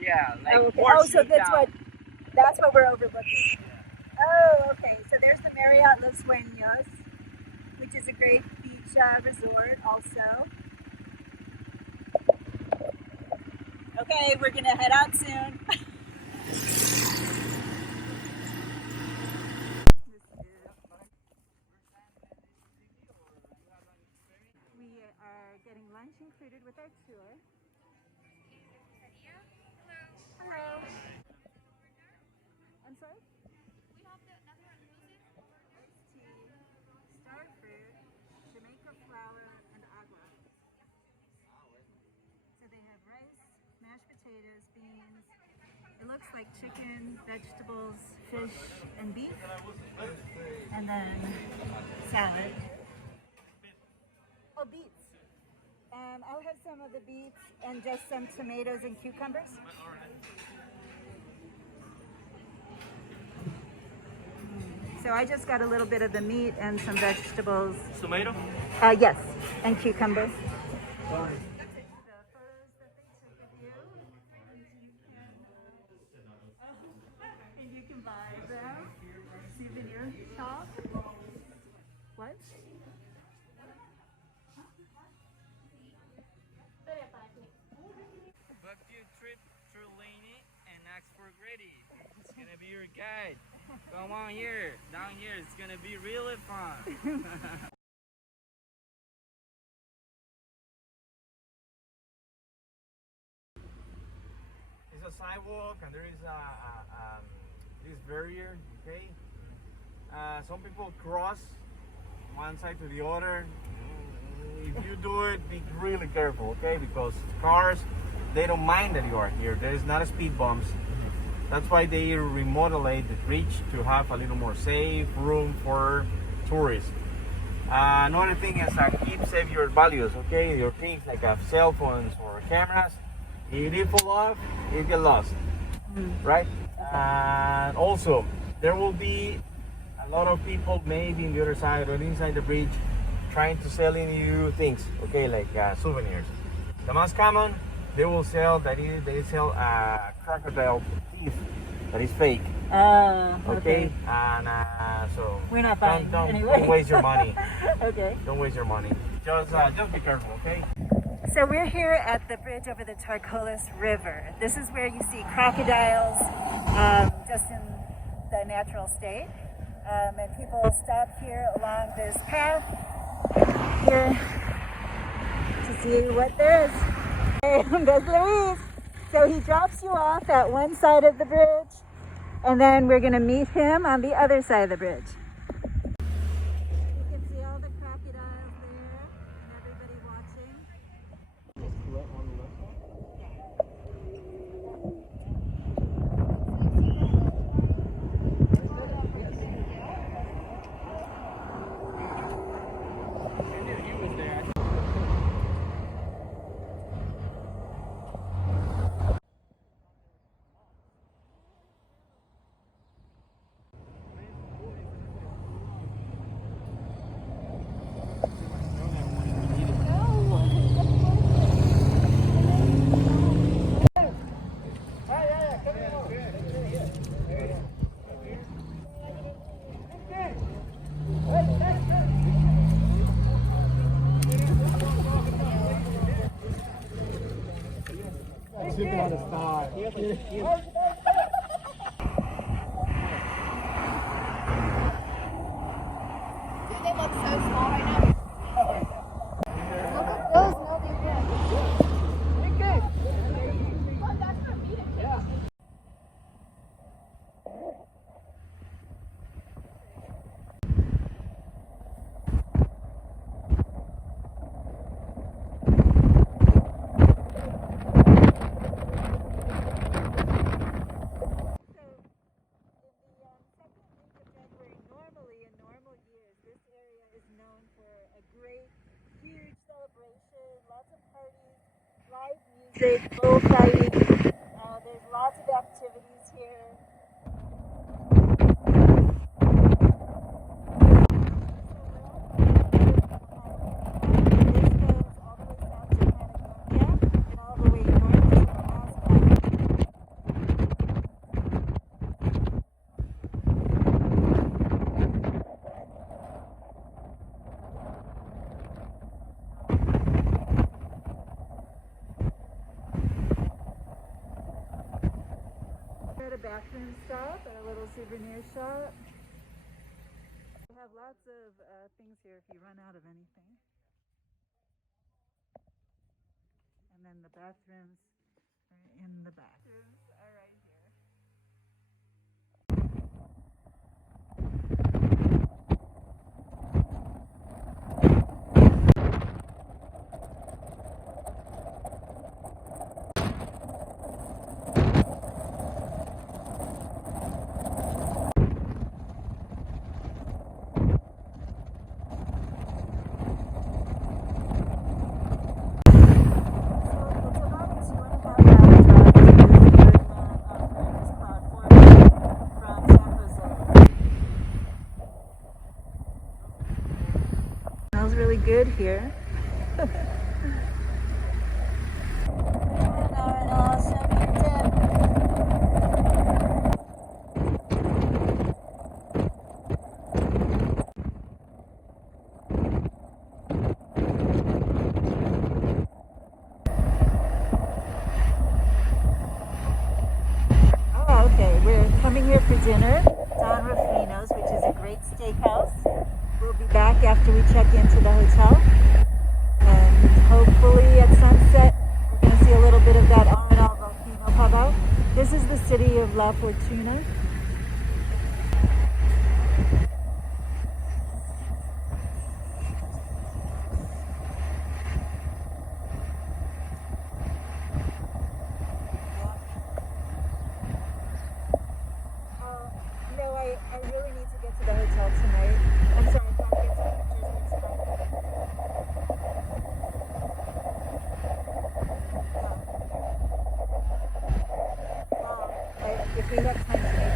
Yeah, like oh, okay. Oh, so that's what we're overlooking. Oh, okay. So there's the Marriott Los Suenos, which is a great beach resort also. Okay, we're gonna head out soon. We are getting lunch included with our tour. Hello. I'm sorry? We have another music. Iced tea, star fruit, Jamaica flour, and agua. So they have rice, mashed potatoes, beans. It looks like chicken, vegetables, fish, and beef. And then salad. Oh, beets. I'll have some of the beets and just some tomatoes and cucumbers. So I just got a little bit of the meat and some vegetables. Tomato? Yes, and cucumbers. And you can buy them. Souvenir shop. What? Book your trip through Lainey and ask for Grady. It's gonna be your guide. Come on here, down here. It's gonna be really fun. It's a sidewalk, and there is this barrier. Okay. Some people cross one side to the other. If you do it, be really careful, okay? Because cars, they don't mind that you are here. There is not a speed bumps. That's why they remodelate the bridge to have a little more safe room for tourists. Another thing is keep safe your values, okay? Your things like cell phones or cameras. If they fall off, you get lost, right? And also, there will be a lot of people maybe on the other side or inside the bridge trying to sell you things, okay, like souvenirs. The most common, they will sell they sell crocodile teeth that is fake. Okay. And so we're not buying anyway. Don't waste your money. Okay. Don't waste your money. Just be careful, okay? So we're here at the bridge over the Tarcole River. This is where you see crocodiles just in the natural state. And people stop here along this path here to see what there is. Hey, there's Luis. So he drops you off at one side of the bridge, and then we're gonna meet him on the other side of the bridge. You can see all the crocodiles there and everybody watching. Sleeping on the star. They look so small right now. Look at those, no, they can't. Look, that's not meeting. Yeah. Music, bullfighting. There's lots of activities here. Bathroom stop at a little souvenir shop. We have lots of things here if you run out of anything. And then the bathrooms are in the back. Bathrooms are right here. Smells really good here. Coming here for dinner, Don Rufino's, which is a great steakhouse. We'll be back after we check into the hotel. And hopefully at sunset, we're going to see a little bit of that Arenal Volcano pop out. This is the city of La Fortuna. I really need to get to the hotel tonight. I'm sorry, I can't get to the pictures next time. If we have time to make it.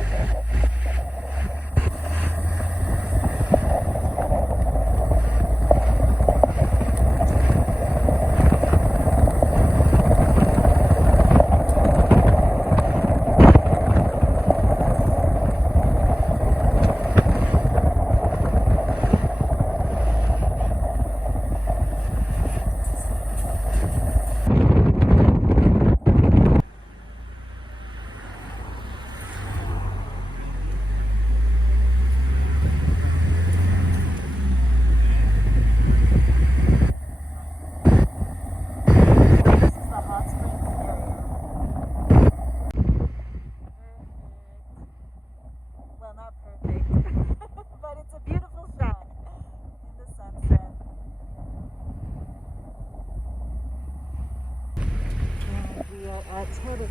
We are at Tabacon.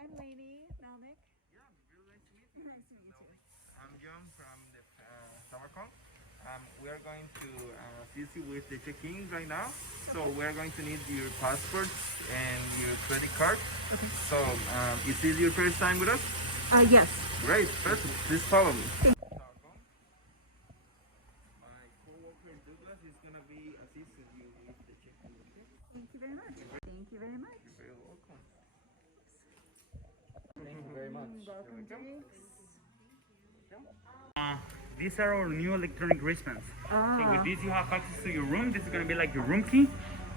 I'm Lainey, Melnick. Yeah, really nice to meet you. Nice to meet you too. I'm John from the Tabacon. We are going to assist you with the check-in right now. So we are going to need your passports and your credit card. Okay. So is this your first time with us? Yes. Great, perfect. Please follow me. My co-worker Douglas is going to be assisting you with the check-in. Okay? Thank you very much. Thank you very much. You're very welcome. Thank you very much. Welcome, drinks. These are our new electronic wristbands. Ah. So with this you have access to your room. This is going to be like your room key,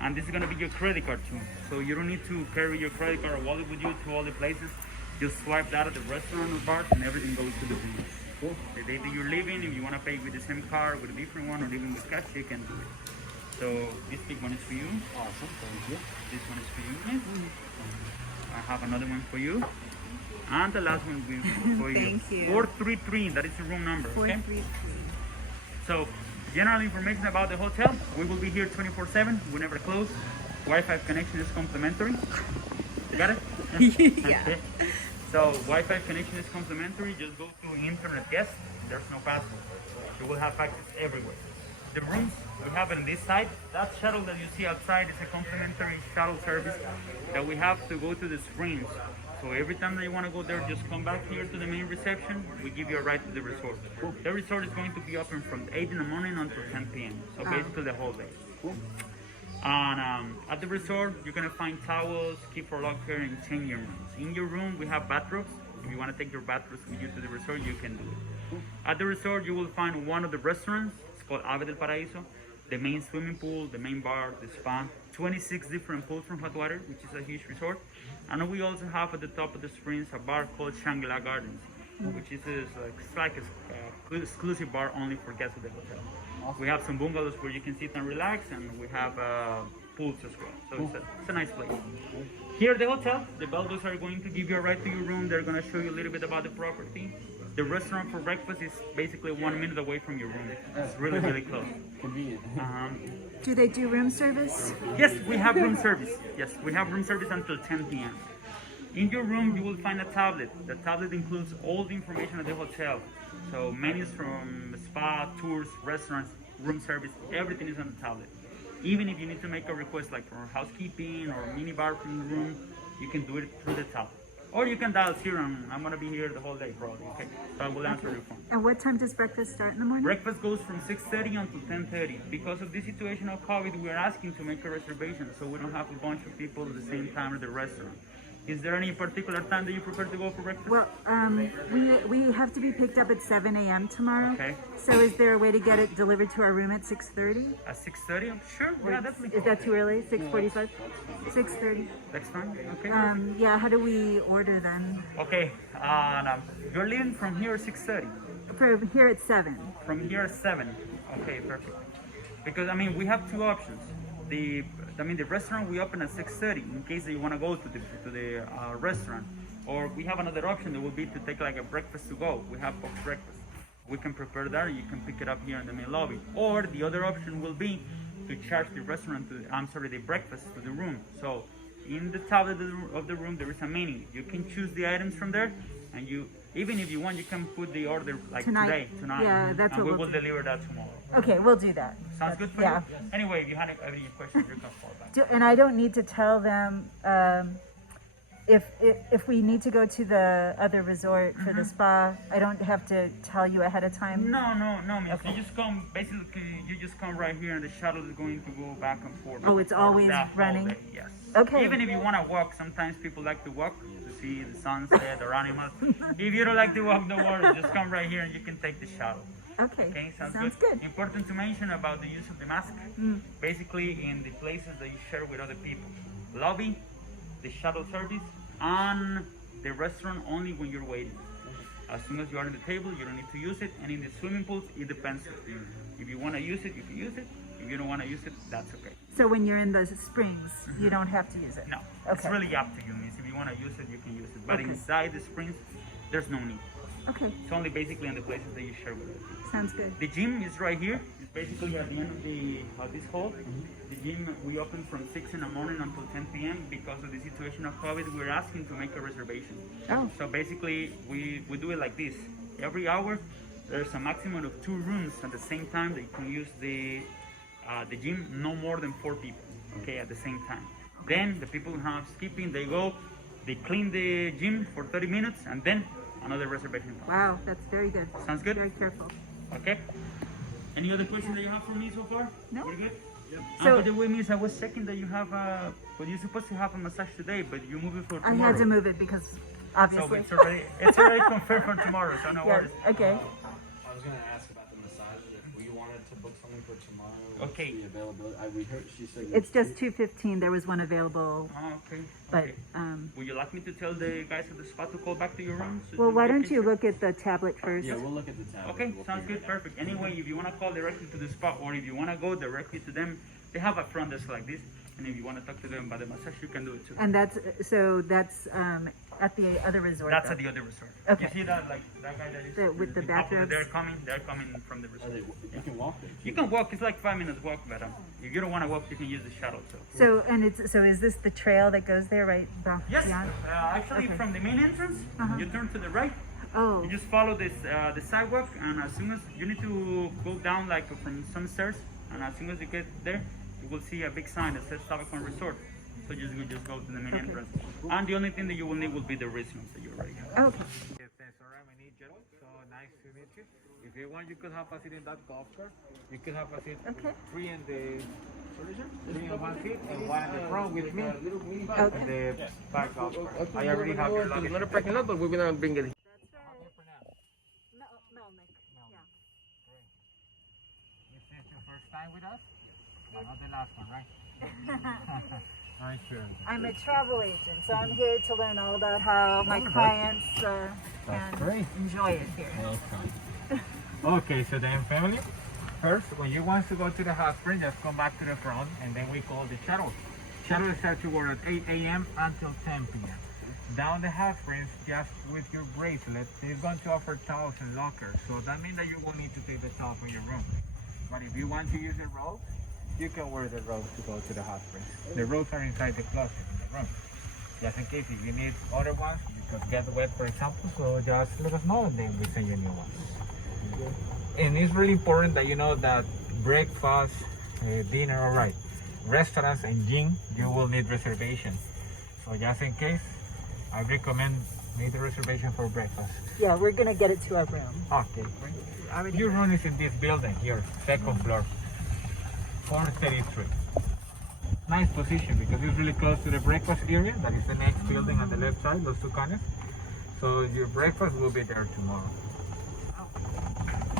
and this is going to be your credit card too. So you don't need to carry your credit card or wallet with you to all the places. Just swipe that at the restaurant or bars and everything goes to the room. Cool. The day that you're leaving, if you want to pay with the same card, with a different one, or even with cash, you can do it. So this big one is for you. Awesome, thank you. This one is for you. I have another one for you. And the last one will be for you. Thank you. 433, that is the room number. Okay? 433. So, general information about the hotel. We will be here 24/7. We never close. Wi-Fi connection is complimentary. You got it? Yeah. Okay. So, Wi-Fi connection is complimentary. Just go to internet guest. There's no password. You will have access everywhere. The rooms, we have it on this side. That shuttle that you see outside is a complimentary shuttle service that we have to go to the springs. So every time that you want to go there, just come back here to the main reception. We give you a ride to the resort. The resort is going to be open from 8 in the morning until 10 p.m. So basically the whole day. And at the resort, you're going to find towels, keep for locker, and change your rooms. In your room, we have bathrobes. If you want to take your bathrobes with you to the resort, you can do it. At the resort, you will find one of the restaurants. It's called Ave del Paraíso. The main swimming pool, the main bar, the spa, 26 different pools from hot water, which is a huge resort. And we also have at the top of the springs a bar called Shangri-La Gardens, which is like an exclusive bar only for guests of the hotel. Awesome. We have some bungalows where you can sit and relax, and we have pools as well. So it's a nice place. Here at the hotel, the bellboys are going to give you a ride to your room. They're going to show you a little bit about the property. The restaurant for breakfast is basically 1 minute away from your room. It's really, really close. Convenient. Do they do room service? Yes, we have room service. Yes, we have room service until 10 p.m. In your room, you will find a tablet. The tablet includes all the information of the hotel. So menus from spa, tours, restaurants, room service, everything is on the tablet. Even if you need to make a request like for housekeeping or a mini bar from the room, you can do it through the tablet. Or you can dial 0 and I'm going to be here the whole day, probably. Okay, so I will answer your phone. And what time does breakfast start in the morning? Breakfast goes from 6:30 until 10:30. Because of the situation of COVID, we're asking to make a reservation so we don't have a bunch of people at the same time at the restaurant. Is there any particular time that you prefer to go for breakfast? Well, we have to be picked up at 7 a.m. tomorrow. Okay. So is there a way to get it delivered to our room at 6:30? At 6:30? Sure, yeah, definitely. Is that too early? 6:45? 6:30. Next time? Okay. Yeah, how do we order then? Okay, you're leaving from here at 6:30? From here at 7. From here at 7. Okay, perfect. Because, I mean, we have two options. The restaurant we open at 6:30 in case that you want to go to the restaurant, or we have another option that would be to take like a breakfast to go. We have box breakfast. We can prepare that, and you can pick it up here in the main lobby. Or the other option will be to charge the restaurant the breakfast to the room. So in the tablet of the room there is a menu. You can choose the items from there, and even if you want, you can put the order like tonight. Yeah, that's and what we will deliver that tomorrow. Okay, we'll do that. Sounds good for you? Anyway, if you have any questions, you can call back. And I don't need to tell them if we need to go to the other resort for the spa. I don't have to tell you ahead of time. No, miss. Okay. You just come right here, and the shuttle is going to go back and forth. Oh, it's always running. Yes. Okay. Even if you want to walk, sometimes people like to walk to see the sunset or animals. If you don't like to walk, don't worry. Just come right here, and you can take the shuttle. Okay. Sounds good. Important to mention about the use of the mask. Basically, in the places that you share with other people, lobby, the shuttle service, and the restaurant only when you're waiting. As soon as you are on the table, you don't need to use it. And in the swimming pools, it depends. If you want to use it, you can use it. If you don't want to use it, that's okay. So when you're in the springs, you don't have to use it? No, Okay. it's really up to you. Means if you want to use it, you can use it. But Okay. inside the springs, there's no need. Okay. It's only basically in the places that you share with us. Sounds good. The gym is right here. It's basically at the end of this hall. The gym, we open from 6 in the morning until 10 p.m. Because of the situation of COVID, we're asking to make a reservation. Oh. So basically, we do it like this. Every hour, there's a maximum of 2 rooms at the same time that you can use the gym, no more than 4 people, okay, at the same time. Then the people who have skipping, they go, they clean the gym for 30 minutes, and then another reservation. Wow, that's very good. Sounds good? Very careful. Okay. Any other questions that you have for me so far? No. We're good? Yep. So- By the way, Miss, I was checking that you have but you're supposed to have a massage today, but you move it for tomorrow. I had to move it because obviously. So it's already confirmed for tomorrow, so no worries. Okay. I was going to ask about the massages. If we wanted to book something for tomorrow, Okay. what's the availability? We heard she said It's just 2:15. There was one available. Oh, okay. But Okay. Would you like me to tell the guys at the spot to call back to your room? well, why don't you look at the tablet first? Yeah, we'll look at the tablet. Okay, We'll sounds figure good, it out. perfect. Anyway, if you want to call directly to the spot, or if you want to go directly to them, they have a front desk like this. And if you want to talk to them about the massage, you can do it too. And that's at the other resort. That's though. at the other resort. Okay. You see that, like that guy that is With the in couple, bathrobes? They're coming from the resort. You can walk there. You can walk. It's like 5 minutes walk, but if you don't want to walk, you can use the shuttle. So is this the trail that goes there right back? Yes. beyond? Actually, Okay. from the main entrance, Uh-huh. you turn to the right. Oh. You just follow this the sidewalk, and as soon as you need to go down like from some stairs, and as soon as you get there, you will see a big sign that says Tabacon Resort. So you just go to the main entrance. And the only thing that you will need will be the wristbands that you already have. Okay. Yes, all right, my name is Gerald. So nice to meet you. If you want, you could have a seat in that golf cart. You could have a seat 3 in the 3 in one seat and 1 in the front with me. Okay. And the back golf cart. I already have your luggage. Not a parking lot, but we're gonna bring it. Melnick. Yeah. This is your first time with us? But not the last one, right? Nice to I'm a travel agent, so I'm here to learn all about how my clients can enjoy it here. Okay, so then family, first, when you want to go to the hot spring, just come back to the front, and then we call the shuttle. Shuttle starts to work at 8 a.m. until 10 p.m. Down the hot springs, just with your bracelet, it's going to offer towels and lockers. So that means that you won't need to take the towel from your room. But if you want to use the robe, you can wear the robes to go to the hot springs. The robes are inside the closet in the room. Just in case if you need other ones, you could get wet, for example, so just let us know and then we send you new ones. And it's really important that you know that breakfast, dinner, all right, restaurants and gym, you will need reservation. So just in case, I recommend make the reservation for breakfast. Yeah, we're gonna get it to our room. Okay. Your room is in this building here, second floor, 433. Nice position because it's really close to the breakfast area. That is the next building on the left side, those 2 corners. So your breakfast will be there tomorrow.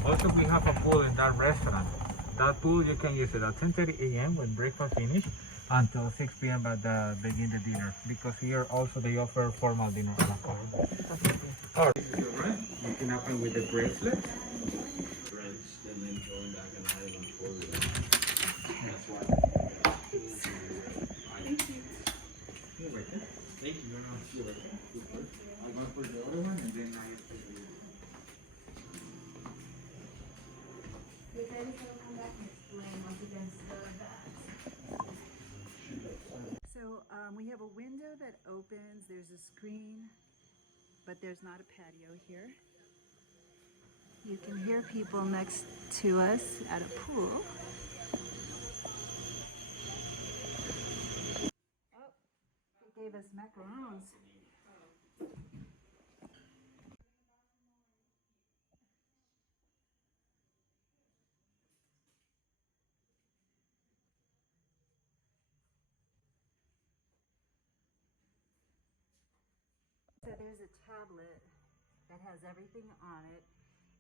Also, we have a pool in that restaurant. That pool, you can use it at 10:30 a.m. when breakfast finish until 6 p.m. at begin the dinner. Because here also they offer formal dinner. All right. You can open with the bracelet. And then going back an island forward. That's why. Thank you. You're welcome. Thank you very much. You're welcome. I'll go for the other one and then I take the So we have a window that opens, there's a screen, but there's not a patio here. You can hear people next to us at a pool. Oh, they gave us macarons. So there's a tablet that has everything on it.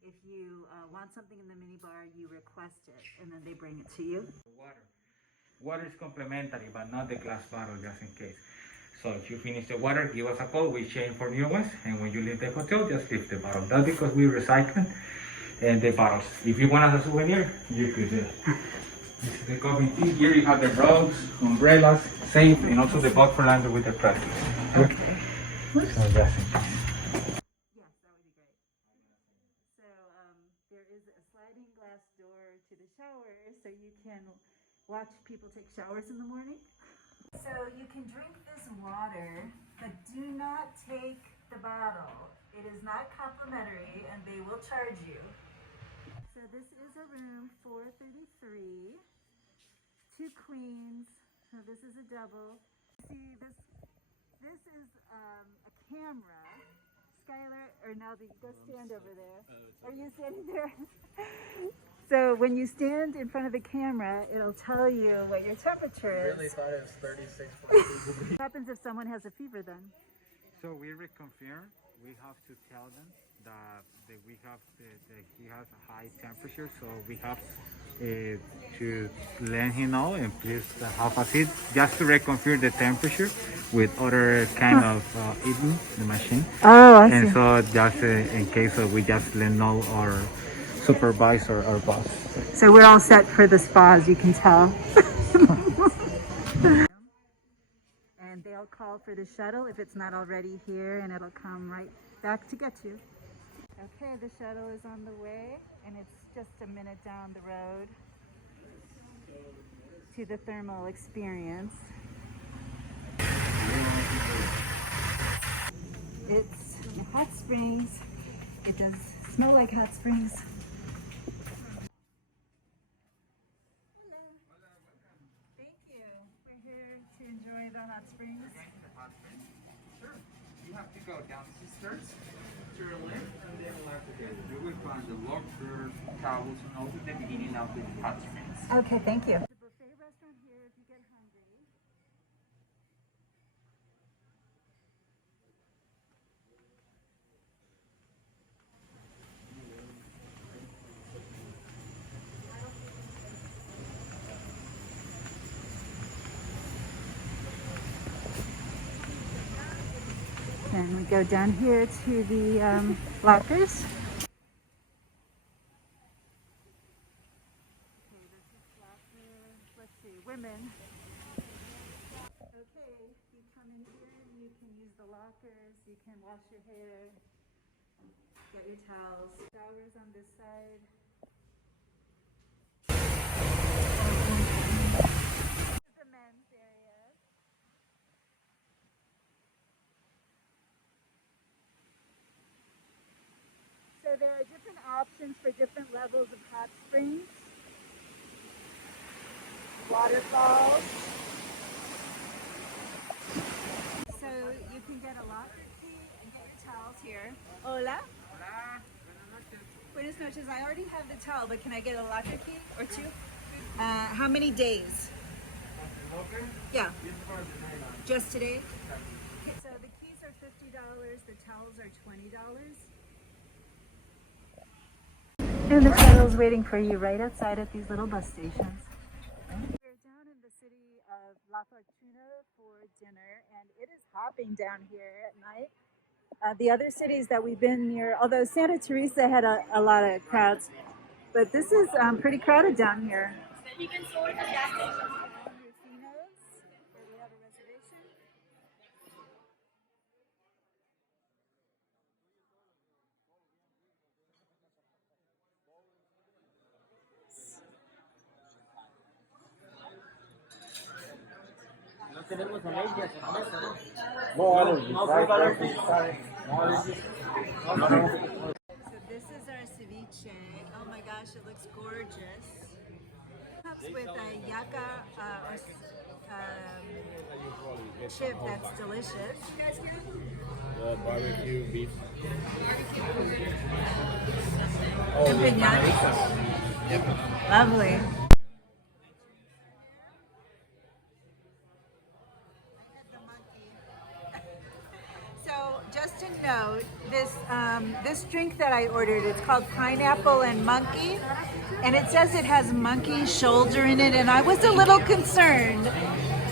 If you want something in the minibar, you request it, and then they bring it to you. water. Water is complementary, but not the glass bottle, just in case. So if you finish the water, give us a call, we change for new ones, and when you leave the hotel, just leave the bottle. That's because we recycle and the bottles. If you want as a souvenir, you could do it. This is the coffee tea. Here you have the rugs, umbrellas, safe, and also the box for laundry with the plastic. Okay. So that's it. There is a sliding glass door to the shower so you can watch people take showers in the morning. So you can drink this water, but do not take the bottle. It is not complimentary and they will charge you. So this is a room 433, 2 queens. So this is a double. See, this is a camera. Skylar, or Nelby, go stand over there. Are you standing there? So when you stand in front of the camera, it'll tell you what your temperature is. I really thought it was 36. What happens if someone has a fever then? So we reconfirm. We have to tell them that he has a high temperature, so we have to let him know and please have a seat just to reconfirm the temperature with other kind of eating the machine. Oh, I see. And so just in case we just let know our supervisor or boss. So we're all set for the spa, as you can tell. And they'll call for the shuttle if it's not already here, and it'll come right back to get you. Okay, the shuttle is on the way, and it's just a minute down the road to the thermal experience. It's hot springs. It does smell like hot springs. Hello. Thank you. We're here to enjoy the hot springs. Sure. You have to go down the stairs to your left and then left again. You will find the locker, towels, and all the beginning of the hot springs. Okay, thank you. The buffet restaurant here if you get hungry. And we go down here to the lockers. Okay, this is locker, let's see, women. Okay, you come in here, you can use the lockers, you can wash your hair, get your towels. Showers on this side. The men's area. So there are different options for different levels of hot springs, waterfalls. So you can get a locker key and get your towels here. Hola. Hola. Buenas noches. I already have the towel, but can I get a locker key or two? How many days? Yeah. Just today? Okay, so the keys are $50, the towels are $20. And the shuttle's waiting for you right outside at these little bus stations. We're down in the city of La Fortuna for dinner, and it is hopping down here at night. The other cities that we've been near, although Santa Teresa had a lot of crowds, but this is pretty crowded down here. You can sort the gas station. Rufino's, where we have a reservation. No tenemos alergias en mesa, ¿no? No allergies. No food allergies. No allergies. So this is our ceviche. Oh my gosh, it looks gorgeous. Comes with a yucca chip that's delicious. Barbecue beef. And piñata. Lovely. So just a note, this drink that I ordered, it's called Pineapple and Monkey, and it says it has monkey shoulder in it, and I was a little concerned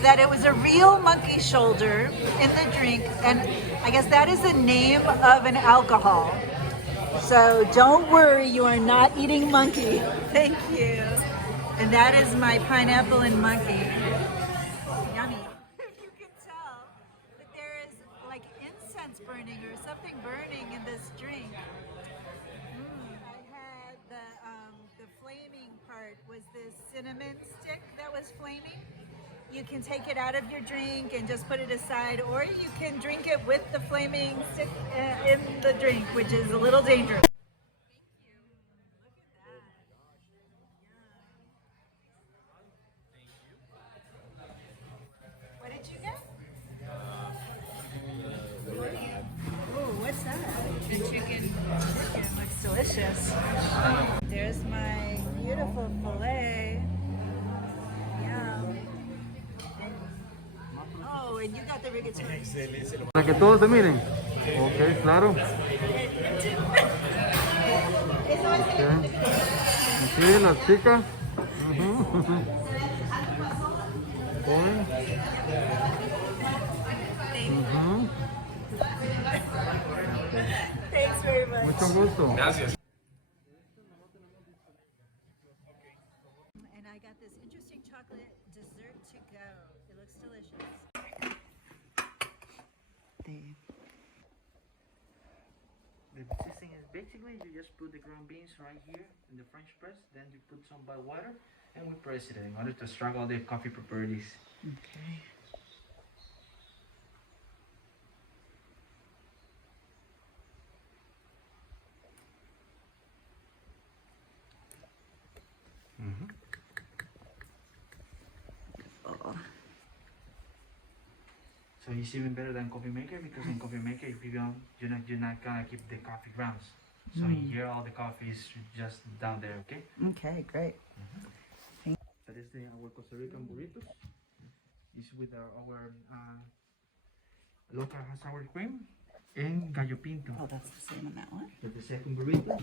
that it was a real monkey shoulder in the drink, and I guess that is the name of an alcohol. So don't worry, you are not eating monkey. Thank you. And that is my pineapple and monkey. Yummy. You can tell that there is like incense burning or something burning in this drink. I had the flaming part was this cinnamon stick that was flaming. You can take it out of your drink and just put it aside, or you can drink it with the flaming stick in the drink, which is a little dangerous. What did you get? Oh, what's that? The chicken. Chicken looks delicious. There's my beautiful filet. Yum. Oh, and you got the rigatoni. Para que todos te miren. Ok, claro. Sí, las chicas. Thanks very much. Mucho gusto. Gracias. And I got this interesting chocolate dessert to go. It looks delicious. The system is basically you just put the ground beans right here in the French press, then you put some by water and we press it in order to extract all the coffee properties. Okay. So it's even better than coffee maker because in coffee maker if you don't, you're not gonna keep the coffee grounds. So in here all the coffee is just down there, okay? Okay, great. That is our Costa Rican burritos. It's with our local sour cream and gallo pinto. Oh, that's the same on that one. For the second burrito.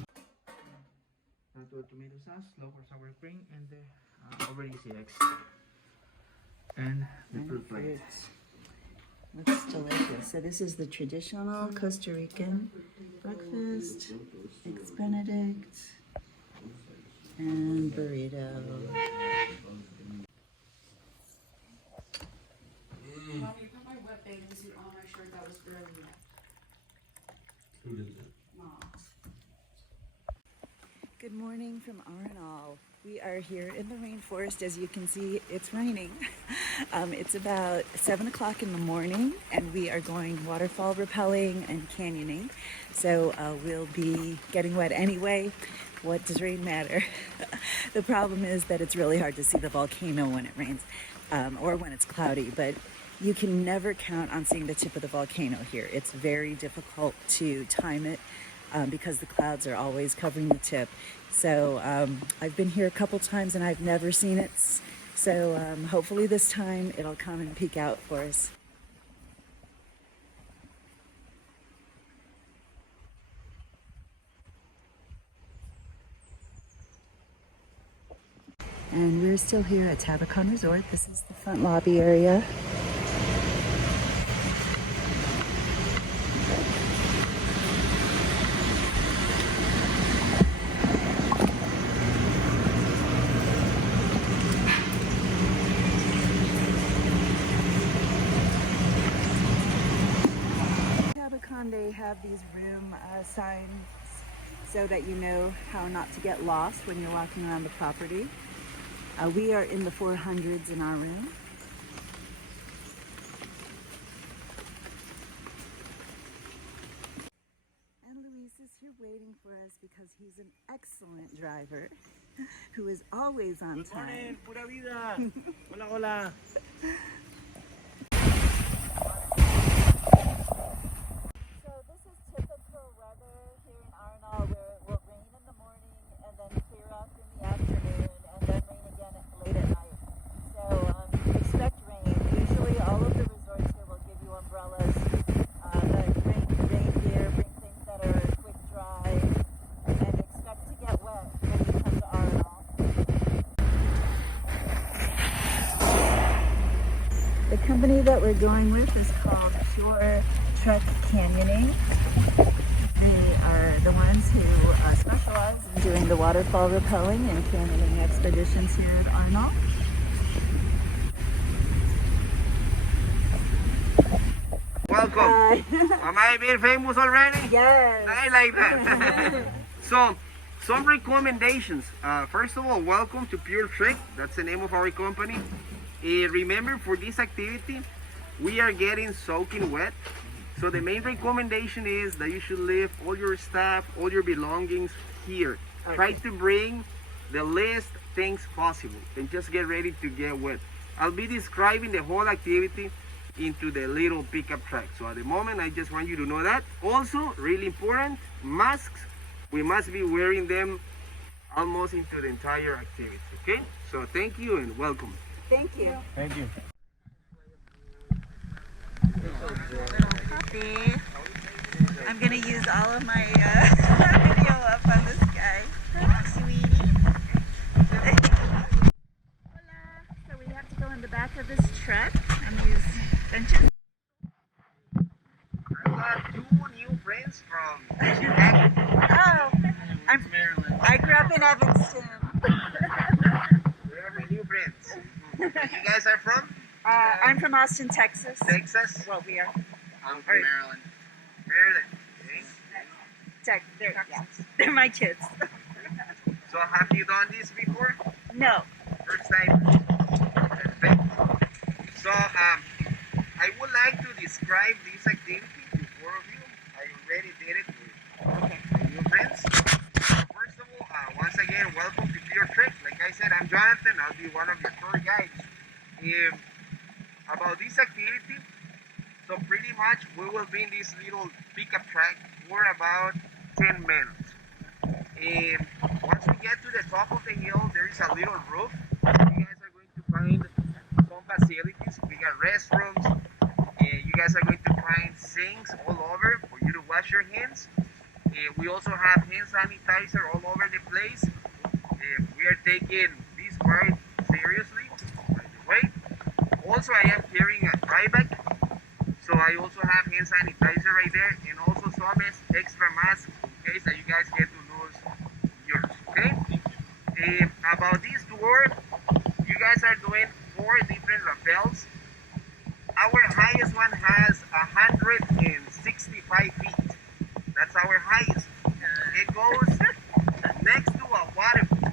Tomato sauce, local sour cream, and the already eggs. And the fruit plate. Looks delicious. So this is the traditional Costa Rican breakfast, eggs Benedict, and burrito. Mommy, put my wet bathing suit on my shirt that was earlier. Who did that? Mom. Good morning from Arenal. We are here in the rainforest. As you can see, it's raining. It's about 7 o'clock in the morning and we are going waterfall rappelling and canyoning. So we'll be getting wet anyway. What does rain matter? The problem is that it's really hard to see the volcano when it rains or when it's cloudy, but you can never count on seeing the tip of the volcano here. It's very difficult to time it because the clouds are always covering the tip. So I've been here a couple times and I've never seen it. So hopefully this time it'll come and peek out for us. And we're still here at Tabacon Resort. This is the front lobby area. They have these room signs so that you know how not to get lost when you're walking around the property. We are in the 400s in our room. And Luis is here waiting for us because he's an excellent driver who is always on time. Good morning, pura vida. Hola, hola. Where it will rain in the morning and then clear up in the afternoon and then rain again late at night. So expect rain. Usually all of the resorts here will give you umbrellas, but bring rain gear, bring things that are quick dry, and expect to get wet when you come to Arenal. The company that we're going with is called Pure Trek Canyoning. They are the ones who specialize in doing the waterfall rappelling and canyoning expeditions here at Arenal. Welcome. Am I being famous already? Yes. I like that. So, some recommendations. First of all, welcome to Pure Trek. That's the name of our company. Remember, for this activity, we are getting soaking wet. So the main recommendation is that you should leave all your stuff, all your belongings here. Okay. Try to bring the least things possible and just get ready to get wet. I'll be describing the whole activity into the little pickup truck. So at the moment, I just want you to know that. Also, really important, masks. We must be wearing them almost into the entire activity, okay? So thank you and welcome. Thank you. Thank you. Coffee. I'm gonna use all of my video up on this guy. Sweetie. Hola. So we have to go in the back of this truck and use benches. I got 2 new friends from Chicago. Oh, I'm Maryland. I grew up in Evanston. We are my new friends. You guys are from? I'm from Austin, Texas. Texas? Well, we are. I'm from Maryland. Maryland. Okay. They're my kids. So have you done this before? No. First time? Perfect. So I would like to describe this activity to 4 of you. I already did it with my new friends. First of all, once again, welcome to Pure Trek. Like I said, I'm Jonathan. I'll be one of your tour guides. About this activity, so pretty much we will be in this little pickup truck for about 10 minutes. Once we get to the top of the hill, there is a little roof. You guys are going to find some facilities. We got restrooms. You guys are going to find sinks all over for you to wash your hands. We also have hand sanitizer all over the place. We are taking this part seriously, by the way. Also, I am carrying a dry bag, so I also have hand sanitizer right there, and also some extra masks in case that you guys get to lose yours, okay? About this tour, you guys are doing 4 different rappels. Our highest one has 165 feet. That's our highest. It goes next to a waterfall.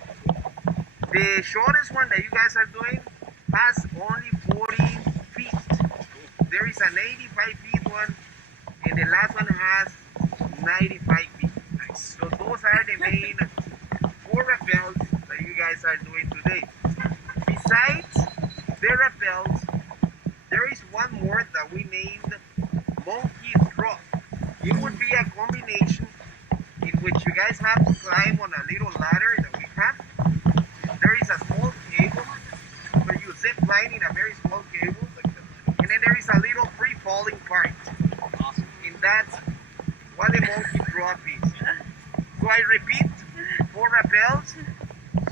The shortest one that you guys are doing has only 40 feet. There is an 85 feet one, and the last one has 95 feet. So those are the main 4 rappels that you guys are doing today. Besides the rappels, there is one more that we named Monkey Drop. It would be a combination in which you guys have to climb on a little ladder that we have. There is a small cable where you zip line in a very small cable, and then there is a little free falling part. Awesome. And that's what the monkey drop is. So I repeat, 4 rappels,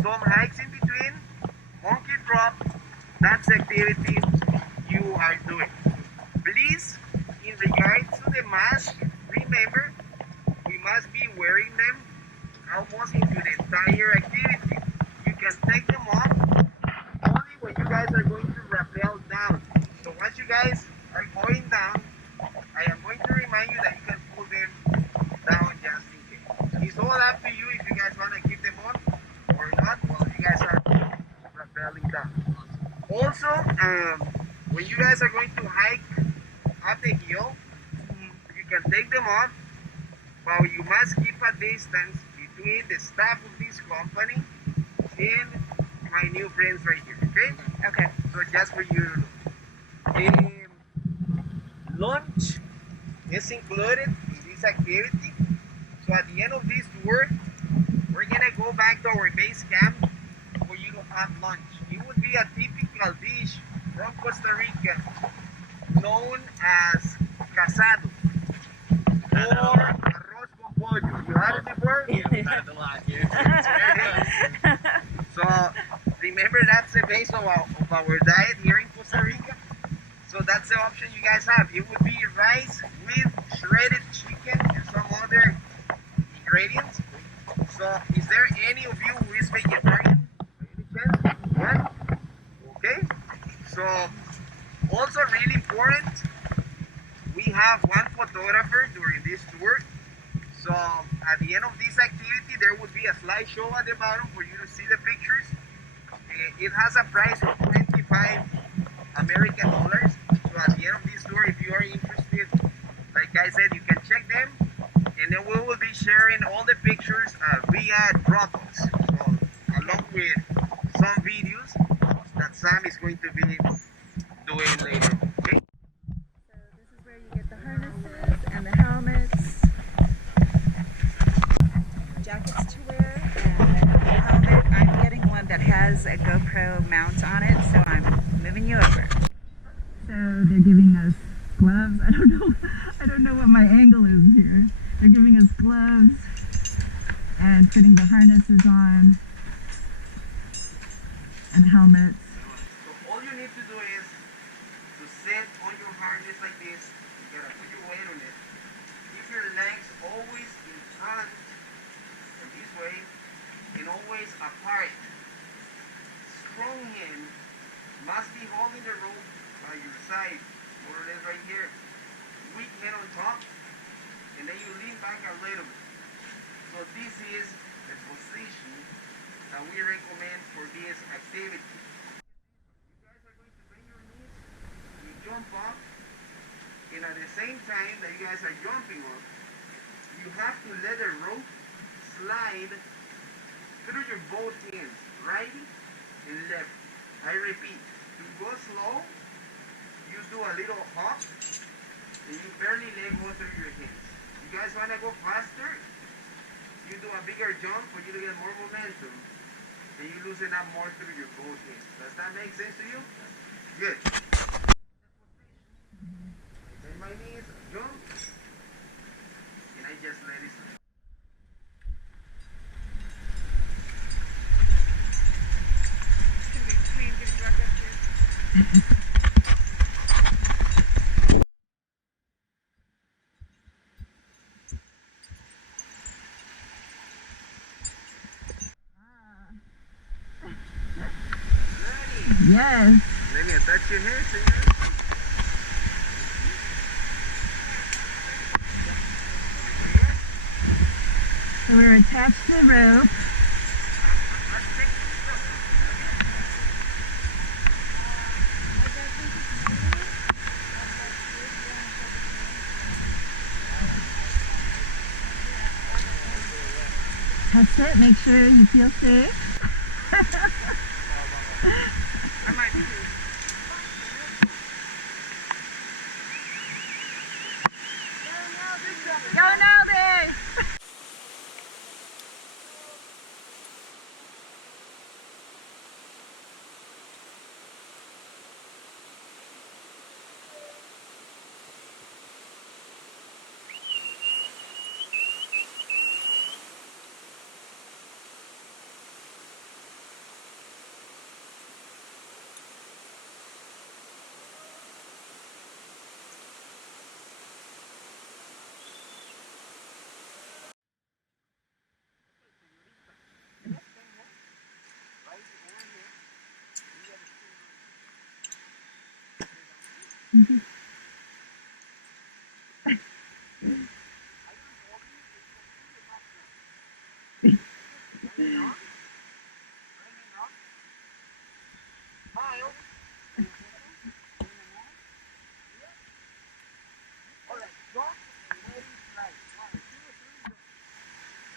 some hikes in between, monkey drop, that's the activity you are doing. Please, in regards to the mask, remember, we must be wearing them almost into the entire activity. You can take them off only when you guys are going to rappel down. So once you guys are going down, I am going to remind you that you can pull them down just in case. It's all up to you if you guys want to keep them on or not while you guys are rappelling down. Also, when you guys are going to hike up the hill, you can take them off, but you must keep a distance between the staff of this company and my new friends right here, okay? Okay. So just for you to know. Lunch is included in this activity. So at the end of this tour, we're gonna go back to our base camp for you to have lunch. It would be a typical dish from Costa Rica known as casado or arroz con pollo. You had it before? Yeah, I've had it a lot here. So remember, that's the base of our diet here in Costa Rica. So that's the option you guys have. It would be rice with shredded chicken and some other ingredients. So is there any of you who is vegetarian? By any chance? One? Okay. So also really important, we have one photographer during this tour. So at the end of this activity, there would be a slideshow at the bottom for you to see the pictures. It has a price of 25 American dollars. So at the end of this tour, if you are interested, like I said, you can check them. And then we will be sharing all the pictures via Dropbox. So along with some videos that Sam is going to be doing later. Okay? So this is where you get the harnesses and the helmets, jackets to wear, and the helmet. I'm getting one that has a GoPro mount on it, so I'm moving you over. So they're giving us gloves. I don't know what my angle is here. They're giving us gloves and putting the harnesses on and helmets. So all you need to do is to sit on your harness like this. You gotta put your weight on it. Keep your legs always in front and this way and always apart. Strong hand must be holding the rope by your side, more or less right here. Weak hand on top, and then you lean back a little bit. So this is the position that we recommend for this activity. You guys are going to bend your knees, you jump up, and at the same time that you guys are jumping up, you have to let the rope slide through your both hands, right and left. I repeat, to go slow, you do a little hop, and you barely let go through your hands. You guys want to go faster? You do a bigger jump for you to get more momentum, and you loosen up more through your both hands. Does that make sense to you? Good. Bend my knees, jump, and I just let it slide. It's going to be a pain getting back up here. Yes. Let me attach your hair, senor. So we're attached to the rope. Touch it, make sure you feel safe. Go Nelby!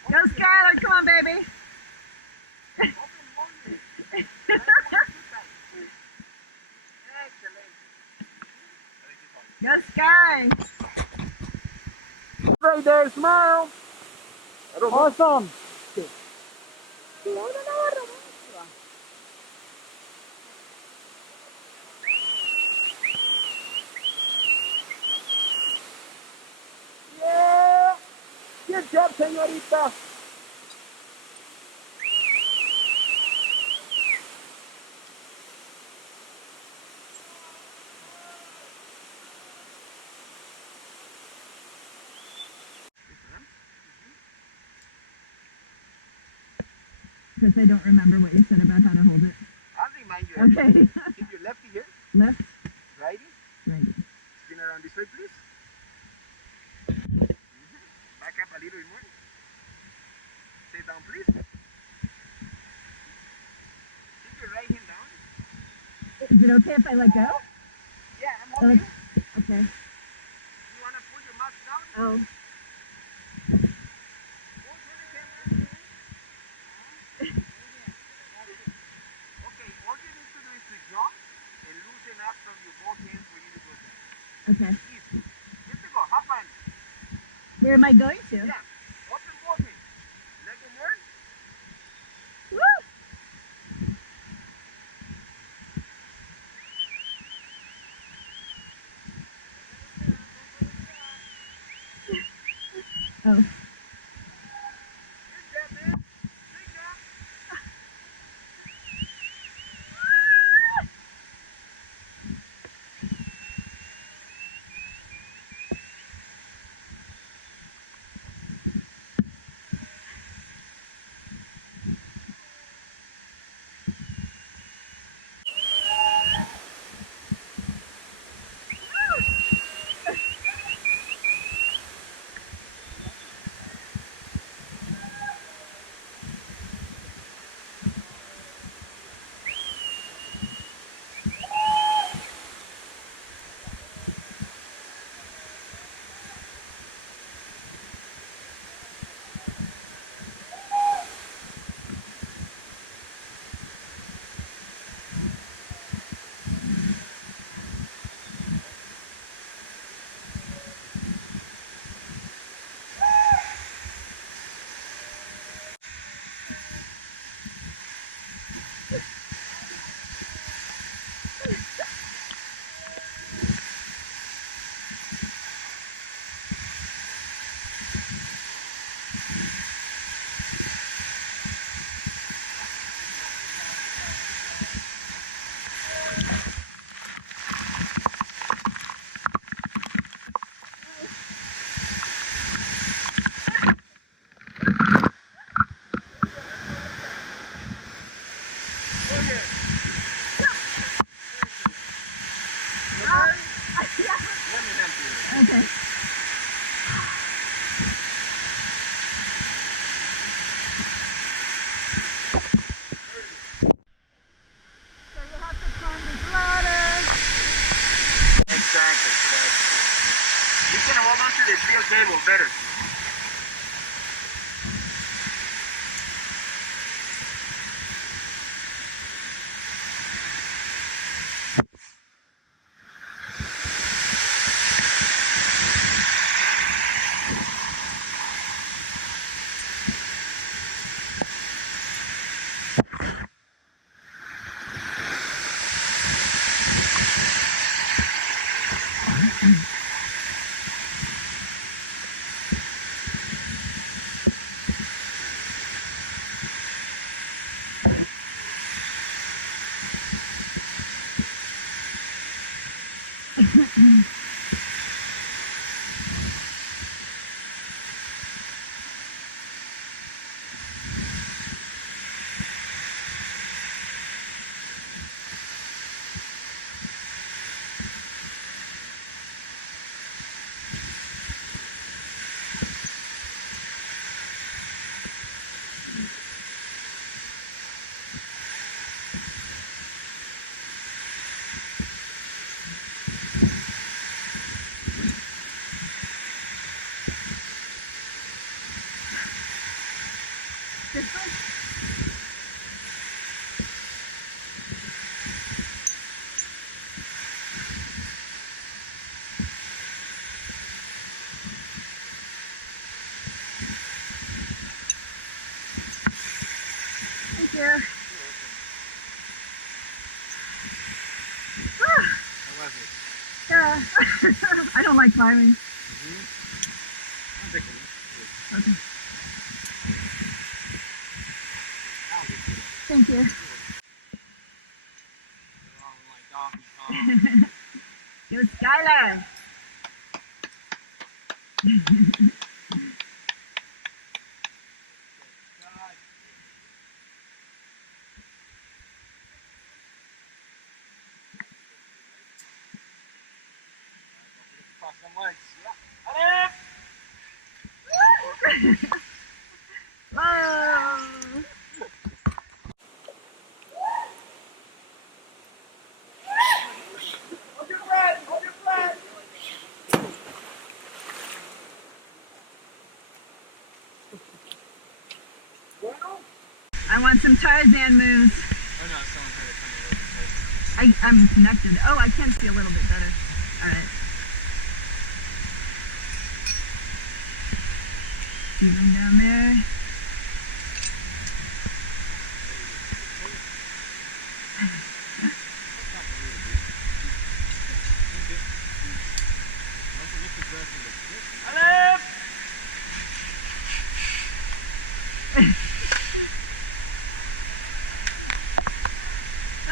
Go Skylar, come on baby. Go Sky. Right there, smile. Awesome. Yeah. Good job, señorita. Because I don't remember what you said about how to hold it. I'll remind you. Okay. Keep your lefty here. Left. Righty. Right. Spin around this way, please. Back up a little bit more. Stay down, please. Keep your right hand down. Is it okay if I let go? Yeah, I'm holding you. Okay. You want to pull your mask down? Oh. Okay, all you need to do is to jump and loosen up from your both hands for you to go down. Okay. Easy. Good to go. Hop on. Where am I going to? Yeah. Open both hands. Let go more. Woo! Oh. Okay. Exactly. You can hold on to the steel cable better. Thank you. How was it? Yeah. I don't like climbing. Okay. Thank you. Go Skylar. so much. Yeah. Whoa! Hold your breath, hold your breath. I want some Tarzan moves. Oh no, someone tried to tell me I'm connected. Oh, I can see a little bit better. All right. Even down there.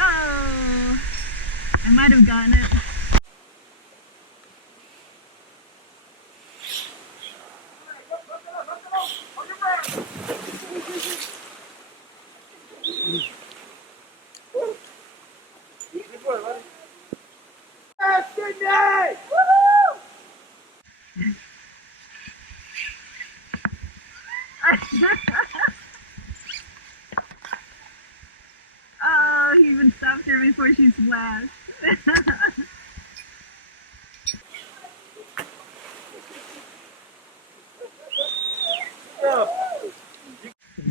Oh, I might have gotten it. Oh, he even stopped her before she splashed.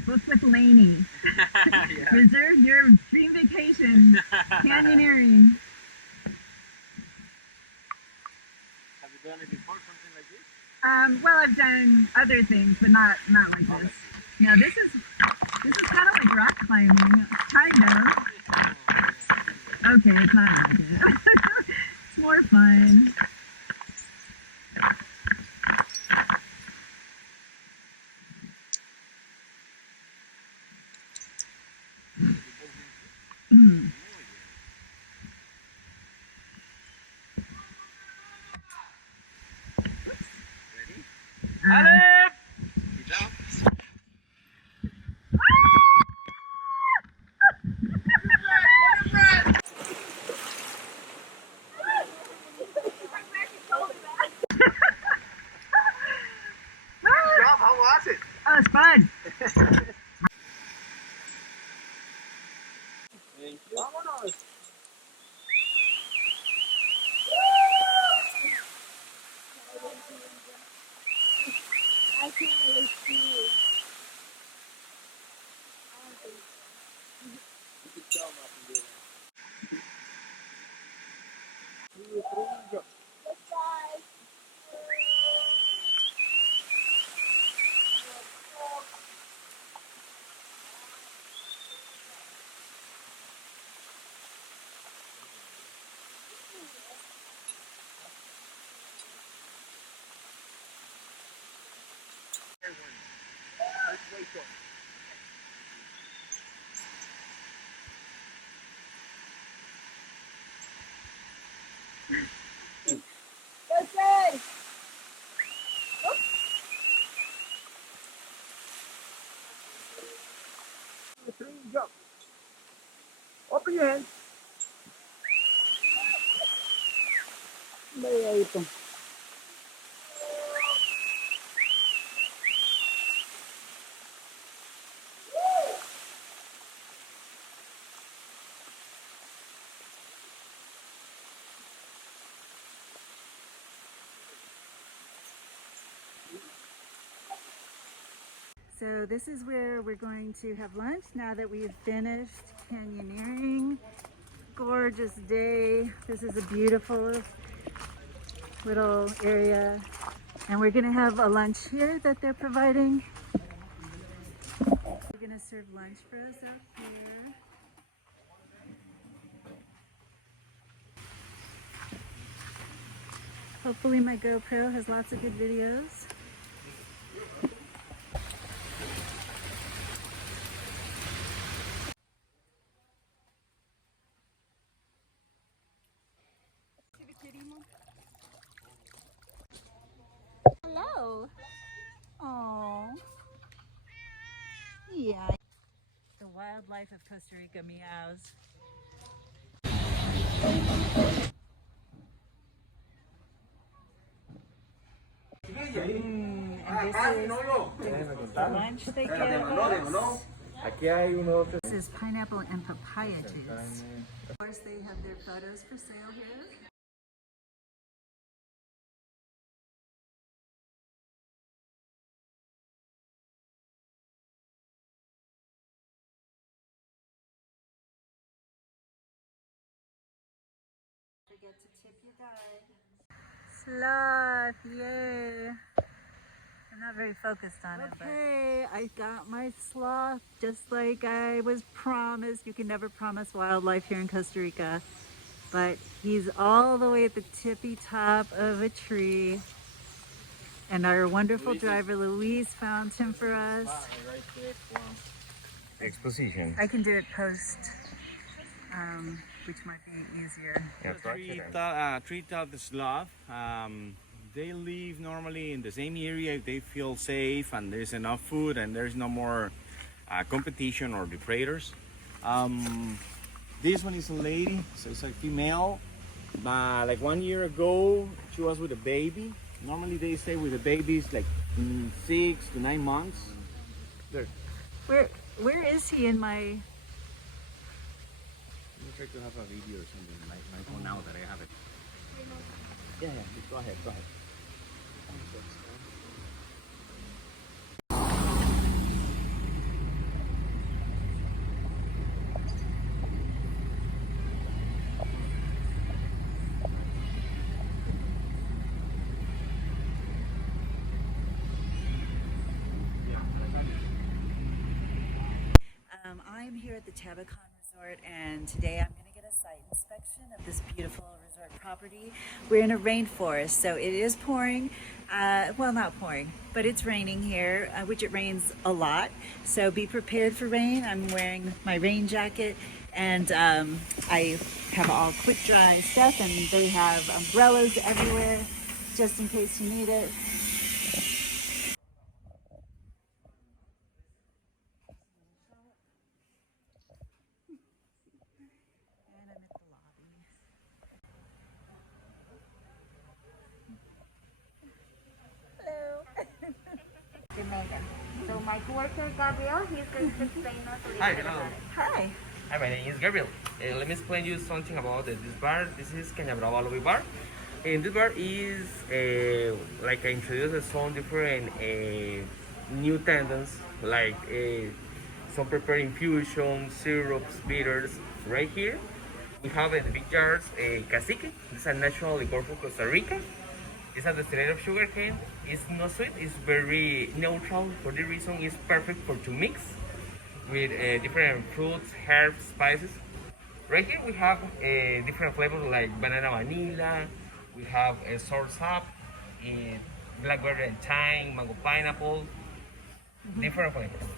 Book with Lainey. Yeah. Reserve your dream vacation. Canyoneering. Have you done it before, something like this? Well, I've done other things, but not like this. No, this is kind of like rock climbing, kind of. Okay, it's not like it. It's more fun. Mm. How was it? Oh, it's fun. Thank you. Vámonos. I can't really see. That's good. Jump. Open your hands. Lay ito. So this is where we're going to have lunch now that we've finished canyoneering. Gorgeous day. This is a beautiful little area. And we're gonna have a lunch here that they're providing. They're gonna serve lunch for us out here. Hopefully my GoPro has lots of good videos. Hello. Oh. Yeah. The wildlife of Costa Rica meows. And this is the lunch they give us. This is pineapple and papaya juice. Of course, they have their photos for sale here. Forget to tip your guide. Sloth, yay! I'm not very focused on it. Okay, I got my sloth just like I was promised. You can never promise wildlife here in Costa Rica, but he's all the way at the tippy top of a tree. And our wonderful driver Luis found him for us. Exposition. I can do it post, which might be easier. Treat the sloth. They live normally in the same area if they feel safe and there's enough food and there's no more competition or predators. This one is a lady, so it's a female. Like 1 year ago, she was with a baby. Normally they stay with the babies like 6 to 9 months. There. Where is he in my? Let me try to have a video or something. My phone now that I have it. Yeah, go ahead. I'm here at the Tabacon Resort, and today I'm going to get a site inspection of this beautiful resort property. We're in a rainforest, so it is pouring. Well, not pouring, but it's raining here, which it rains a lot. So be prepared for rain. I'm wearing my rain jacket, and I have all quick dry stuff, and they have umbrellas everywhere, just in case you need it. So my coworker Gabriel, he's going to explain us a little Hi, bit hello. about it. Hi. Hi, my name is Gabriel. Let me explain you something about this bar. This is Cañabrava bar. And this bar is like I introduced some different new tendencies, like some prepared infusions, syrups, bitters. Right here, we have in the big jars cacique. This is a national liquor from Costa Rica. It's a distillate of sugarcane. It's not sweet. It's very neutral. For the reason, it's perfect for to mix with different fruits, herbs, spices. Right here we have different flavors like banana vanilla. We have a sour sap, blackberry and thyme, mango pineapple. Different flavors.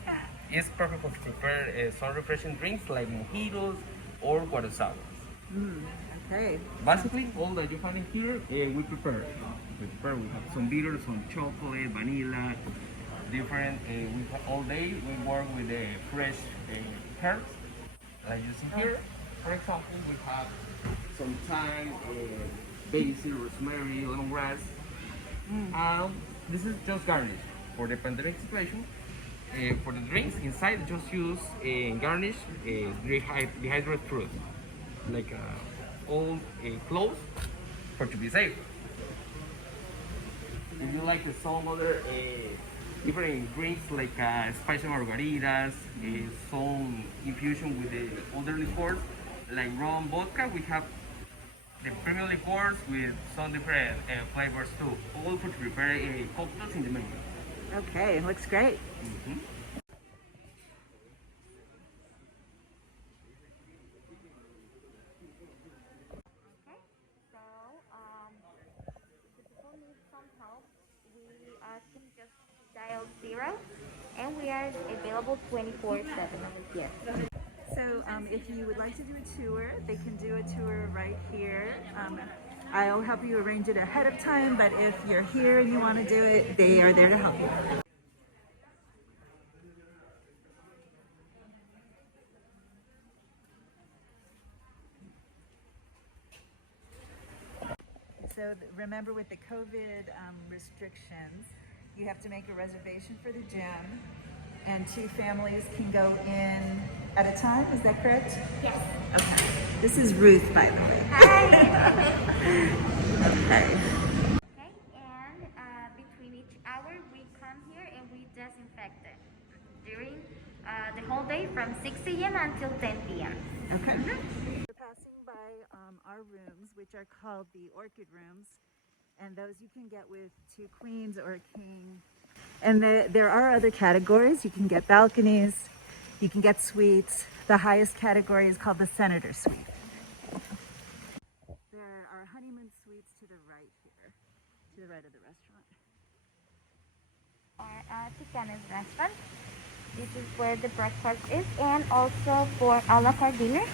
It's perfect for prepare some refreshing drinks like mojitos or water sour. Okay. Basically, all that you find in here, we prepare. We have some bitters, some chocolate, vanilla, different. All day we work with the fresh herbs, like you see here. For example, we have some thyme, basil, rosemary, lemongrass. This is just garnish for the pandemic situation. For the drinks inside, just use garnish dehydrated fruit, like all close for to be safe. If you like some other different drinks like spicy margaritas, some infusion with the other liqueurs like rum, vodka, we have the premium liqueurs with some different flavors too. All for to prepare cocktails in the menu. Okay, looks great. Dial 0, and we are available 24/7. Yes. So if you would like to do a tour, they can do a tour right here. I'll help you arrange it ahead of time, but if you're here and you want to do it, they are there to help you. So remember with the COVID restrictions, you have to make a reservation for the gym, and 2 families can go in at a time. Is that correct? Yes. Okay. This is Ruth, by the way. Hi. Okay. Okay, and between each hour we come here and we disinfect it during the whole day from 6 a.m. until 10 p.m. Okay. We're passing by our rooms, which are called the Orchid Rooms, and those you can get with 2 queens or a king. And there are other categories. You can get balconies, you can get suites. The highest category is called the Senator Suite. There are honeymoon suites to the right here, to the right of the restaurant. Our Ticanes restaurant. This is where the breakfast is, and also for a la carte dinner.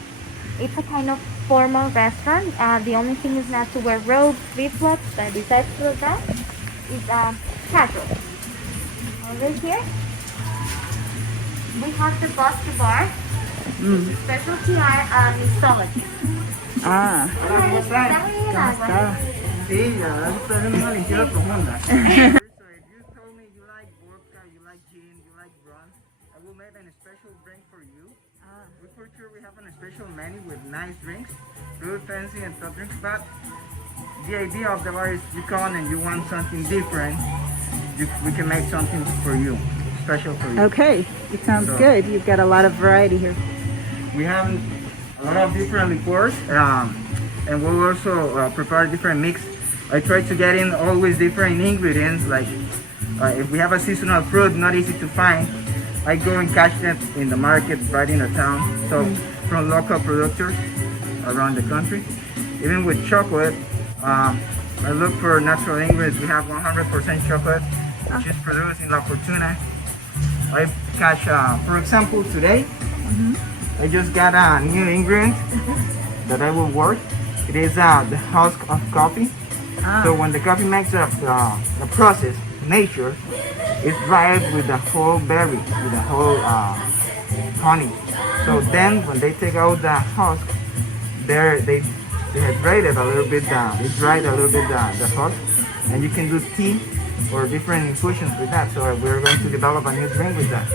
It's a kind of formal restaurant. The only thing is not to wear robes, flip-flops, but besides that, it's casual. Over here, we have the Bosque Bar. Its specialty are mixology. Ah. ¿Cómo está? Sí, ya, estoy haciendo una limpieza profunda. So if you told me you like vodka, you like gin, you like rum, I will make a special drink for you. We for sure we have a special menu with nice drinks, good fancy and top drinks, but the idea of the bar is you come and you want something different, we can make something for you, special for you. Okay, it sounds good. You've got a lot of variety here. We have a lot of different liqueurs, and we'll also prepare different mix. I try to get in always different ingredients, like if we have a seasonal fruit not easy to find, I go and catch them in the market right in the town, so from local producers around the country. Even with chocolate, I look for natural ingredients. We have 100% chocolate, which is produced in La Fortuna. I catch, for example, today, I just got a new ingredient that I will work. It is the husk of coffee. So when the coffee makes the process, nature, it's dried with the whole berry, with the whole honey. So then when they take out the husk, they have dried it a little bit, they dried a little bit the husk, and you can do tea or different infusions with that. So we're going to develop a new drink with that.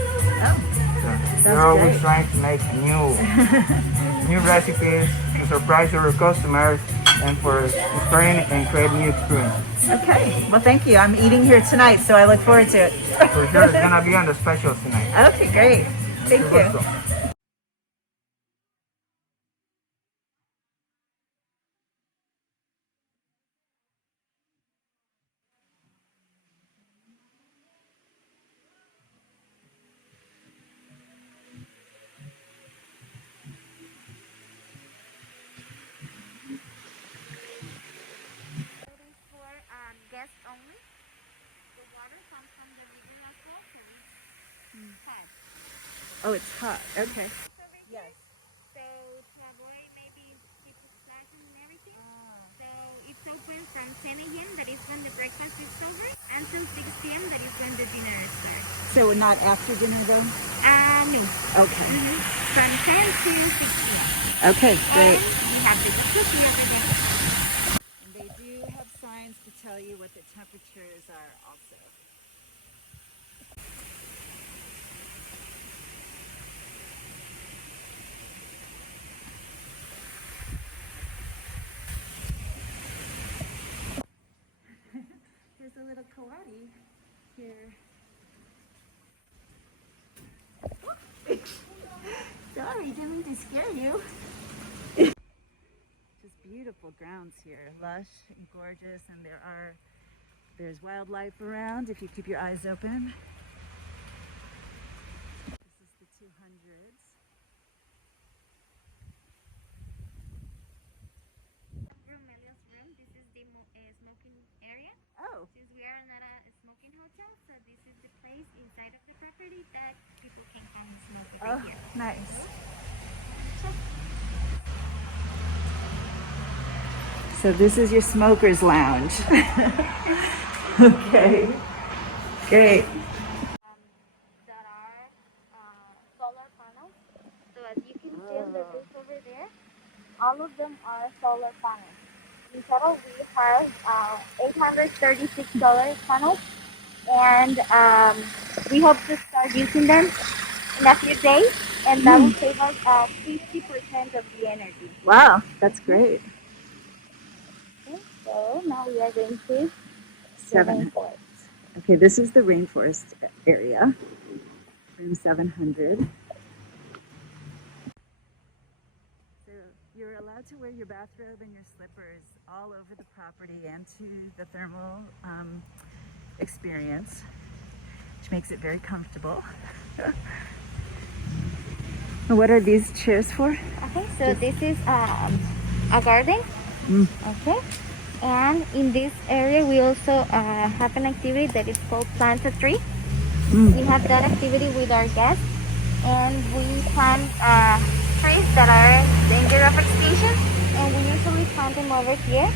So we're always trying to make new recipes to surprise our customers and for inspiring and create new experiences. Okay, well thank you. I'm eating here tonight, so I look forward to it. For sure, it's gonna be on the specials tonight. Okay, great. Thank you. Guests only. The water comes from the river as well, so it's hot. Oh, it's hot. Okay. Yes. So to avoid maybe people splashing and everything. So it's open from 10 a.m. that is when the breakfast is over, until 6 p.m. that is when the dinner is served. So not after dinner though? No. Okay. From 10 to 6 p.m. Okay, great. And we have the jacuzzi every day. And they do have signs to tell you what the temperatures are also. There's a little coati here. Sorry, didn't mean to scare you. Just beautiful grounds here, lush and gorgeous, and there's wildlife around if you keep your eyes open. This is the 200s. Romelia's room. This is the smoking area. Oh. Since we are not a smoking hotel, so this is the place inside of the property that people can come and smoke over here. Nice. So this is your smoker's lounge. Okay. Great. That are solar panels. So as you can see on the roof over there, all of them are solar panels. In total, we have $836 panels, and we hope to start using them in a few days, and that will save us 50% of the energy. Wow, that's great. Okay, so now we are going to the 7. rainforest. Okay, this is the rainforest area, room 700. So you're allowed to wear your bathrobe and your slippers all over the property and to the thermal experience, which makes it very comfortable. And what are these chairs for? Okay, so this is a garden. Okay, and in this area we also have an activity that is called Plant a Tree. We have that activity with our guests, and we plant trees that are in danger of extinction, and we usually plant them over here.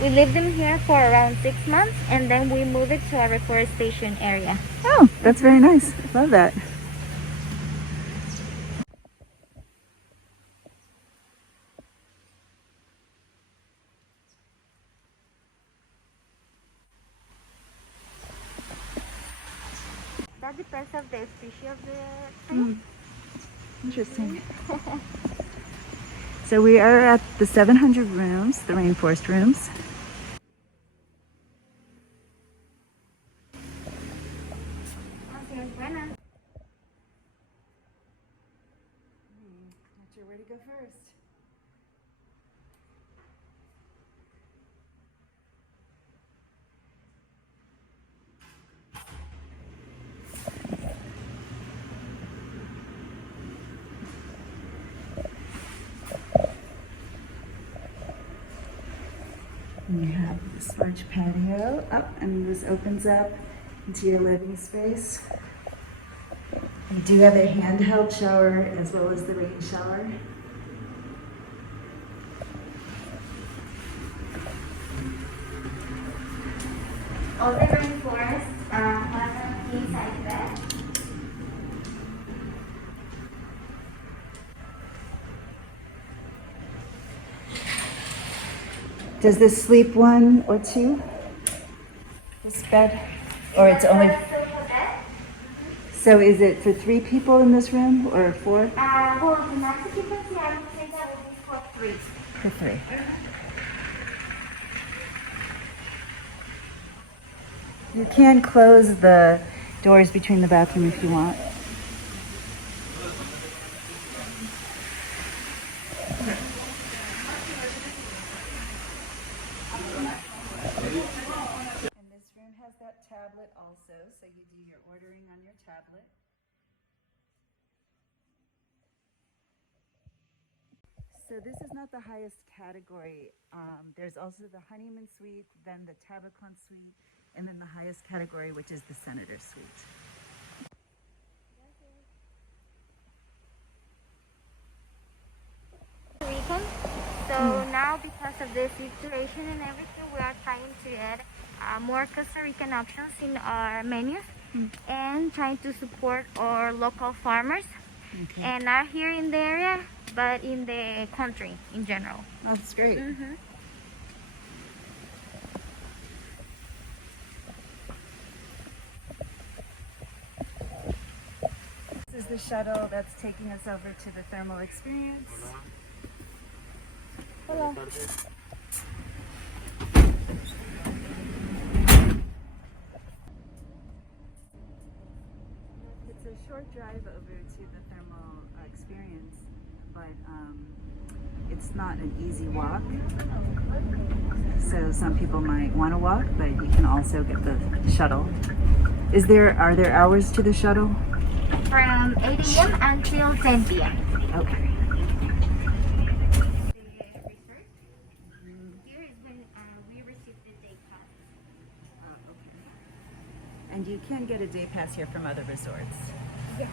We leave them here for around 6 months, and then we move it to a reforestation area. Oh, that's very nice. Love that. That depends of the species of the tree. Interesting. So we are at the 700 rooms, the rainforest rooms. Not sure where to go first. You have this large patio up, and this opens up into your living space. You do have a handheld shower as well as the rain shower. All the rainforests have an inside bed. Does this sleep 1 or 2? This bed? Or it's only... So is it for 3 people in this room or 4? Well, the max occupancy I would say that would be for 3. For 3. You can close the doors between the bathroom if you want. And this room has that tablet also, so you do your ordering on your tablet. So this is not the highest category. There's also the honeymoon suite, then the Tabacon suite, and then the highest category, which is the senator suite. Weekend. So now, because of the situation and everything, we are trying to add more Costa Rican options in our menus and trying to support our local farmers. And not here in the area, but in the country in general. Oh, that's great. This is the shuttle that's taking us over to the thermal experience. Hello. It's a short drive over to the thermal experience, but it's not an easy walk. So some people might want to walk, but you can also get the shuttle. Are there hours to the shuttle? From 8 a.m. until 10 p.m. Okay. Here is when we receive the day pass. And you can get a day pass here from other resorts. Yes.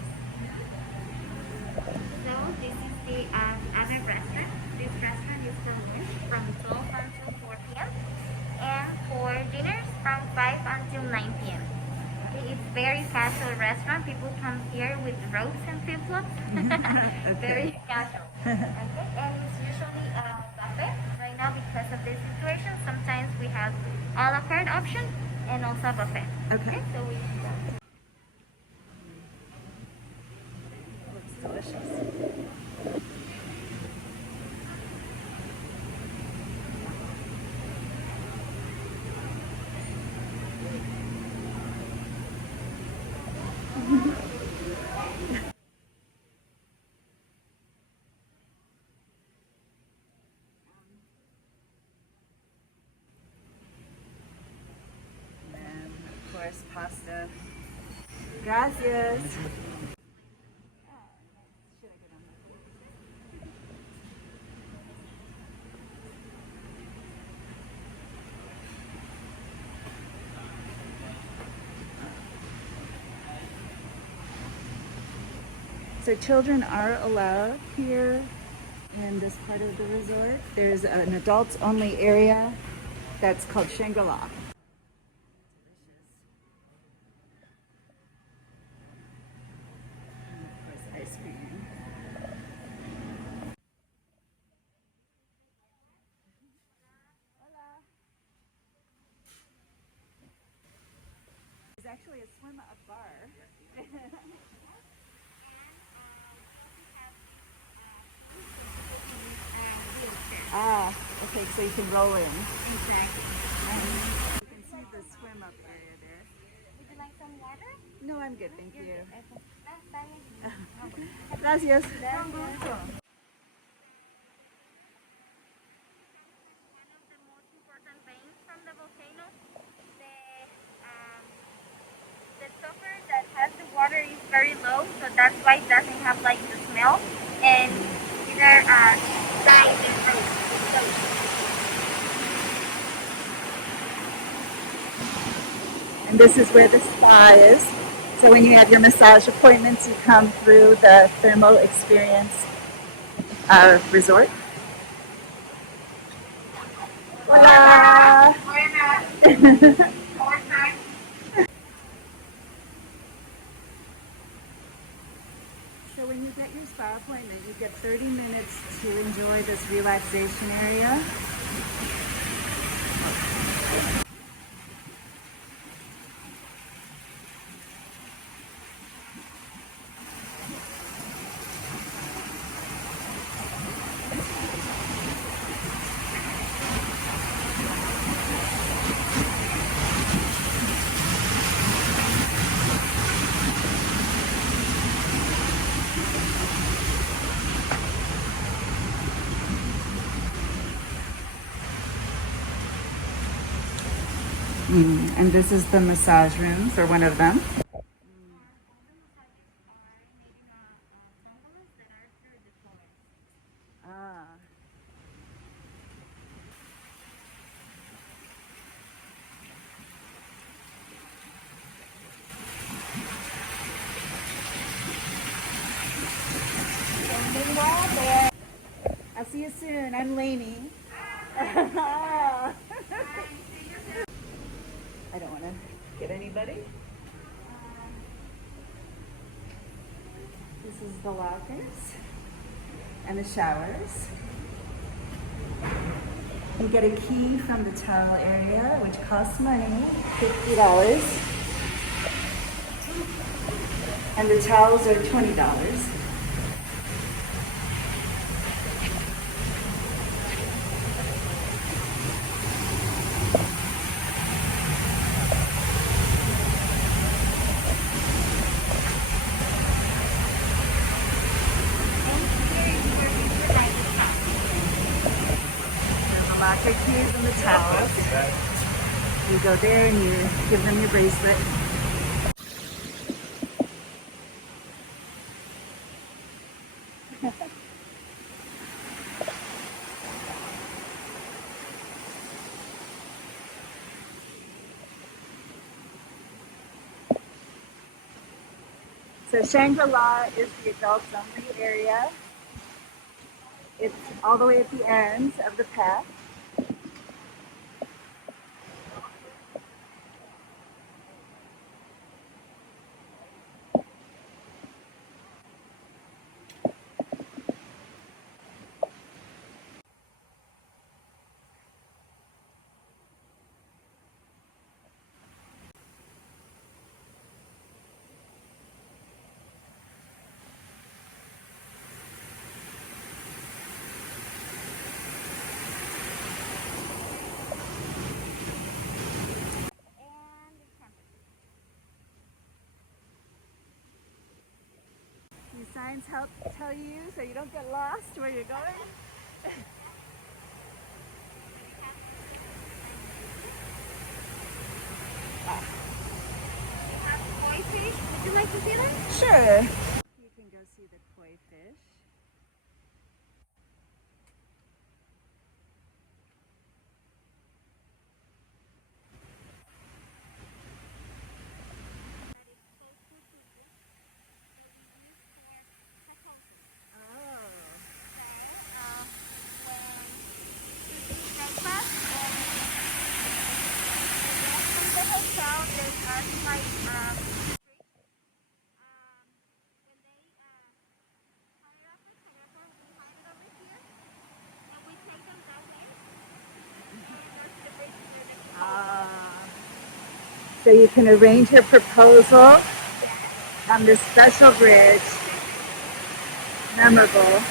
So this is the other restaurant. This restaurant is for lunch from 12 until 4 p.m. and for dinners from 5 until 9 p.m. Okay, it's very casual restaurant. People come here with robes and flip-flops. Very casual. Okay, and it's usually a buffet. Right now, because of this situation, sometimes we have a la carte option and also a buffet. Okay. So we Looks delicious. And of course, pasta. Gracias. So children are allowed here in this part of the resort. There's an adults only area that's called Shangri-La. Ice cream. There's actually a swim-up bar. Ah, okay, so you can roll in. exactly. You can see the swim-up area there. Would you like some water? No, I'm good, thank you. Okay. Gracias. From the volcano, the sulfur that has the water is very low, so that's why it doesn't have like the smell, and either dry and roast. And this is where the spa is. So when you have your massage appointments, you come through the thermal experience resort. Hola. So when you get your spa appointment, you get 30 minutes to enjoy this relaxation area. And this is the massage room for one of them. I'll see you soon. I'm Lainey. I don't want to get anybody. This is the lockers and the showers. You get a key from the towel area, which costs money, $50. And the towels are $20. Locker keys and the towels. You go there and you give them your bracelet. So Shangri-La is the adults only area. It's all the way at the end of the path. signs tell you so you don't get lost where you're going. Koi fish. Would you like to see them? Sure. You can go see the koi fish. So you can arrange your proposal on this special bridge. Memorable.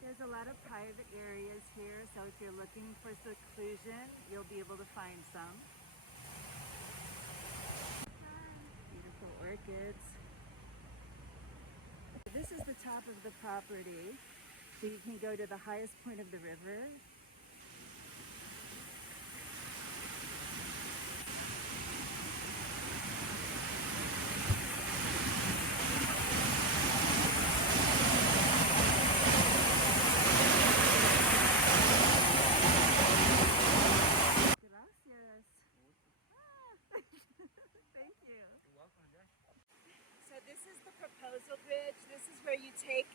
There's a lot of private areas here, so if you're looking for seclusion, you'll be able to find some. Beautiful orchids. This is the top of the property, so you can go to the highest point of the river. So this is the proposal bridge. This is where you take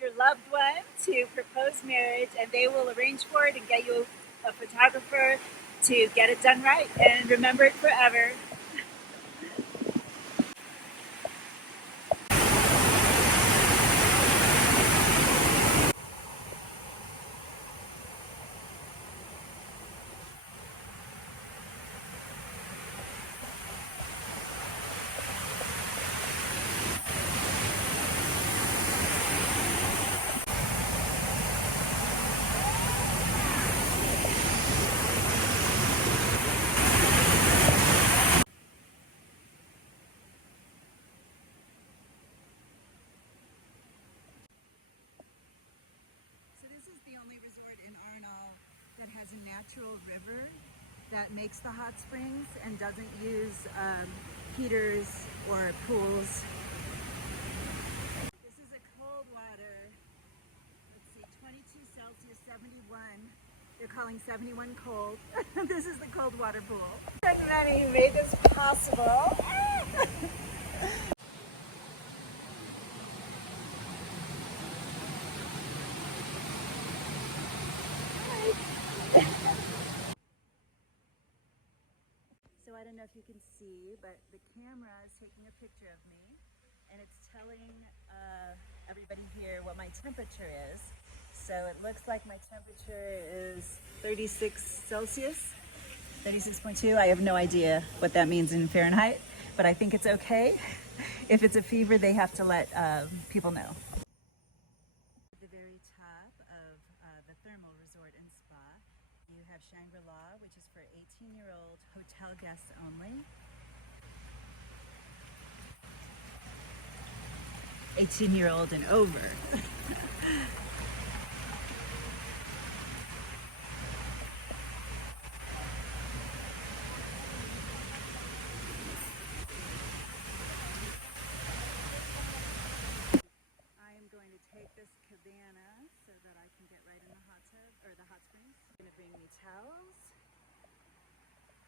your loved one to propose marriage, and they will arrange for it and get you a photographer to get it done right and remember it forever. That has a natural river that makes the hot springs and doesn't use heaters or pools. This is a cold water. Let's see, 22 Celsius, 71. They're calling 71 cold. This is the cold water pool. And Manny, who made this possible. So I don't know if you can see, but the camera is taking a picture of me, and it's telling everybody here what my temperature is. So it looks like my temperature is 36 Celsius, 36.2. I have no idea what that means in Fahrenheit, but I think it's okay. If it's a fever, they have to let people know. At the very top of the thermal resort and spa, you have Shangri-La, which is for 18-year-old hotel guests only. 18-year-old and over. This cabana so that I can get right in the hot tub or the hot springs. I'm gonna bring me towels,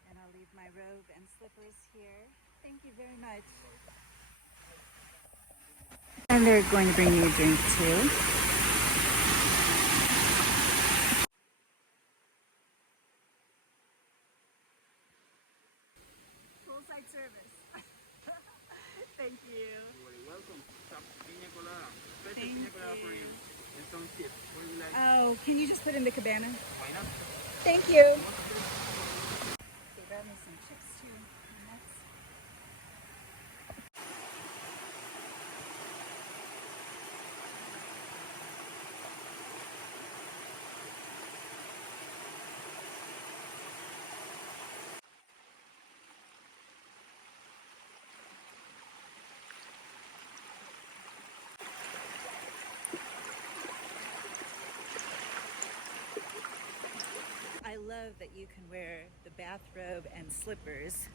and I'll leave my robe and slippers here. Thank you very much. And they're going to bring me a drink too. Poolside service. Thank you. You're very welcome. Some pina colada. Special pina colada for you. And some chips. What do you like? Oh, can you just put in the cabana? Why not? Thank you. They brought me some chips too. Nuts. love that you can wear the bathrobe and slippers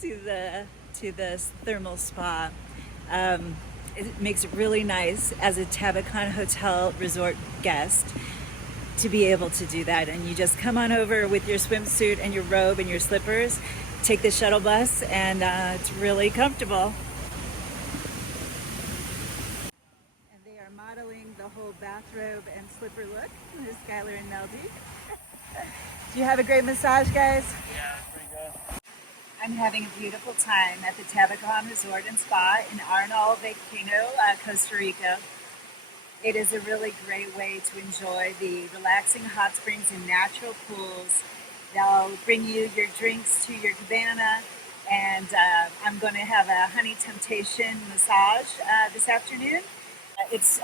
to the thermal spa. It makes it really nice as a Tabacon Hotel resort guest to be able to do that. And you just come on over with your swimsuit and your robe and your slippers, take the shuttle bus, and it's really comfortable. And they are modeling the whole bathrobe and slipper look. There's Skylar and Meldy. Do you have a great massage, guys? Yeah, pretty good. I'm having a beautiful time at the Tabacon Resort and Spa in Arenal Volcano, Costa Rica. It is a really great way to enjoy the relaxing hot springs and natural pools. They'll bring you your drinks to your cabana, and I'm going to have a honey temptation massage this afternoon. It's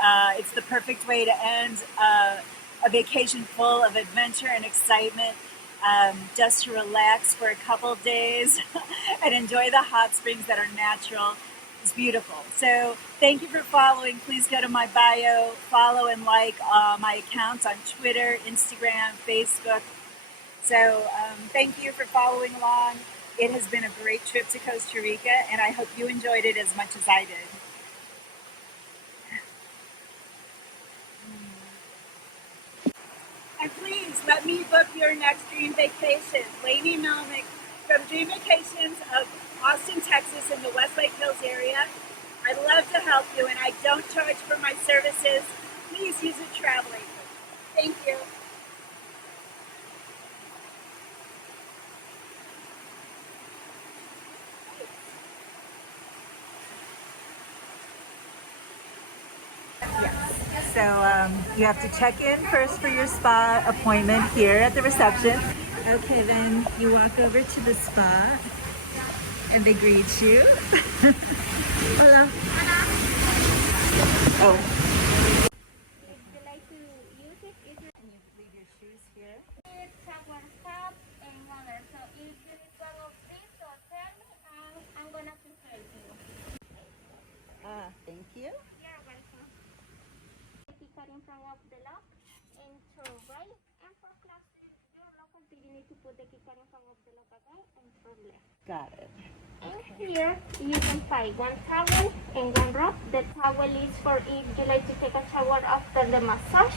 the perfect way to end a vacation full of adventure and excitement. Just to relax for a couple of days and enjoy the hot springs that are natural. It's beautiful. So thank you for following. Please go to my bio, follow and like my accounts on Twitter, Instagram, Facebook. So thank you for following along. It has been a great trip to Costa Rica, and I hope you enjoyed it as much as I did. And please let me book your next dream vacation. Lainey Melnick from Dream Vacations of Austin, Texas in the Westlake Hills area. I'd love to help you, and I don't charge for my services. Please use a travel agent. Thank you. So you have to check in first for your spa appointment here at the reception. Okay, then you walk over to the spa and they greet you. Hola. Oh. If you like to use it, and you leave your shoes here. It's one cup and water. So if you need one of these, so tell me, and I'm gonna prepare you. Thank you. You're welcome. Kick in front of the lock and to right, and for closing your lock, you need to put the kicker in front of the lock again and for left. Got it. And here you can find one towel and one rope. The towel is for if you like to take a shower after the massage.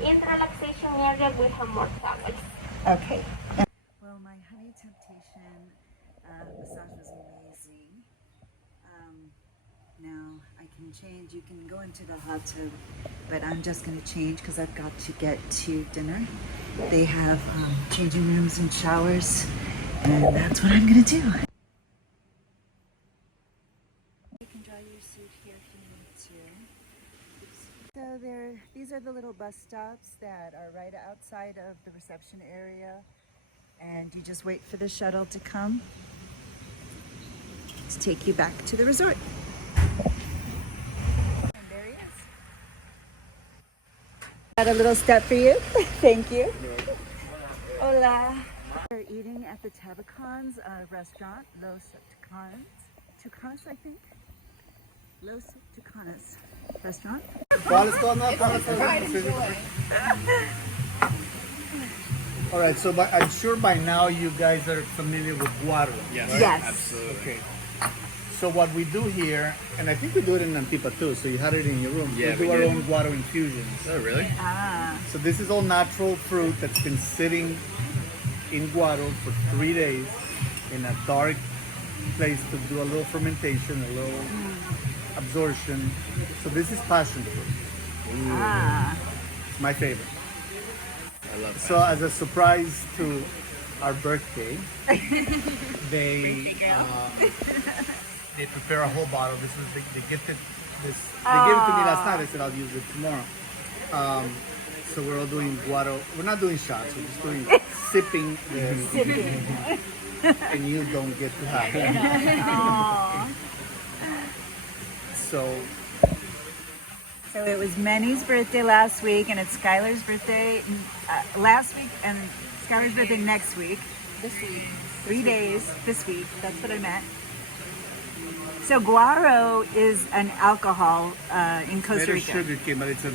In the relaxation area we have more towels. Okay. Well, my honey temptation massage was amazing. Now I can change. You can go into the hot tub, but I'm just going to change because I've got to get to dinner. They have changing rooms and showers, and that's what I'm going to do. You can dry your suit here if you need to. So these are the little bus stops that are right outside of the reception area, and you just wait for the shuttle to come to take you back to the resort. And there he is. Got a little step for you. Thank you. Hola. We're eating at the Tabacon's restaurant, Los Tucanos, I think. Los Tucanos restaurant. All right, so I'm sure by now you guys are familiar with water. Yes. Right? Yes. Absolutely. Okay. So what we do here, and I think we do it in Nantipa too, so you had it in your room. Yeah, we do we our did. own water infusions. Oh, really? So this is all natural fruit that's been sitting in guaro for 3 days in a dark place to do a little fermentation, a little absorption. So this is passion fruit. It's my favorite. I love that. So as a surprise to our birthday, they prepare a whole bottle. This is they gifted this. They gave it to me last night. I said I'll use it tomorrow. So we're all doing guaro. We're not doing shots. We're just doing sipping. And you don't get to have it. So it was Manny's birthday last week, and it's Skylar's birthday last week, and Skylar's birthday next week. This week. 3 days this week. That's what I meant. So guaro is an alcohol in Costa Made of Rica. sugarcane, but it's a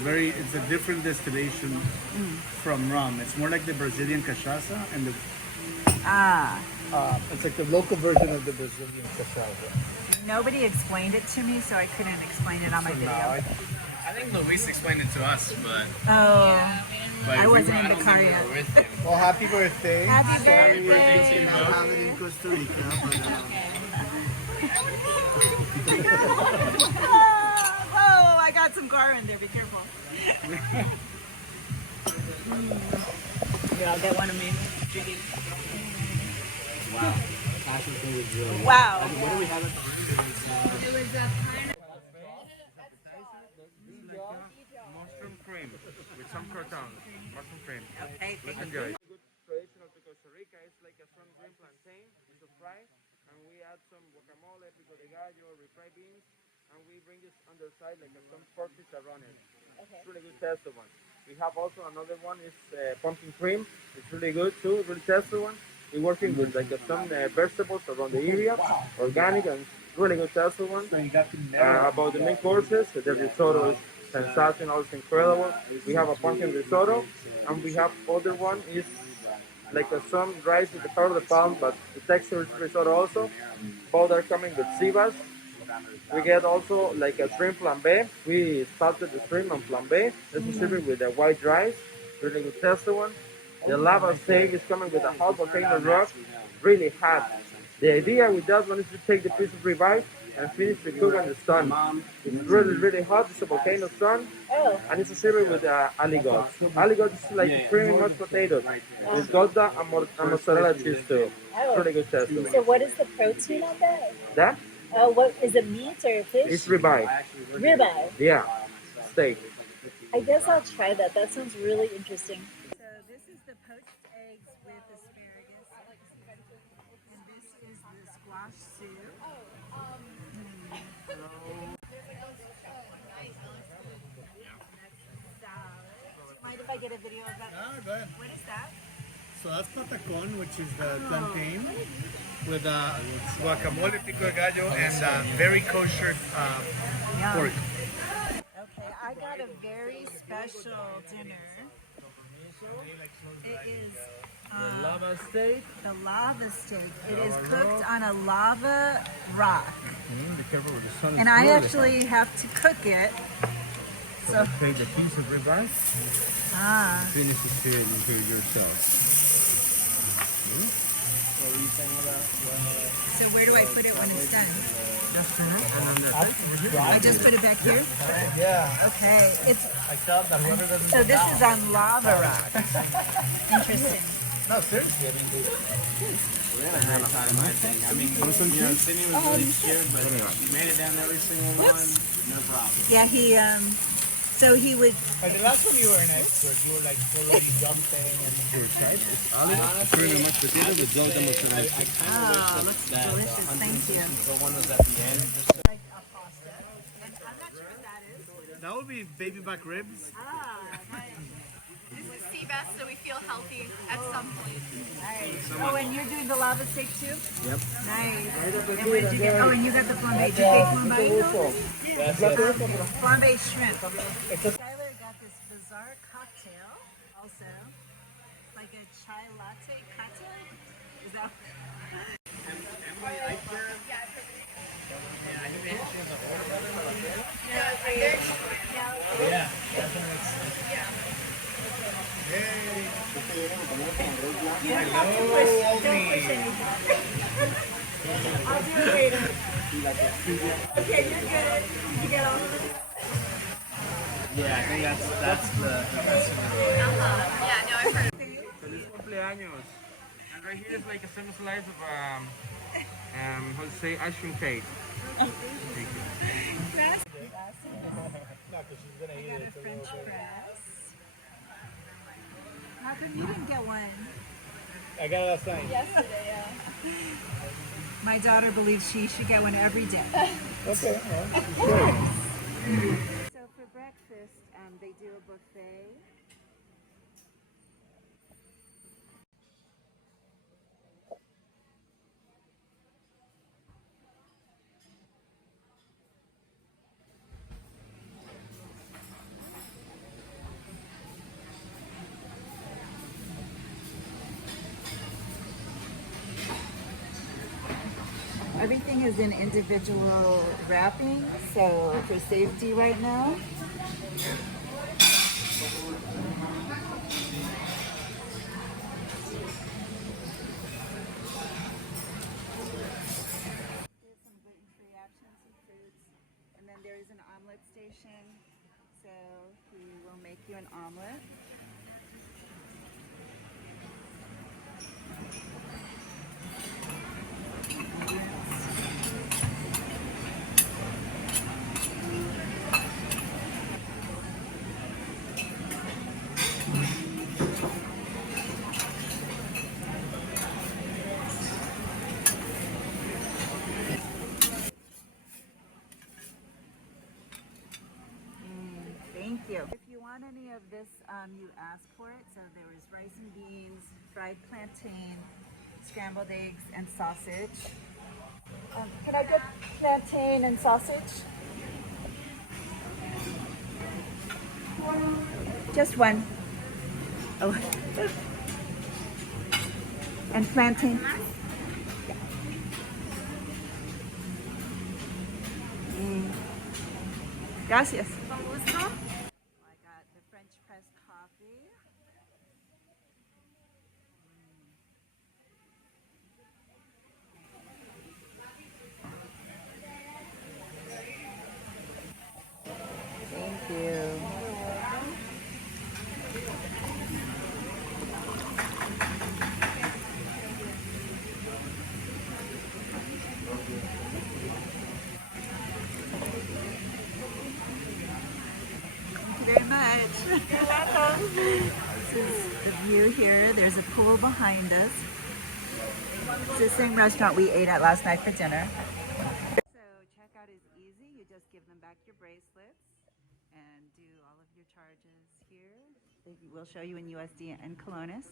different distillation from rum. It's more like the Brazilian cachaça and the it's like the local version of the Brazilian cachaça. Nobody explained it to me, so I couldn't explain it on my video. I think Luis explained it to us, but I wasn't in the car yet. Well, happy birthday. Happy Sorry birthday. we cannot have it in Costa Rica, Oh, I got some guaro in there. Be careful. Yeah, I'll get one of me. wow. Passion fruit is really good. Wow. What do we have at the room? It was a pineapple. Mushroom cream with some croutons. Mushroom cream. Okay, Let's enjoy. Good traditional to Costa Rica. It's like a strong green plantain. It's a fry, and we add some guacamole, pico de gallo, refried beans, and we bring this on the side like some pork pizza on it. Okay. It's really good taste one. We have also another one is pumpkin cream. It's really good too. Really tasty one. We're working with like some vegetables around the area, organic and really good tasty one. About the main courses, the risotto is sensational, it's incredible. We have a pumpkin risotto, and we have other one is like some rice with the part of the palm, but the texture is risotto also. Both are coming with sivas. We get also like a shrimp flambe. We started the shrimp and flambe. This is served with a white rice, really good tasty one. The lava steak is coming with a hot volcano rock, really hot. The idea with that one is to take the piece of ribeye and finish the cook on the sun. It's really, really hot. It's a volcano sun, and it's served with aligot. Aligot is like a creamy mashed potato with gouda and mozzarella cheese too. It's really good taste. So what is the protein on that? That? What is it, meat or fish? It's ribeye. Ribeye. Yeah, steak. I guess I'll try that. That sounds really interesting. So this is the poached eggs with asparagus, and this is the squash soup. Mind if I get a video of that? Ah, go ahead. What is that? So that's patacon, which is the plantain with guacamole, pico de gallo, and very kosher pork. Okay, I got a very special dinner. It is Lava steak. the lava steak. It is cooked on a lava rock. Be careful with the sun. And I actually have to cook it. So, Take the piece of ribeye. Finish the shit into yourself. What were you saying about? so where do I put it when it's done? And then I just put it back here? Yeah. Okay. It's I thought that whoever doesn't so this is on lava rock. Interesting. No, seriously, I mean, We had a great time, I think. I mean, Sydney was really scared, but he made it down every single one, no problem. Yeah, so he would. and the last one you were an expert, you were like already jumping and Your type is olive, cream and mashed potato with gouda mozzarella cheese. Oh, looks delicious. Thank you. The one was at the end. Like a pasta. And I'm not sure what that is. that would be baby back ribs. This is sea bass, so we feel healthy at some point. Nice. Oh, and you're doing the lava steak too? Yep. Nice. And what did you get? Oh, and you got the flambe. Did you take flambe? Flambe shrimp. Skylar got this bizarre cocktail also. Like a chai latte cocktail? Is that? You don't have to push, don't push anything. I'll do it later. Okay, you're good. You get all of it? Yeah, I think that's the Yeah, no, I've heard. Feliz cumpleaños. And right here is like a single slice of how to say ice cream cake. Thank you. I got a French press. How come you didn't get one? I got it last night. Yesterday, yeah. My daughter believes she should get one every day. Okay, So for breakfast, they do a buffet. everything is in individual wrapping, so for safety right now. And then there is an omelet station, so he will make you an omelet. Thank you. If you want any of this, you ask for it. So there is rice and beans, fried plantain, scrambled eggs, and sausage. Can I get plantain and sausage? Just one. Oh. And plantain. Gracias. I got the French press coffee. Thank you. Very much. You're welcome. This is the view here. There's a pool behind us. It's the same restaurant we ate at last night for dinner. So checkout is easy. You just give them back your bracelets and do all of your charges here. We'll show you in USD and colones.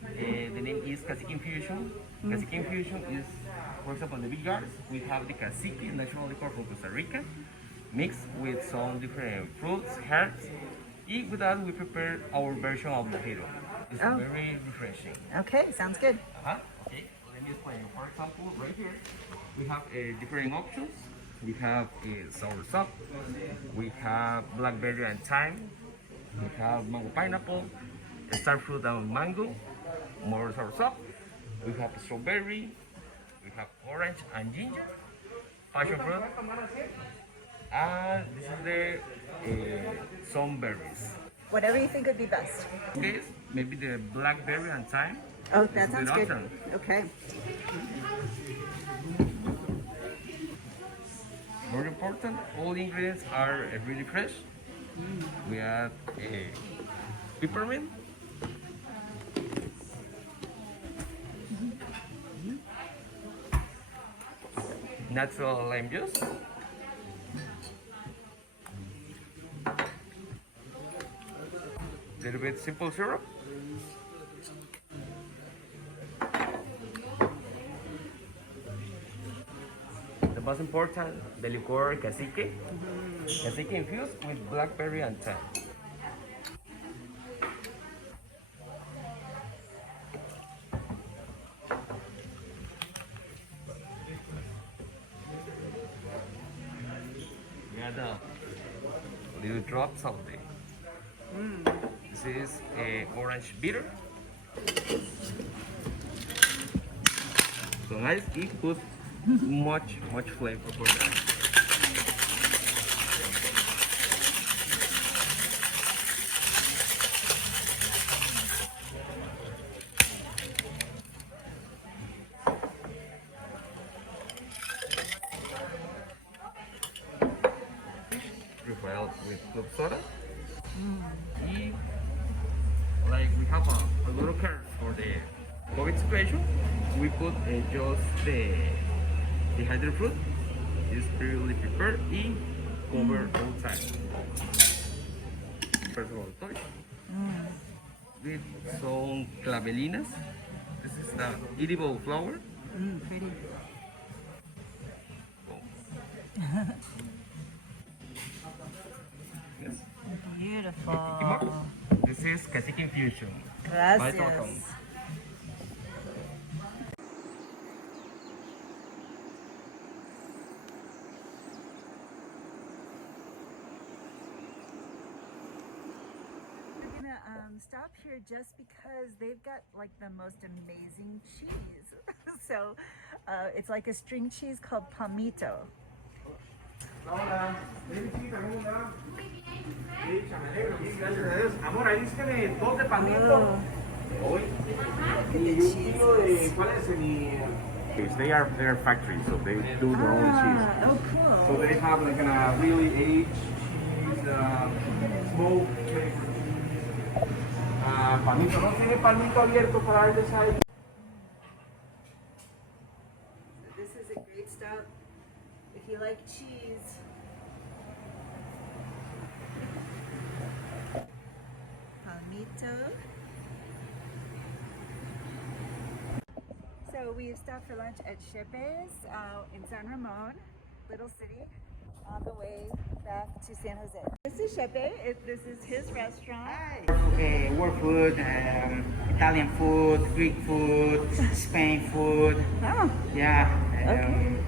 The name is Kayaking Fusion. Kayaking Fusion is, for example, the big jars, we have the cacique, national liquor from Costa Rica, mixed with some different fruits, herbs. And with that, we prepare our version of mojito. It's very refreshing. Okay, sounds good. Okay, let me explain. For example, right here, we have different options. We have sour sop, we have blackberry and thyme, we have mango pineapple, star fruit and mango, more sour sop, we have strawberry, we have orange and ginger, passion fruit, and this is the some berries. Whatever you think would be best. Okay, maybe the blackberry and thyme. Oh, that sounds good. Okay. Very important, all ingredients are really fresh. We add peppermint, natural lime juice, little bit simple syrup, the most important, the liqueur cacique, cacique infused with blackberry and thyme. We add a little drops of the. This is a orange bitter. So nice, it puts much flavor for that. Prepared with club soda. And like we have a little curve for the COVID situation, we put just the dehydrated fruit. It's previously prepared and covered outside. First of all, touch with some clavelinas. This is the edible flower. Pretty. Yes. Beautiful. This is Kayaking Fusion. Gracias. Welcome. stop here just because they've got like the most amazing cheese. So it's like a string cheese called palmito. Hola, amor, ahí dígame dos de palmito. They are factories, so they do their own cheese. Oh, cool. So they have like a really aged cheese, smoked flavored cheese. Palmito, no tiene palmito abierto para darles ahí. This is a great stop if you like cheese. Palmito. So we stopped for lunch at Chepe's in San Ramon, little city, on the way back to San Jose. This is Chepe. This is his restaurant. World food, Italian food, Greek food, Spain food. Oh. Yeah. Okay.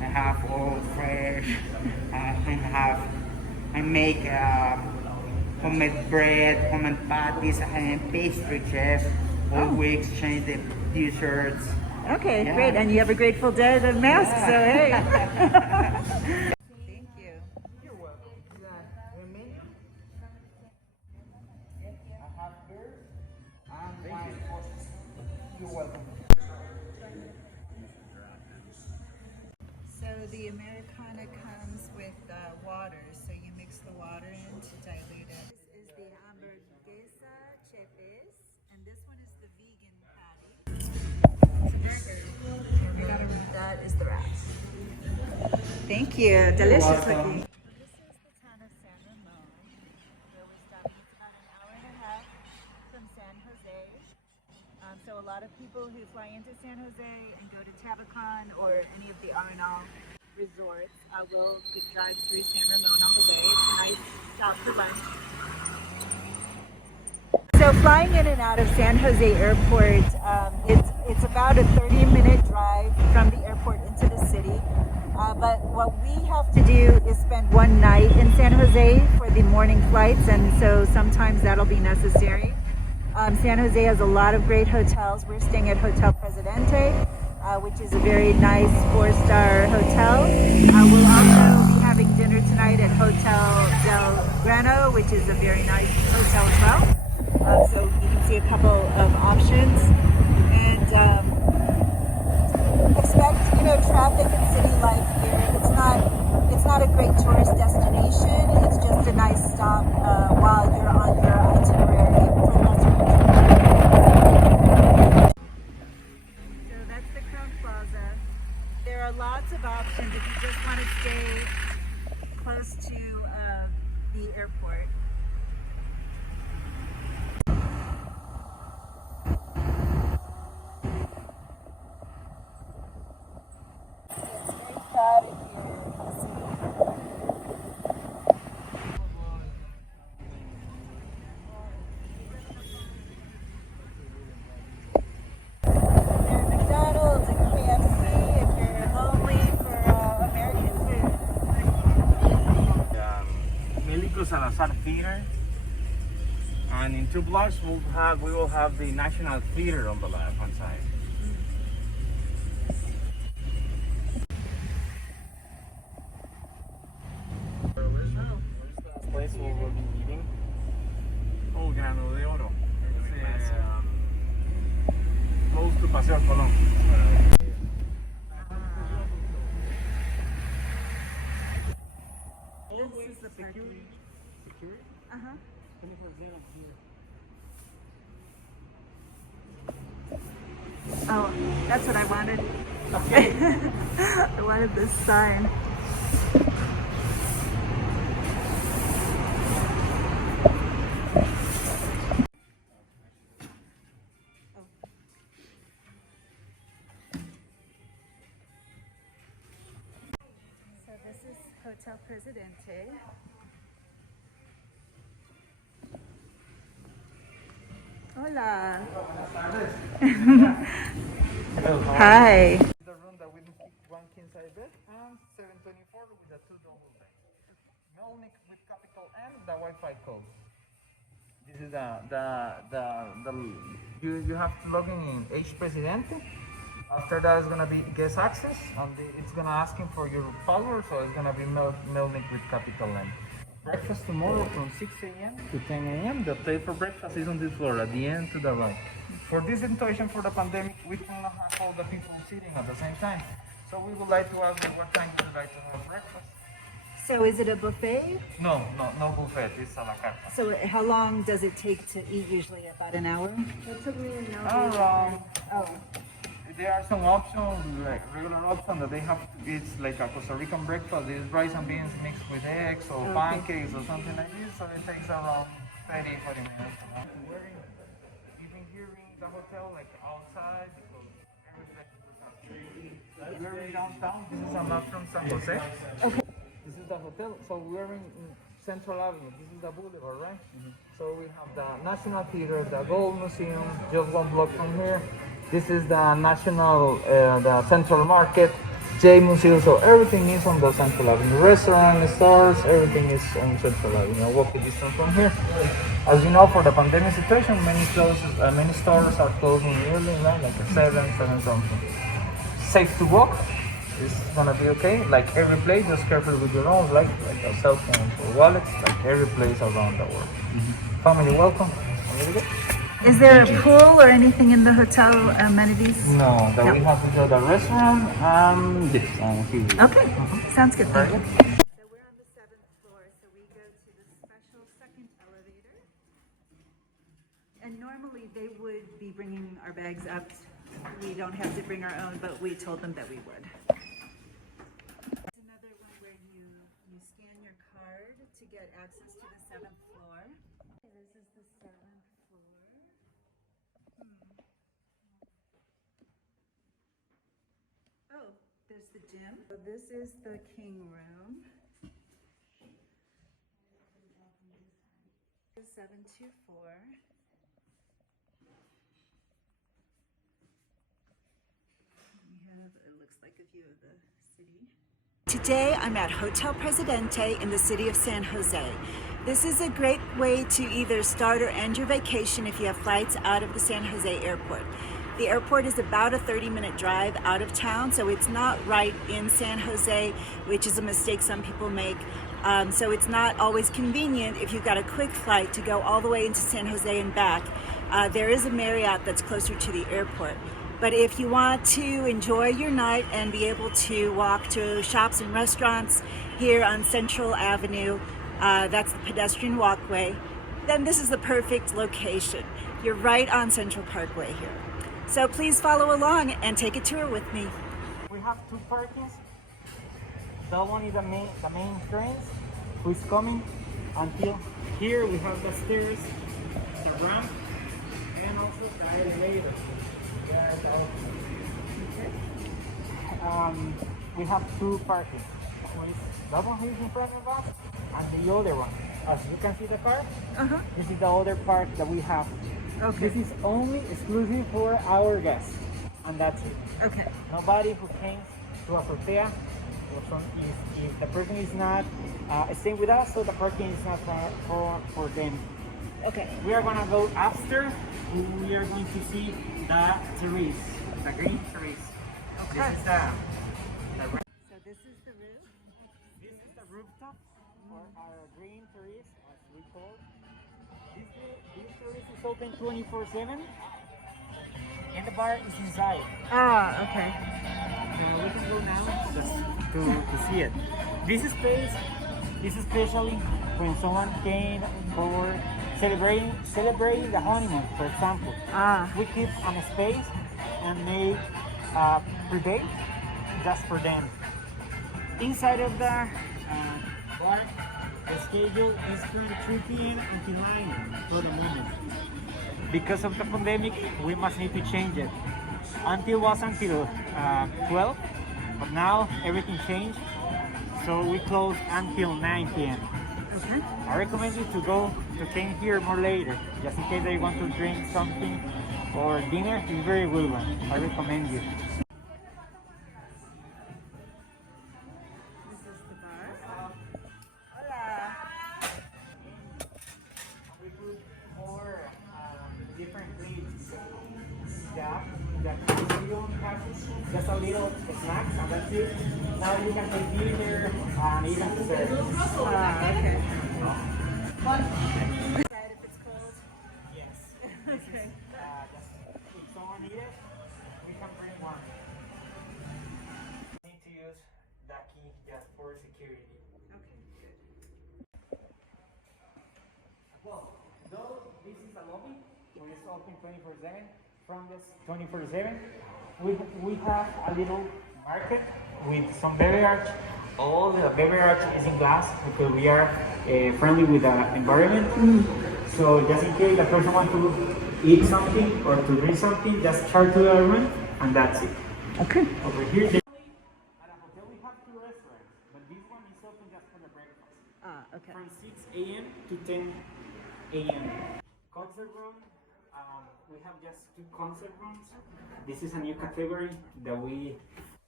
I have all fresh. I make homemade bread, homemade patties. I am pastry chef. All weeks change the t-shirts. Okay, Yeah. great. And you have a Grateful Dead mask, so hey. Thank you. You're welcome. The menu? I have beer and wine. You're welcome. So the Americana comes with water, so you mix the water in to dilute it. This is the hamburguesa Chepe's, and this one is the vegan patty. It's a burger. And we gotta read that is the wraps. Thank you. Delicious looking. This is the town of San Ramon, where we're stopping. It's about an hour and a half from San Jose. So a lot of people who fly into San Jose and go to Tabacon or any of the Arenal resorts will drive through San Ramon on the way. It's a nice stop for lunch. So flying in and out of San Jose Airport, it's about a 30-minute drive from the airport into the city. But what we have to do is spend one night in San Jose for the morning flights, and so sometimes that'll be necessary. San Jose has a lot of great hotels. We're staying at Hotel Presidente, which is a very nice 4-star hotel. We'll also be having dinner tonight at Hotel del Grano, which is a very nice hotel as well. So you can see a couple of options. And expect, traffic and city life here. It's not a great tourist destination. It's just a nice stop while you're on your itinerary for the rest of the trip. So that's the Crown Plaza. There are lots of options if you just want to stay close to the airport. Salazar Theater, and in 2 blocks we will have the National Theater on the left hand side. Where's the place where we'll be eating? Oh, Grano de Oro. It's close to Paseo Colón. This is the parking. Uh-huh. Oh, that's what I wanted. Okay. I wanted this sign. So this is Hotel Presidente. Hola. Hi. The room that we need one king size bed and 724 with a 2 double bed. Melnick with capital N, the Wi-Fi code. This is is you have to log in Presidente. After that, it's gonna be guest access, and it's gonna ask him for your password. So it's gonna be Melnick with capital M. Breakfast tomorrow from 6 a.m. to 10 a.m. The place for breakfast is on this floor at the end to the right. For this situation for the pandemic, we cannot have all the people sitting at the same time. So we would like to ask you what time would you like to have breakfast? So is it a buffet? No buffet. It's a la carte. So how long does it take to eat? Usually about an hour? It took me an hour. Around. Oh. There are some options, like regular options that they have. It's like a Costa Rican breakfast. There's rice and beans mixed with eggs or pancakes or something like this. So it takes around 30 minutes. Even here in the hotel, like outside, because we're in downtown. This is a map from San Jose. Okay. This is the hotel. So we're in Central Avenue. This is the boulevard, right? So we have the National Theater, the Gold Museum, just one block from here. This is the National, the Central Market, J Museum. So everything is on the Central Avenue. Restaurant, stores, everything is on Central Avenue. Walking distance from here. As you know, for the pandemic situation, many stores are closing early, right? Like 7 something. Safe to walk. It's gonna be okay. Like every place, just careful with your own, like a cell phone or wallets, like every place around the world. Family, welcome. Is there a pool or anything in the hotel amenities? No, we have to go to the restaurant. Yes, here. Okay, sounds good. Thank you. So we're on the 7th floor, so we go to the special second elevator. And normally they would be bringing our bags up. We don't have to bring our own, but we told them that we would. It's another one where you scan your card to get access to the 7th floor. This is the 7th floor. Oh, there's the gym. So this is the king room. 724. It looks like a view of the city. Today I'm at Hotel Presidente in the city of San Jose. This is a great way to either start or end your vacation if you have flights out of the San Jose airport. The airport is about a 30-minute drive out of town, so it's not right in San Jose, which is a mistake some people make. So it's not always convenient if you've got a quick flight to go all the way into San Jose and back. There is a Marriott that's closer to the airport. But if you want to enjoy your night and be able to walk to shops and restaurants here on Central Avenue, that's the pedestrian walkway, then this is the perfect location. You're right on Central Parkway here. So please follow along and take a tour with me. We have 2 parkings. That one is the main entrance, who is coming until here. We have the stairs, the ramp, and also the elevator. We have 2 parking. That one is in front of us, and the other one. As you can see the car, this is the other part that we have. Okay. This is only exclusive for our guests, and that's it. Okay. Nobody who came to a Fortea, if the person is not staying with us, so the parking is not for them. Okay. We are gonna go upstairs. We are going to see the terrace, the green terrace. Okay. This is So this is the roof? This is the rooftop for our green terrace, as we call it. This terrace is open 24/7, and the bar is inside. Ah, okay. So we can go now just to see it. This space is especially when someone came for celebrating the honeymoon, for example. We keep a space and make pre-date just for them. Inside of the bar, the schedule is from 3 p.m. until 9 for the moment. Because of the pandemic, we must need to change it. Until 12, but now everything changed, so we close until 9 p.m. Okay. I recommend you to came here more later, just in case you want to drink something or dinner. It's a very good one. I recommend you. This is the bar. Hola. For different plates. Yeah, so you don't have just a little snacks and that's it. Now you can take dinner and even dessert. Okay. Decide if it's cold? Yes. Okay. If someone needs it, we can bring one. Need to use that key just for security. Okay, good. Well, though this is a lobby, where it's open 24/7. From this 24/7, we have a little market with some beverage. All the beverage is in glass because we are friendly with the environment. So just in case the person wants to eat something or to drink something, just charge to the room and that's it. Okay. Over here, at a hotel we have 2 restaurants, but this one is open just for the breakfast. Okay. From 6 a.m. to 10 a.m. Concert room. We have just 2 concert rooms. This is a new category that we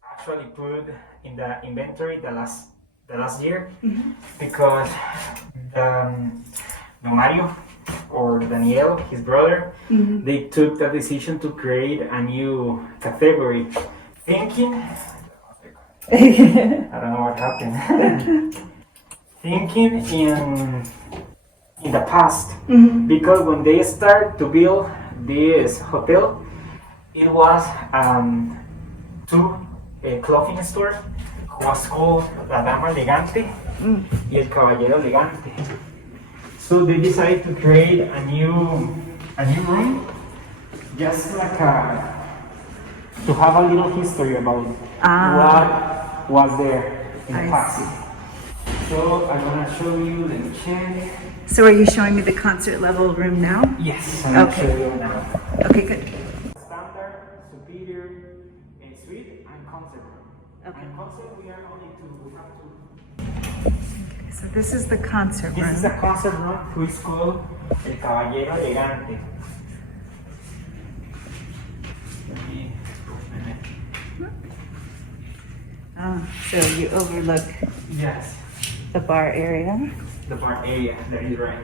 actually put in the inventory the last year because Mario or Daniel, his brother, they took the decision to create a new category. Thinking, I don't know what happened. Thinking in the past, because when they start to build this hotel, it was 2 clothing stores, was called La Dama Elegante y El Caballero Elegante. So they decided to create a new room, just like to have a little history about what was there in the past. So I'm gonna show you the check. So are you showing me the concert level room now? Yes, I'm gonna show you now. Okay, good. Standard, superior, suite, and concert room. Okay. And concert, we are only 2. We have 2. Okay, so this is the concert room. This is the concert room, who is called El Caballero Elegante. So you overlook the bar area. The bar area, that is right.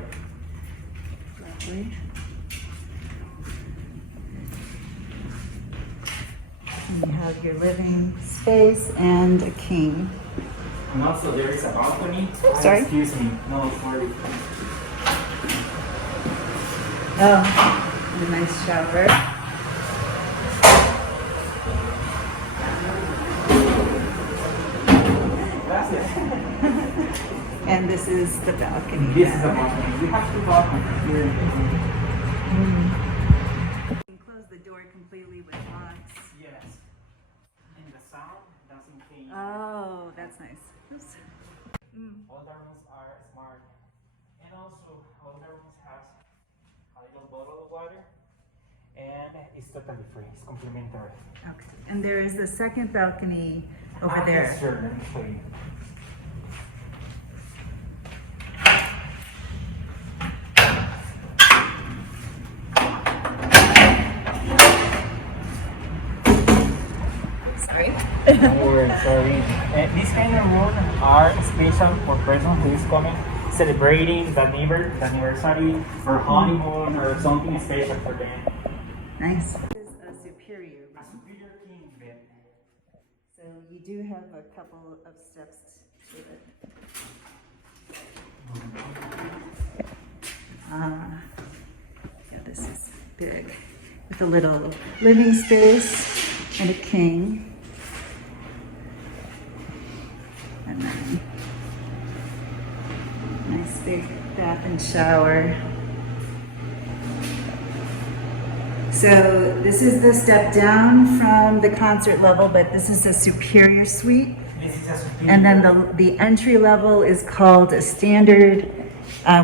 Lovely. And you have your living space and a king. And also there is a balcony. Sorry? Excuse me. No, sorry. Oh, and a nice shower. And this is the balcony. This is the balcony. We have 2 balconies here. You can close the door completely with locks. Yes. And the sound doesn't change. Oh, that's nice. Oops. All the rooms are smart. And also, all the rooms has a little bottle of water. And it's totally free. It's complimentary. Okay. And there is the second balcony over there. Yes, sure. Let me show you. Don't worry, sorry. These kind of rooms are special for person who is coming celebrating the anniversary or honeymoon or something special for them. Nice. This is a superior room. A superior king bed. So you do have a couple of steps to it. Yeah, this is big. With a little living space and a king. And then nice big bath and shower. So this is the step down from the concert level, but this is a superior suite. This is a superior. And then the entry level is called a standard,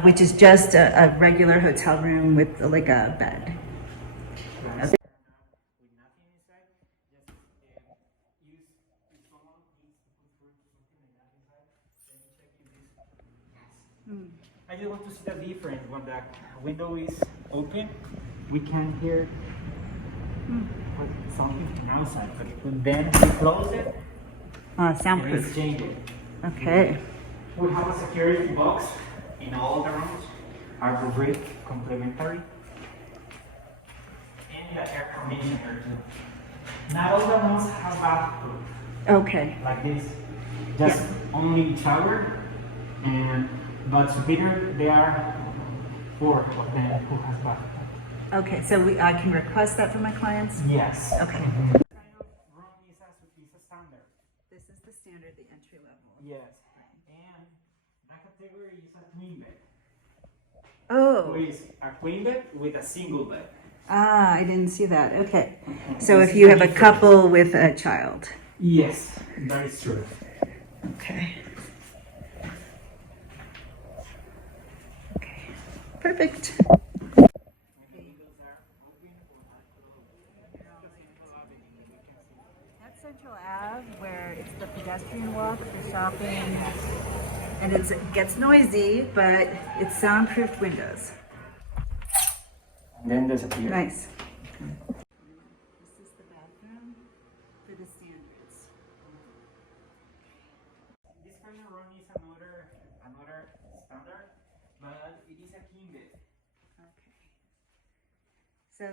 which is just a regular hotel room with like a bed. Okay. I just want to see the difference. When the window is open, we can hear something outside. But then we close it, Soundproof. it's changing. Okay. We have a security box in all the rooms. Are free, complimentary. need an air conditioner too. Not all the rooms have bathroom Okay. like this. Just only shower, and but superior they are four of them who has bathroom. Okay, so I can request that for my clients? Yes. Okay. Room is a standard. This is the standard, the entry level. Yes. And that category is a twin bed. Oh. With a queen bed with a single bed. Ah, I didn't see that. Okay. So if you have a couple with a child. Yes, that is true. Okay. Okay. Perfect. That's Central Ave, where it's the pedestrian walk for shopping, and it gets noisy, but it's soundproofed windows. And then disappear. Nice. This is the bathroom for the standards. This kind of room is another standard, but it is a king bed. So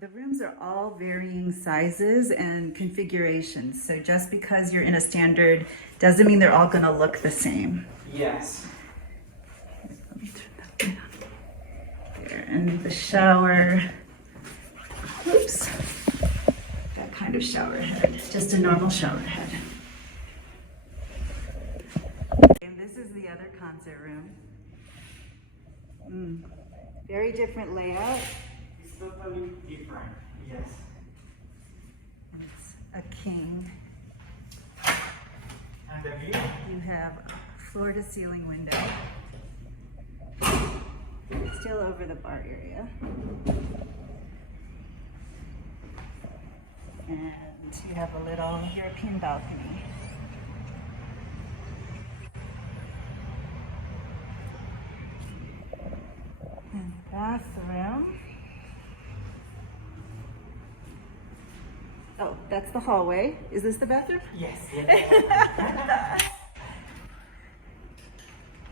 the rooms are all varying sizes and configurations. So just because you're in a standard doesn't mean they're all going to look the same. Yes. Let me turn that down. There, and the shower. Oops. That kind of shower head. Just a normal shower head. And this is the other concert room. Very different layout. It's totally different. Yes. And it's a king. And the view? You have floor to ceiling window. Still over the bar area. And you have a little European balcony. And bathroom. Oh, that's the hallway. Is this the bathroom? Yes.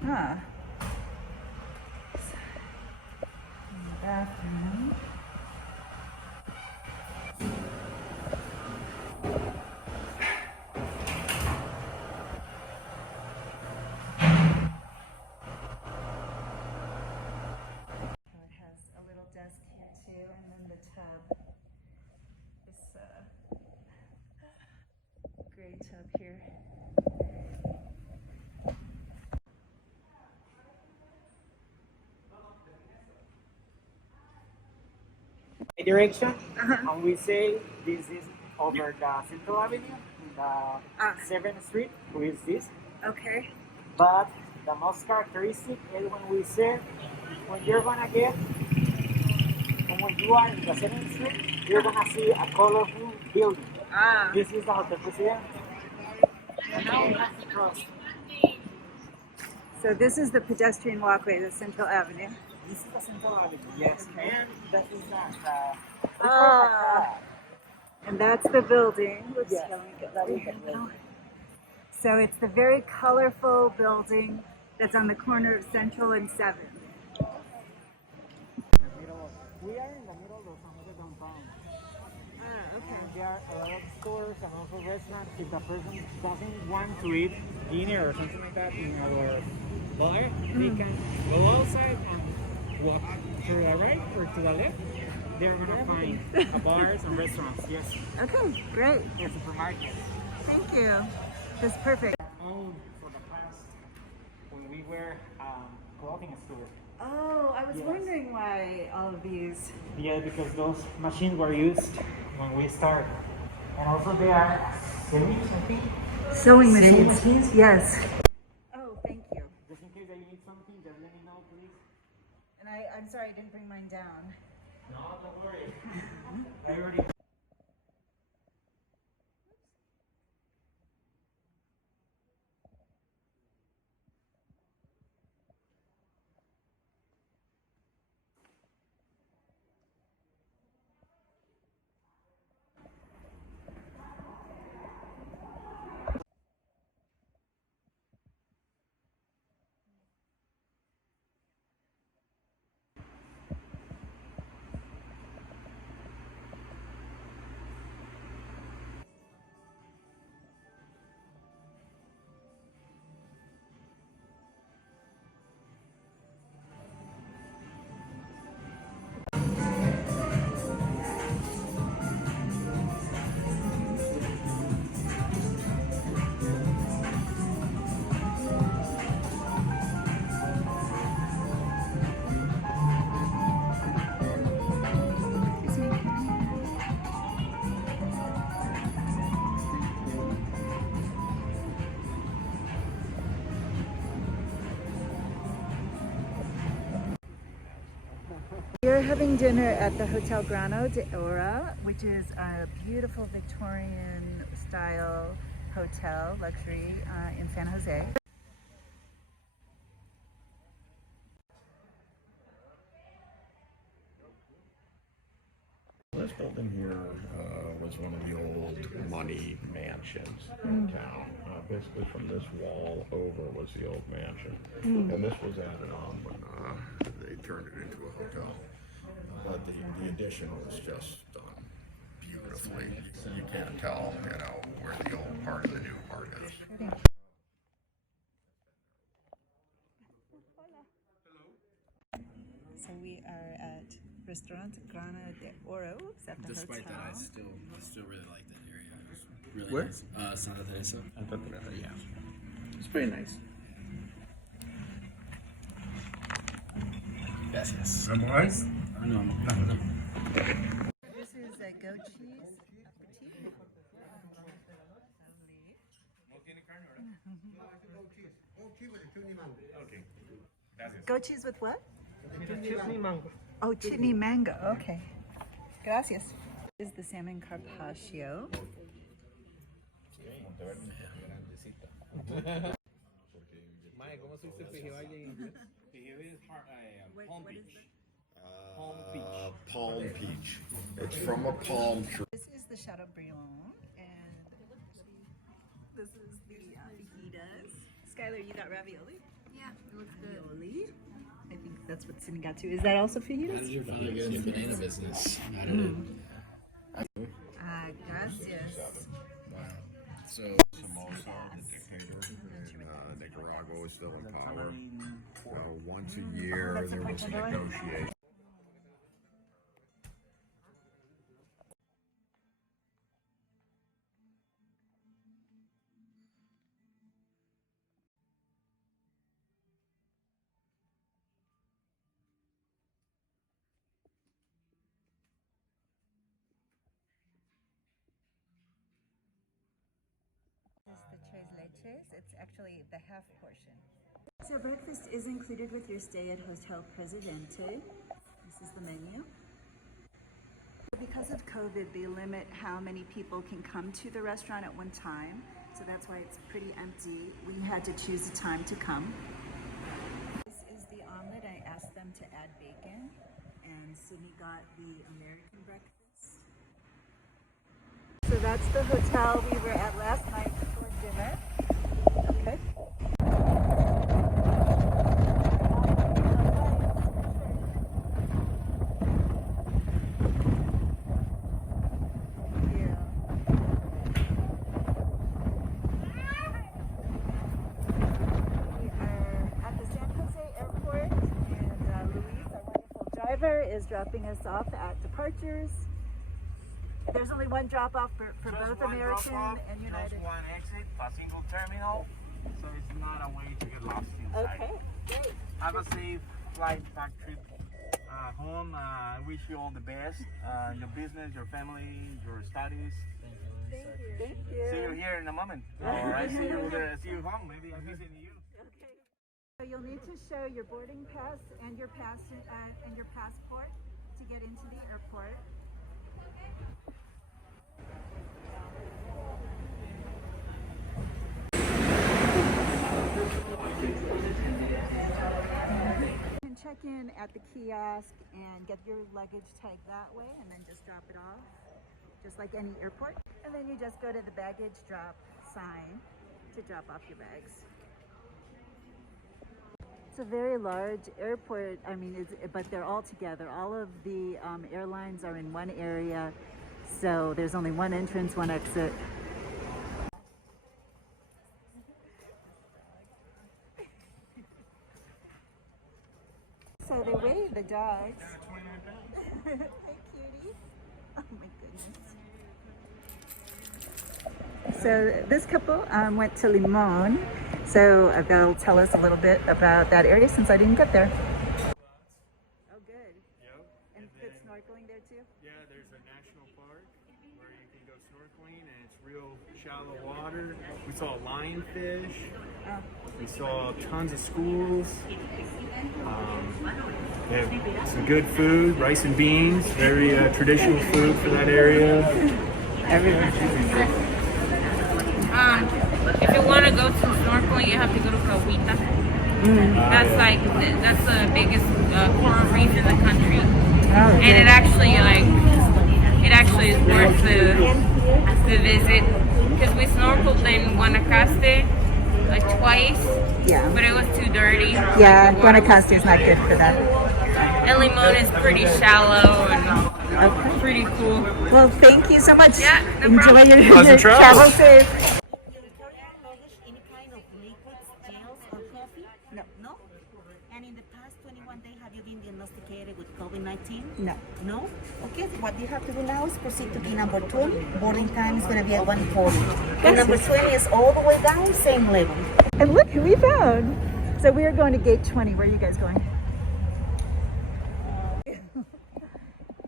Ah. Bathroom. It has a little desk here too, and then the tub. This gray tub here. Direction, and we say this is over the Central Avenue, the 7th Street, who is this? Okay. But the most characteristic is when we say, when you're gonna get, and when you are in the 7th Street, you're gonna see a colorful building. This is the Hotel Presidente. And now we have to cross. So this is the pedestrian walkway to Central Avenue. This is the Central Avenue, yes. And that is And that's the building. Oops, Yes, let me get that is here. the building. So it's the very colorful building that's on the corner of Central and 7th. We are in the middle of another downtown. Okay. And there are a lot of stores and also restaurants. If the person doesn't want to eat dinner or something like that in our bar, they can go outside and walk to the right or to the left. They're gonna find bars and restaurants. Yes. Okay, great. Or supermarkets. Thank you. That's perfect. Owned for the past when we were clothing store. Oh, I was Yes. wondering why all of these. Yeah, because those machines were used when we started. And also they are sewing, I think. Sewing Sewing machines. Yes. Oh, thank you. Just in case that you need something, just let me know, please. And I'm sorry I didn't bring mine down. No, don't worry. I already. We're having dinner at the Hotel Grano de Ora, which is a beautiful Victorian style hotel, luxury in San Jose. This building here was one of the old money mansions in town. Basically from this wall over was the old mansion. And this was added on when they turned it into a hotel. But the addition was just done beautifully. You can't tell, you know, where the old part and the new part is. So we are at Restaurante Grano de Oro. Is that the Despite hotel? that, I still really like that area. It's really Where? nice. Santa Teresa. Santa Teresa, yeah. It's pretty nice. Gracias. Memorize? No. This is a goat cheese aperitif. Goat cheese with what? Chutney mango. Oh, chutney mango. Okay. Gracias. This is the salmon carpaccio. Maya, ¿cómo se dice pejibaye en inglés? Pejibaye is palm peach. Palm peach. It's from a palm tree. This is the Chateaubriand, and this is the fajitas. Skylar, you got ravioli? Yeah, it looks good. Ravioli. I think that's what Cindy got too. Is that also fajitas? How did you finally get in the banana business? Gracias. So Somoza, the dictator in Nicaragua, is still in power. Once a year, there was a negotiation. This is the tres leches. It's actually the half portion. So breakfast is included with your stay at Hotel Presidente. This is the menu. Because of COVID, they limit how many people can come to the restaurant at one time. So that's why it's pretty empty. We had to choose a time to come. This is the omelet. I asked them to add bacon, and Sydney got the American breakfast. So that's the hotel we were at last night for dinner. Okay. Is dropping us off at departures. There's only one drop off for both American and United. Just one exit, a single terminal, so it's not a way to get lost inside. Okay, great. Have a safe flight back trip home. I wish you all the best. Your business, your family, your studies. Thank you. Thank you. See you here in a moment. Or I see you home. Maybe I'm visiting you. Okay. So you'll need to show your boarding pass and your passport to get into the airport. You can check in at the kiosk and get your luggage tagged that way, and then just drop it off, just like any airport. And then you just go to the baggage drop sign to drop off your bags. It's a very large airport. I mean, but they're all together. All of the airlines are in one area, so there's only one entrance, one exit. So they weigh the dogs. Hey, cutie. Oh my goodness. So this couple went to Limon. So they'll tell us a little bit about that area since I didn't get there. Oh, good. Yep. And good snorkeling there too? Yeah, there's a national park. where you can go snorkeling and it's real shallow water. We saw lionfish. We saw tons of schools. They have some good food, rice and beans, very traditional food for that area. If you want to go to snorkeling, you have to go to Vista. That's the biggest coral reef in the country, and it actually is worth the visit because we snorkeled in Guanacaste twice, but it was too dirty. Yeah, Guanacaste is not good for that. El Limon is pretty shallow and pretty cool. Well, thank you so much. Yeah, no Enjoy problem. your Pleasant travel travels. safe. No. No? And in the past 21 days, have you been diagnosticated with COVID-19? No. No? Okay, so what you have to do now is proceed to gate number 20. Boarding time is going to be at 1:40. Gate number 20 is all the way down, same level. And look who we found. So we are going to gate 20. Where are you guys going?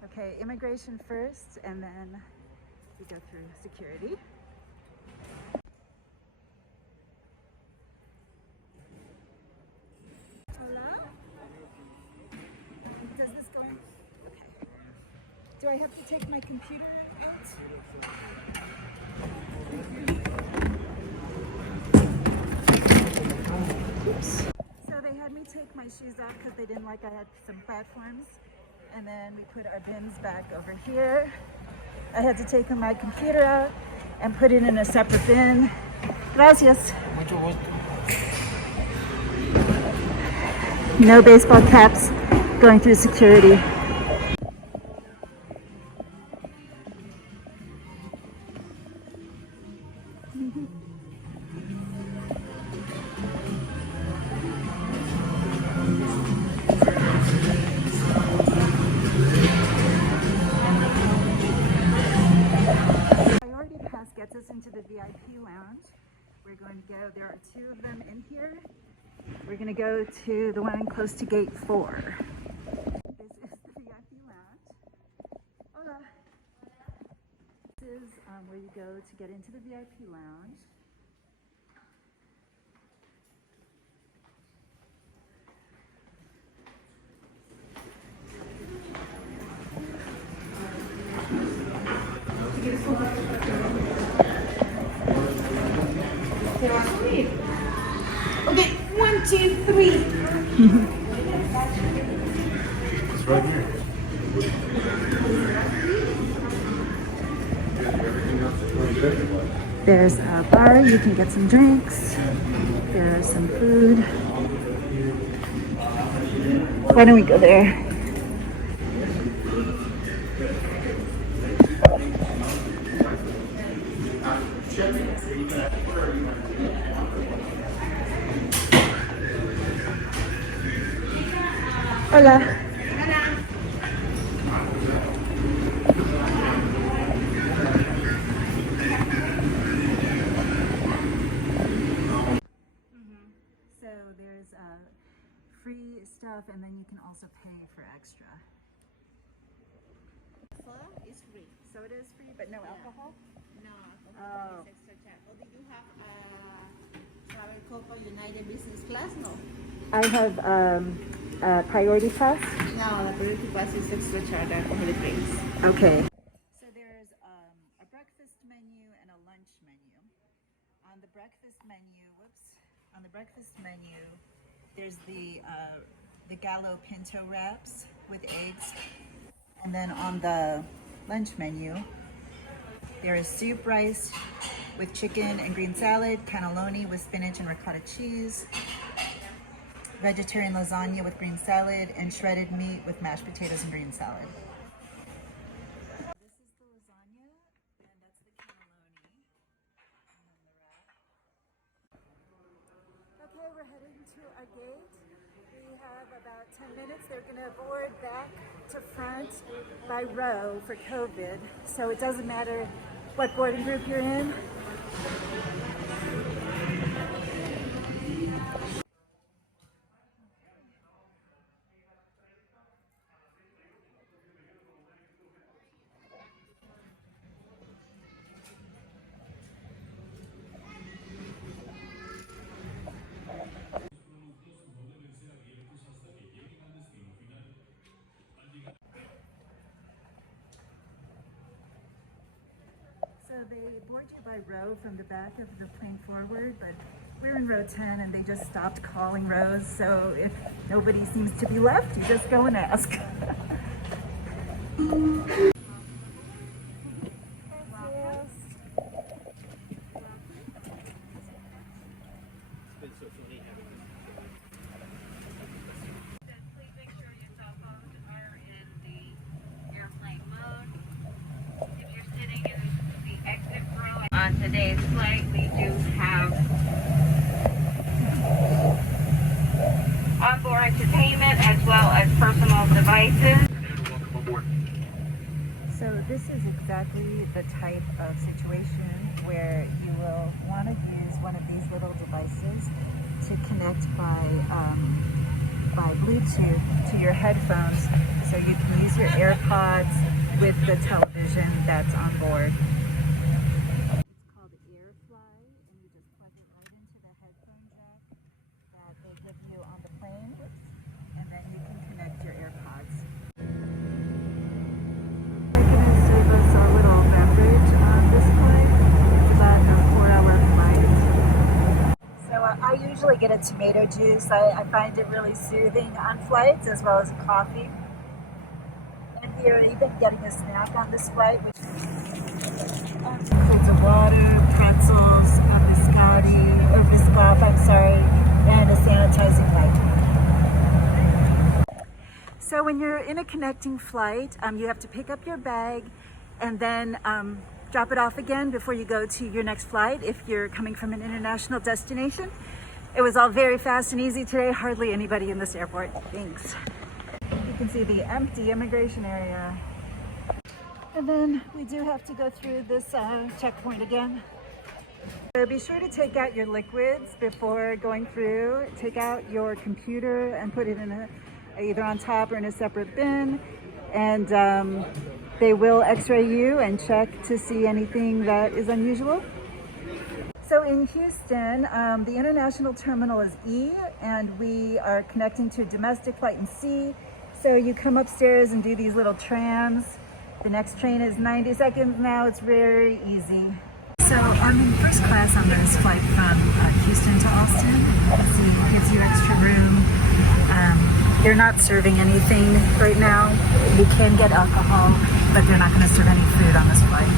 Okay, immigration first, and then we go through security. Hola? Does this go in? Okay. Do I have to take my computer out? Oops. So they had me take my shoes off because they didn't like I had some platforms. And then we put our bins back over here. I had to take my computer out and put it in a separate bin. Gracias. Mucho gusto. No baseball caps going through security. Priority pass gets us into the VIP lounge. We're going to go, there are two of them in here. We're going to go to the one close to gate 4. This is the VIP lounge. Hola. This is where you go to get into the VIP lounge. Okay, 1, 2, 3. It's right here. There's a bar, you can get some drinks. There's some food. Why don't we go there? Hola. So there's free stuff, and then you can also pay for extra. It's free. So it is free, but no alcohol? No Oh. it's extra charge. Oh, did you have Travel Copa United Business Class? No. I have a priority pass. No, the priority pass is extra charge for the drinks. Okay. So there's a breakfast menu and a lunch menu. On the breakfast menu, there's the Gallo Pinto wraps with eggs, and then on the lunch menu, there is soup rice with chicken and green salad, cannelloni with spinach and ricotta cheese, vegetarian lasagna with green salad, and shredded meat with mashed potatoes and green salad. This is the lasagna, and that's the cannelloni, and then the wrap. Okay, we're heading to our gate. We have about 10 minutes. They're going to board back to front by row for COVID, so it doesn't matter what boarding group you're in. they board you by row from the back of the plane forward, but we're in row 10 and they just stopped calling rows, so if nobody seems to be left, you just go and ask. On today's flight, we do have onboard entertainment as well as personal devices. So this is exactly the type of situation where you will want to use one of these little devices to connect by Bluetooth to your headphones, so you can use your AirPods with the television that's on board. I usually get a tomato juice. I find it really soothing on flights, as well as coffee. And we are even getting a snack on this flight, which includes water, pretzels, biscoff, and a sanitizing wipe. So when you're in a connecting flight, you have to pick up your bag and then drop it off again before you go to your next flight if you're coming from an international destination. It was all very fast and easy today. Hardly anybody in this airport. Thanks. You can see the empty immigration area. And then we do have to go through this checkpoint again. So be sure to take out your liquids before going through. Take out your computer and put it in either on top or in a separate bin. And they will x-ray you and check to see anything that is unusual. So in Houston, the international terminal is E, and we are connecting to a domestic flight in C. So you come upstairs and do these little trams. The next train is 90 seconds now. It's very easy. So I'm in first class on this flight from Houston to Austin. See, it gives you extra room. They're not serving anything right now. You can get alcohol, but they're not going to serve any food on this flight.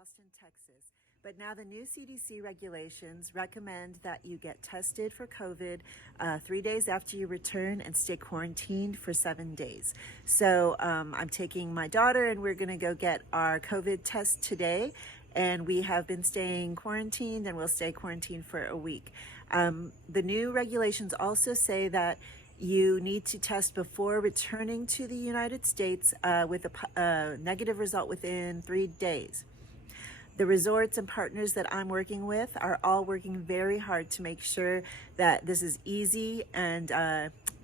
Austin, Texas. But now the new CDC regulations recommend that you get tested for COVID 3 days after you return and stay quarantined for 7 days. So I'm taking my daughter and we're going to go get our COVID test today. And we have been staying quarantined and we'll stay quarantined for a week. The new regulations also say that you need to test before returning to the United States with a negative result within 3 days. The resorts and partners that I'm working with are all working very hard to make sure that this is easy and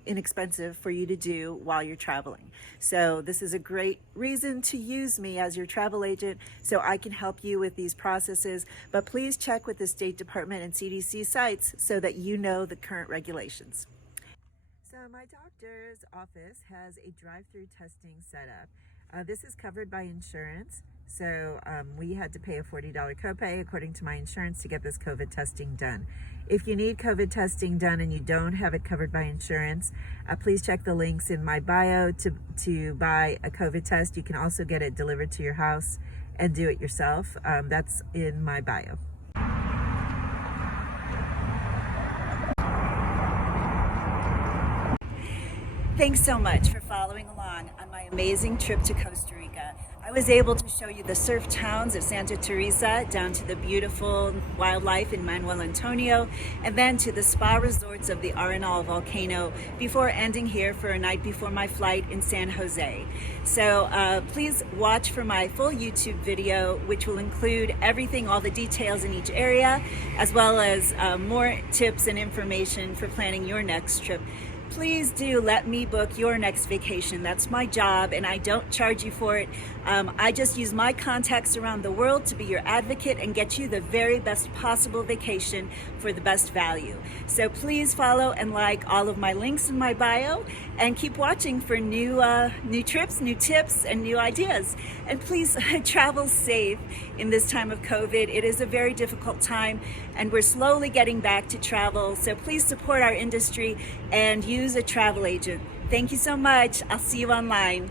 inexpensive for you to do while you're traveling. So this is a great reason to use me as your travel agent so I can help you with these processes. But please check with the State Department and CDC sites so that you know the current regulations. So my doctor's office has a drive-through testing set up. This is covered by insurance. So we had to pay a $40 copay according to my insurance to get this COVID testing done. If you need COVID testing done and you don't have it covered by insurance, please check the links in my bio to buy a COVID test. You can also get it delivered to your house and do it yourself. That's in my bio. Thanks so much for following along on my amazing trip to Costa Rica. I was able to show you the surf towns of Santa Teresa down to the beautiful wildlife in Manuel Antonio and then to the spa resorts of the Arenal Volcano before ending here for a night before my flight in San Jose. So please watch for my full YouTube video, which will include everything, all the details in each area, as well as more tips and information for planning your next trip please do let me book your next vacation. That's my job, and I don't charge you for it. I just use my contacts around the world to be your advocate and get you the very best possible vacation for the best value. So please follow and like all of my links in my bio, and keep watching for new trips, new tips, and new ideas. And please travel safe in this time of COVID. It is a very difficult time, and we're slowly getting back to travel. So please support our industry and use a travel agent. Thank you so much. I'll see you online.